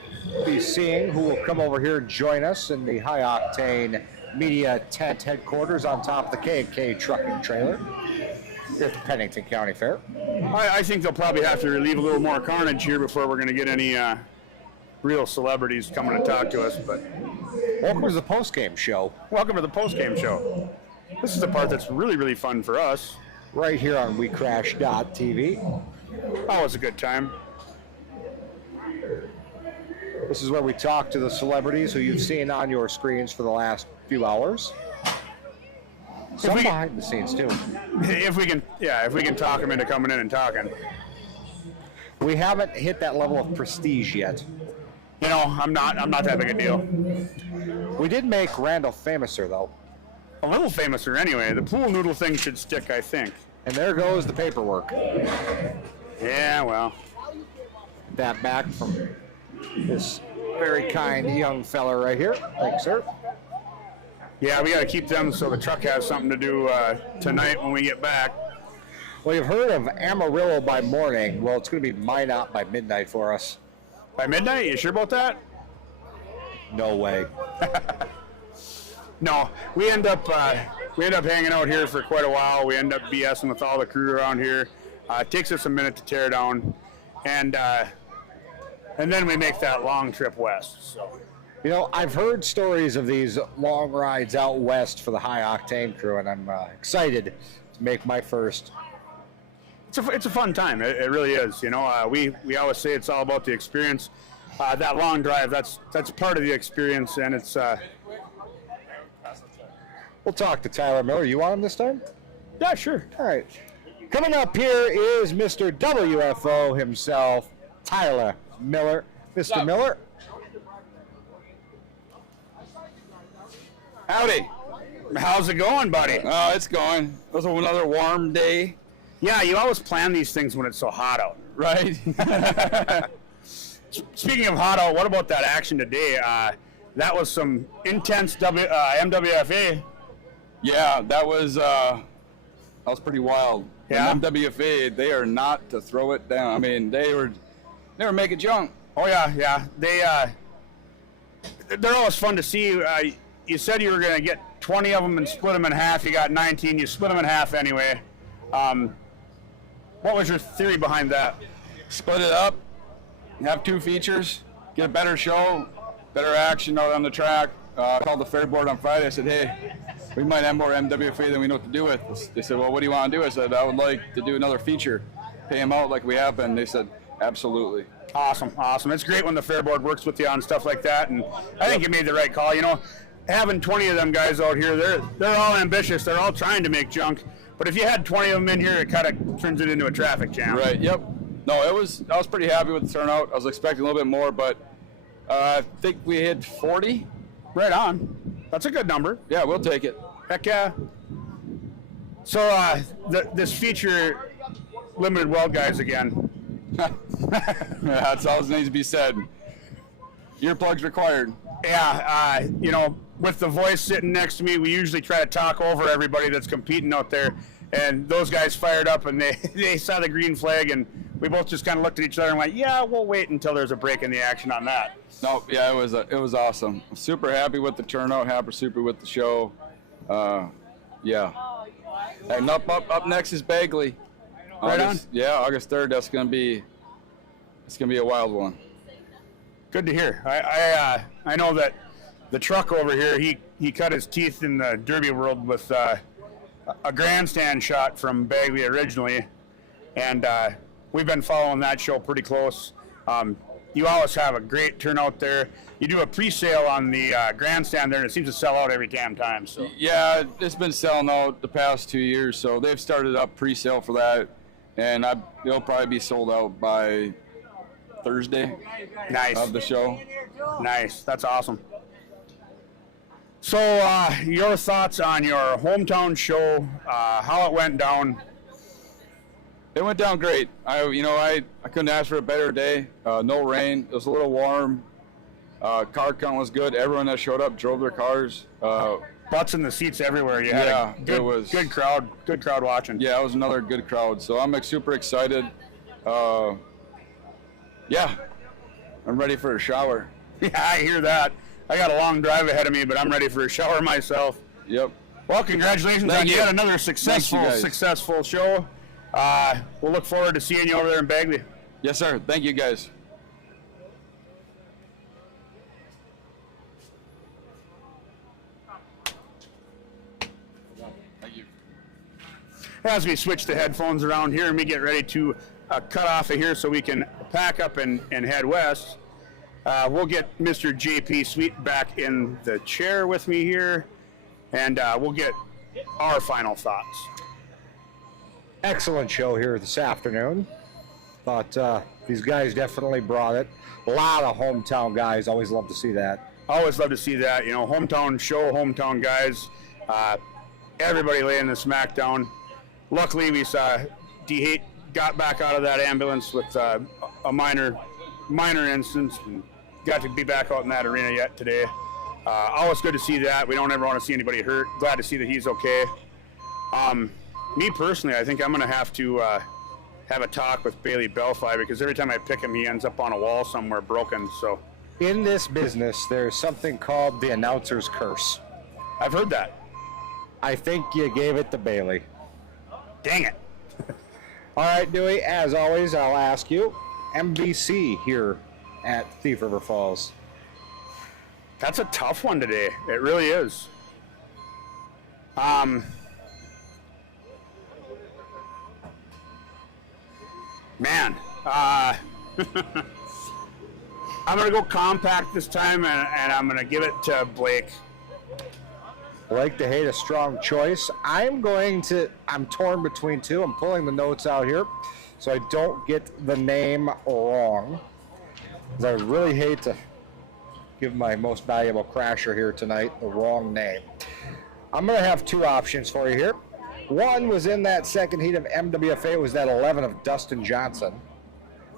be seeing who will come over here and join us in the High Octane Media Tent headquarters on top of the K&K trucking trailer here at the Pennington County Fair. I think they'll probably have to relieve a little more carnage here before we're going to get any real celebrities coming to talk to us. But welcome to the post-game show. Welcome to the post-game show. This is the part that's really, really fun for us. Right here on WeCrash.tv. Always a good time. This is where we talk to the celebrities who you've seen on your screens for the last few hours. Some behind the scenes too. If we can talk them into coming in and talking. We haven't hit that level of prestige yet. You know, I'm not that big a deal. We did make Randall famouser though. A little famouser anyway. The pool noodle thing should stick, I think. And there goes the paperwork. Yeah, well. That back from this very kind young fella right here. Thanks, sir. Yeah, we got to keep them so the truck has something to do tonight when we get back. Well, you've heard of Amarillo by morning. Well, it's going to be Minot by midnight for us. By midnight? You sure about that? No way. No, we end up hanging out here for quite a while. We end up BSing with all the crew around here. It takes us a minute to tear down, and then we make that long trip west. So. You know, I've heard stories of these long rides out west for the High Octane crew, and I'm excited to make my first. It's a fun time. It really is. You know, we always say it's all about the experience. That long drive, that's part of the experience, and it's. We'll talk to Tyler Miller. You want him this time? Yeah, sure. All right. Coming up here is Mr. WFO himself, Tyler Miller. Mr. Miller. Howdy. How's it going, buddy? Oh, it's going. It was another warm day. Yeah, you always plan these things when it's so hot out. Right? Speaking of hot out, what about that action today? That was some intense MWFA. Yeah, that was pretty wild. Yeah? And MWFA, they are not to throw it down. I mean, they were making junk. Oh yeah. They're always fun to see. You said you were going to get 20 of them and split them in half. You got 19. You split them in half anyway. What was your theory behind that? Split it up, have 2 features, get a better show, better action out on the track. I called the fair board on Friday. I said, hey, we might have more MWFA than we know what to do with. They said, well, what do you want to do? I said, I would like to do another feature, pay them out like we have been. They said, absolutely. Awesome. It's great when the fair board works with you on stuff like that, and I think you made the right call. You know, having 20 of them guys out here, they're all ambitious. They're all trying to make junk. But if you had 20 of them in here, it kind of turns it into a traffic jam. Right. Yep. No, I was pretty happy with the turnout. I was expecting a little bit more, but I think we hit 40. Right on. That's a good number. Yeah, we'll take it. Heck yeah. So this feature limited weld guys again. That's all that needs to be said. Earplugs required. Yeah, with the voice sitting next to me, we usually try to talk over everybody that's competing out there. And those guys fired up and they saw the green flag, and we both just kind of looked at each other and went, yeah, we'll wait until there's a break in the action on that. No, yeah, it was awesome. I'm super happy with the turnout, super with the show. Yeah. And up next is Bagley. Right August, on. Yeah, August 3rd. It's gonna be a wild one. Good to hear. I know that the truck over here, he cut his teeth in the Derby world with a grandstand shot from Bagley originally, and we've been following that show pretty close. You always have a great turnout there. You do a pre-sale on the grandstand there, and it seems to sell out every damn time. So yeah, it's been selling out the past 2 years, so they've started up pre-sale for that, and it'll probably be sold out by Thursday. Nice. Of the show. Nice. That's awesome. So your thoughts on your hometown show, how it went down? It went down great. I couldn't ask for a better day. No rain. It was a little warm. Car count was good. Everyone that showed up drove their cars. Butts in the seats everywhere. You had a good crowd. Good crowd watching. Yeah, it was another good crowd. So I'm super excited. Yeah, I'm ready for a shower. Yeah, I hear that. I got a long drive ahead of me, but I'm ready for a shower myself. Yep. Well, congratulations on yet another successful show. We'll look forward to seeing you over there in Bagley. Yes, sir. Thank you, guys. Thank you. As we switch the headphones around here and we get ready to cut off of here so we can pack up and head west, we'll get Mr. JP Sweet back in the chair with me here, and we'll get our final thoughts. Excellent show here this afternoon. Thought these guys definitely brought it. A lot of hometown guys. Always love to see that. Always love to see that. You know, hometown show, hometown guys. Everybody laying the smackdown. Luckily, we saw D8 got back out of that ambulance with a minor instance. And got to be back out in that arena yet today. Always good to see that. We don't ever want to see anybody hurt. Glad to see that he's okay. Me personally, I think I'm going to have a talk with Bailey Belfi, because every time I pick him, he ends up on a wall somewhere broken. So, in this business, there's something called the announcer's curse. I've heard that. I think you gave it to Bailey. Dang it. All right, Dewey, as always, I'll ask you, MVC here at Thief River Falls. That's a tough one today. It really is. Man, I'm going to go compact this time, and I'm going to give it to Blake. Blake DeHate, a strong choice. I'm torn between two. I'm pulling the notes out here so I don't get the name wrong, because I really hate to give my most valuable crasher here tonight the wrong name. I'm going to have two options for you here. One was in that second heat of MWFA, was that 11 of Dustin Johnson.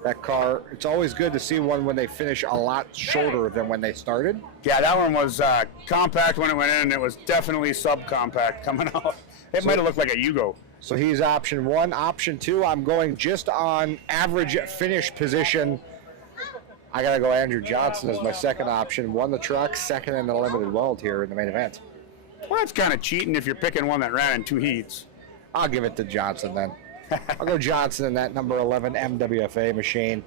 That car, it's always good to see one when they finish a lot shorter than when they started. Yeah, that one was compact when it went in, and it was definitely subcompact coming out. It might have looked like a Yugo. So he's option one. Option two, I'm going just on average finish position. I got to go Andrew Johnson as my second option. Won the truck, second in the limited weld here in the main event. Well, that's kind of cheating if you're picking one that ran in 2 heats. I'll give it to Johnson then. I'll go Johnson in that number 11 MWFA machine.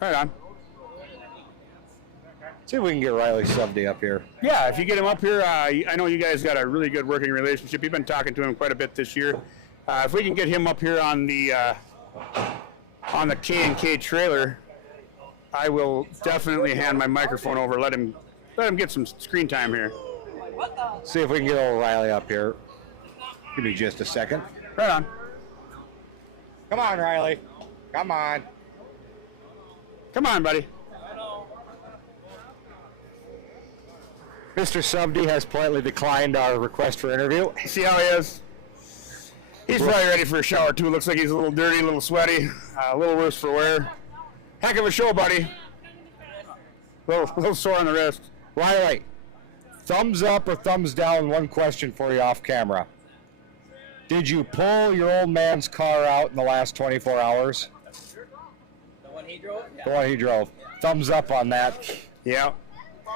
Right on. See if we can get Riley Subdy up here. Yeah, if you get him up here, I know you guys got a really good working relationship. You've been talking to him quite a bit this year. If we can get him up here on the K&K trailer, I will definitely hand my microphone over. Let him get some screen time here. See if we can get old Riley up here. Give me just a second. Right on. Come on, Riley. Come on. Come on, buddy. Mr. Subdy has politely declined our request for interview. See how he is? He's probably ready for a shower, too. Looks like he's a little dirty, a little sweaty, a little worse for wear. Heck of a show, buddy. A little sore on the wrist. Riley, thumbs up or thumbs down, one question for you off camera. Did you pull your old man's car out in the last 24 hours? The one he drove? Yeah. The one he drove. Thumbs up on that. Yeah,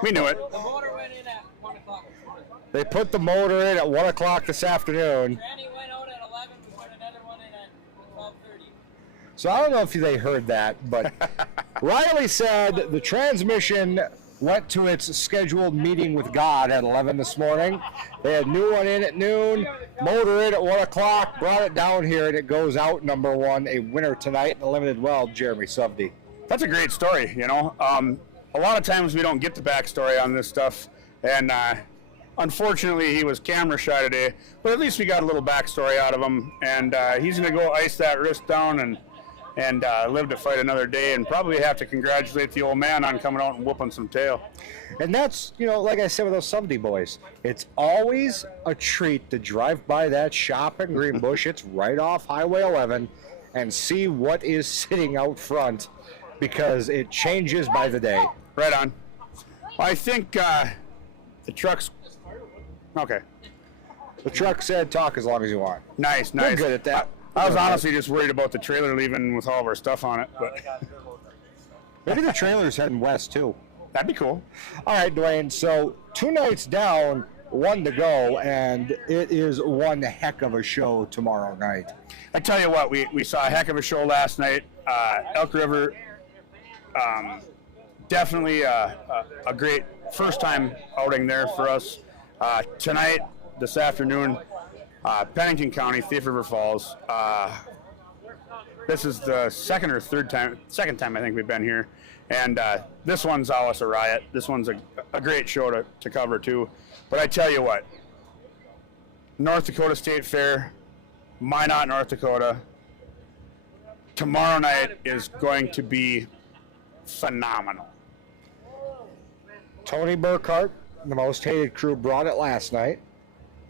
we knew it. The motor went in at 1 o'clock. They put the motor in at 1 o'clock this afternoon. Granny went out at 11, we put another one in at 12:30. So I don't know if they heard that, but Riley said the transmission went to its scheduled meeting with God at 11 this morning. They had new one in at noon, motor in at 1 o'clock, brought it down here, and it goes out number one, a winner tonight in the limited weld, Jeremy Subdy. That's a great story, you know. A lot of times we don't get the backstory on this stuff, and unfortunately he was camera shy today, but at least we got a little backstory out of him, and he's going to go ice that wrist down and live to fight another day, and probably have to congratulate the old man on coming out and whooping some tail. And that's, you know, like I said with those Subdy boys, it's always a treat to drive by that shop in Greenbush. It's right off Highway 11, and see what is sitting out front, because it changes by the day. Right on. I think the truck's okay. The truck said talk as long as you want. Nice. We're good at that. I was honestly just worried about the trailer leaving with all of our stuff on it, but Maybe the trailer's heading west too. that'd be cool. All right, Dwayne, so 2 nights down, 1 to go, and it is one heck of a show tomorrow night. I tell you what, we saw a heck of a show last night. Elk River, definitely a great first-time outing there for us. Tonight, this afternoon, Pennington County, Thief River Falls. This is the second time I think we've been here, and this one's always a riot. This one's a great show to cover too. But I tell you what, North Dakota State Fair, Minot, North Dakota, tomorrow night is going to be phenomenal. Tony Burkhart, the most hated crew, brought it last night.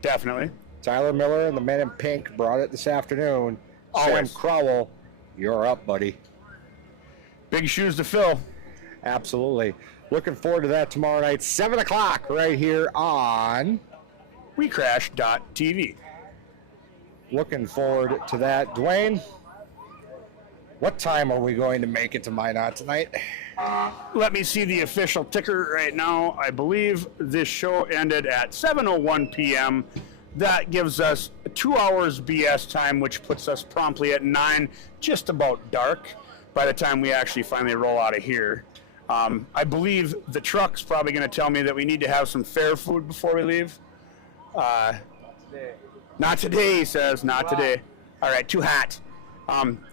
Definitely. Tyler Miller and the Men in Pink brought it this afternoon. Sam Always. Crowell, you're up, buddy. Big shoes to fill. Absolutely. Looking forward to that tomorrow night, 7 o'clock, right here on. WeCrash.tv. Looking forward to that. Dwayne, what time are we going to make it to Minot tonight? Let me see the official ticker right now. I believe this show ended at 7:01 p.m. That gives us 2 hours BS time, which puts us promptly at 9, just about dark, by the time we actually finally roll out of here. I believe the truck's probably going to tell me that we need to have some fair food before we leave. Not today, he says. Not today. All right, too hot.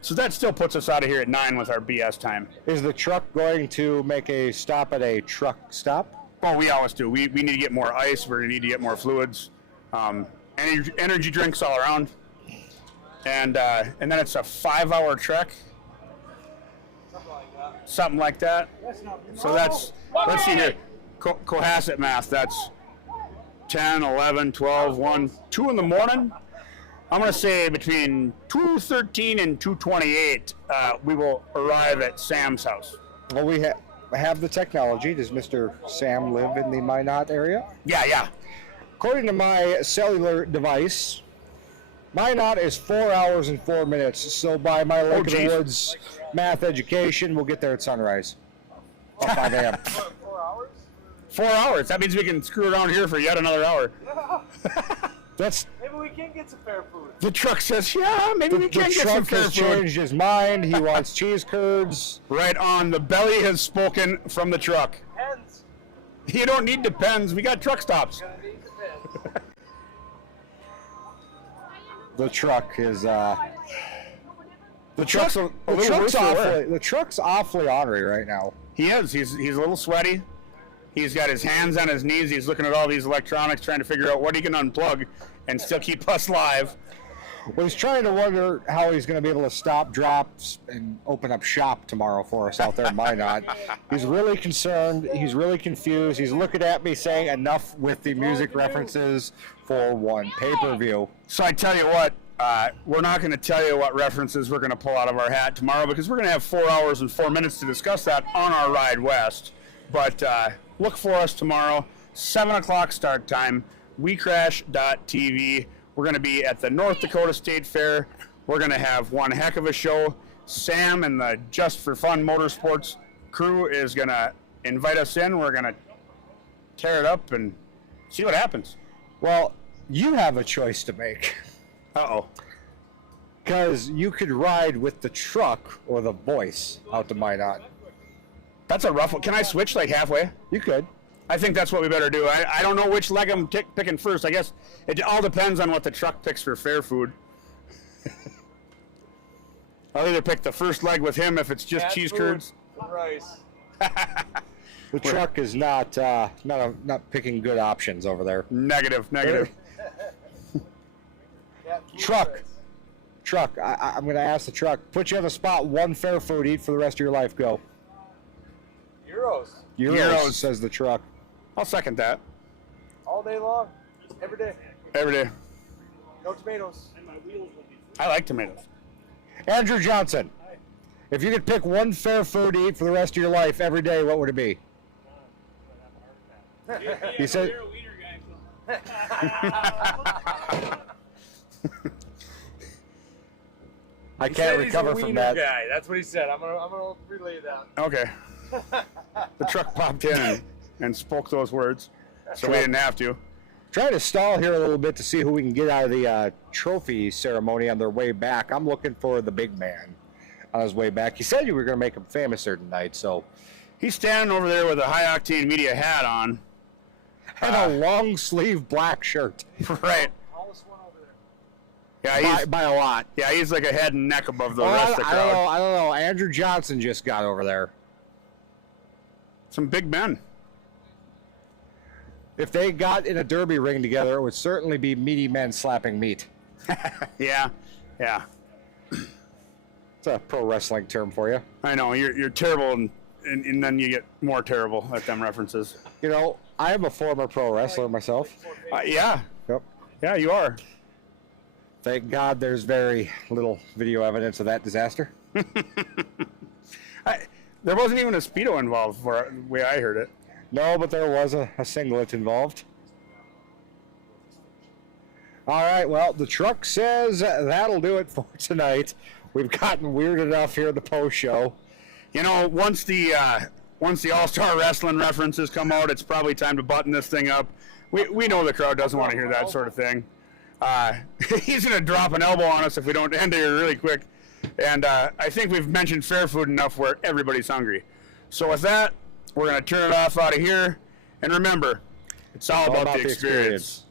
So that still puts us out of here at 9 with our BS time. Is the truck going to make a stop at a truck stop? Well, we always do. We need to get more ice. We're going to need to get more fluids. Energy drinks all around. And then it's a 5-hour trek. something like that. So that's, let's see here, Cohasset math, that's 10, 11, 12, 1, 2 in the morning. I'm going to say between 2:13 and 2:28, we will arrive at Sam's house. Well, we have the technology. Does Mr. Sam live in the Minot area? Yeah. According to my cellular device, Minot is 4 hours and 4 minutes. So by my Lake of the geez. Woods math education, we'll get there at sunrise. About 5 a.m. 4 hours? 4 hours. That means we can screw around here for yet another hour. Maybe we can get some fair food. The truck says, yeah, maybe we The can get some truck fair has food. changed his mind. He wants cheese curds. Right on. The belly has spoken from the truck. Pens. You don't need Depends. We got truck stops. Gonna need the pens. The truck is the truck's truck's a little worse for wear. the truck's awfully ornery right now. He is. He's a little sweaty. He's got his hands on his knees. He's looking at all these electronics, trying to figure out what he can unplug and still keep us live. Well, he's trying to wonder how he's going to be able to stop, drops, and open up shop tomorrow for us out there in Minot. He's really concerned. He's really confused. He's looking at me saying, enough with the music references for one pay-per-view. So I tell you what, we're not going to tell you what references we're going to pull out of our hat tomorrow because we're going to have 4 hours and 4 minutes to discuss that on our ride west. But look for us tomorrow, 7 o'clock start time, WeCrash.tv. We're going to be at the North Dakota State Fair. We're going to have one heck of a show. Sam and the Just for Fun Motorsports crew is going to invite us in. We're going to tear it up and see what happens. Well, you have a choice to make. Uh-oh. Because you could ride with the truck or the voice out to Minot. That's a rough one. Can I switch like halfway? You could. I think that's what we better do. I don't know which leg I'm picking first. I guess it all depends on what the truck picks for fair food. I'll either pick the first leg with him if it's just Cat cheese food, curds. rice. The truck is not picking good options over there. Negative. Cat food, Truck. rice. Truck. I'm going to ask the truck. Put you on the spot. One fair food. Eat for the rest of your life. Go. Euros. Euros, says the truck. I'll second that. All day long. Every day. Every day. No tomatoes. I like tomatoes. Andrew Johnson. If you could pick one fair food to eat for the rest of your life every day, what would it be? He said. You're a wiener guy, so. I can't recover from that. Guy. That's what he said. I'm gonna relay that. Okay. The truck popped in and spoke those words, so we didn't have to. Trying to stall here a little bit to see who we can get out of the trophy ceremony on their way back. I'm looking for the big man on his way back. He said you were going to make him famous there tonight, so. He's standing over there with a High Octane Media hat on. And a long sleeve black shirt. Right. Tallest one over there. Yeah, By a lot. yeah, he's like a head and neck above the rest of the I don't know. crowd. I don't know. Andrew Johnson just got over there. Some big men. If they got in a derby ring together, it would certainly be meaty men slapping meat. Yeah. It's a pro wrestling term for you. I know, you're terrible, and then you get more terrible at them references. You know, I am a former pro wrestler myself. Yeah, Yep. yeah, you are. Thank God there's very little video evidence of that disaster. There wasn't even a Speedo involved, for the way I heard it. No, but there was a singlet involved. All right, well, the truck says that'll do it for tonight. We've gotten weird enough here at the post show. You know, once the All-Star Wrestling references come out, it's probably time to button this thing up. We know the crowd doesn't want to hear that sort of thing. He's going to drop an elbow on us if we don't end it really quick. And I think we've mentioned fair food enough where everybody's hungry. So with that, we're going to turn it off out of here. And remember, it's all about the experience.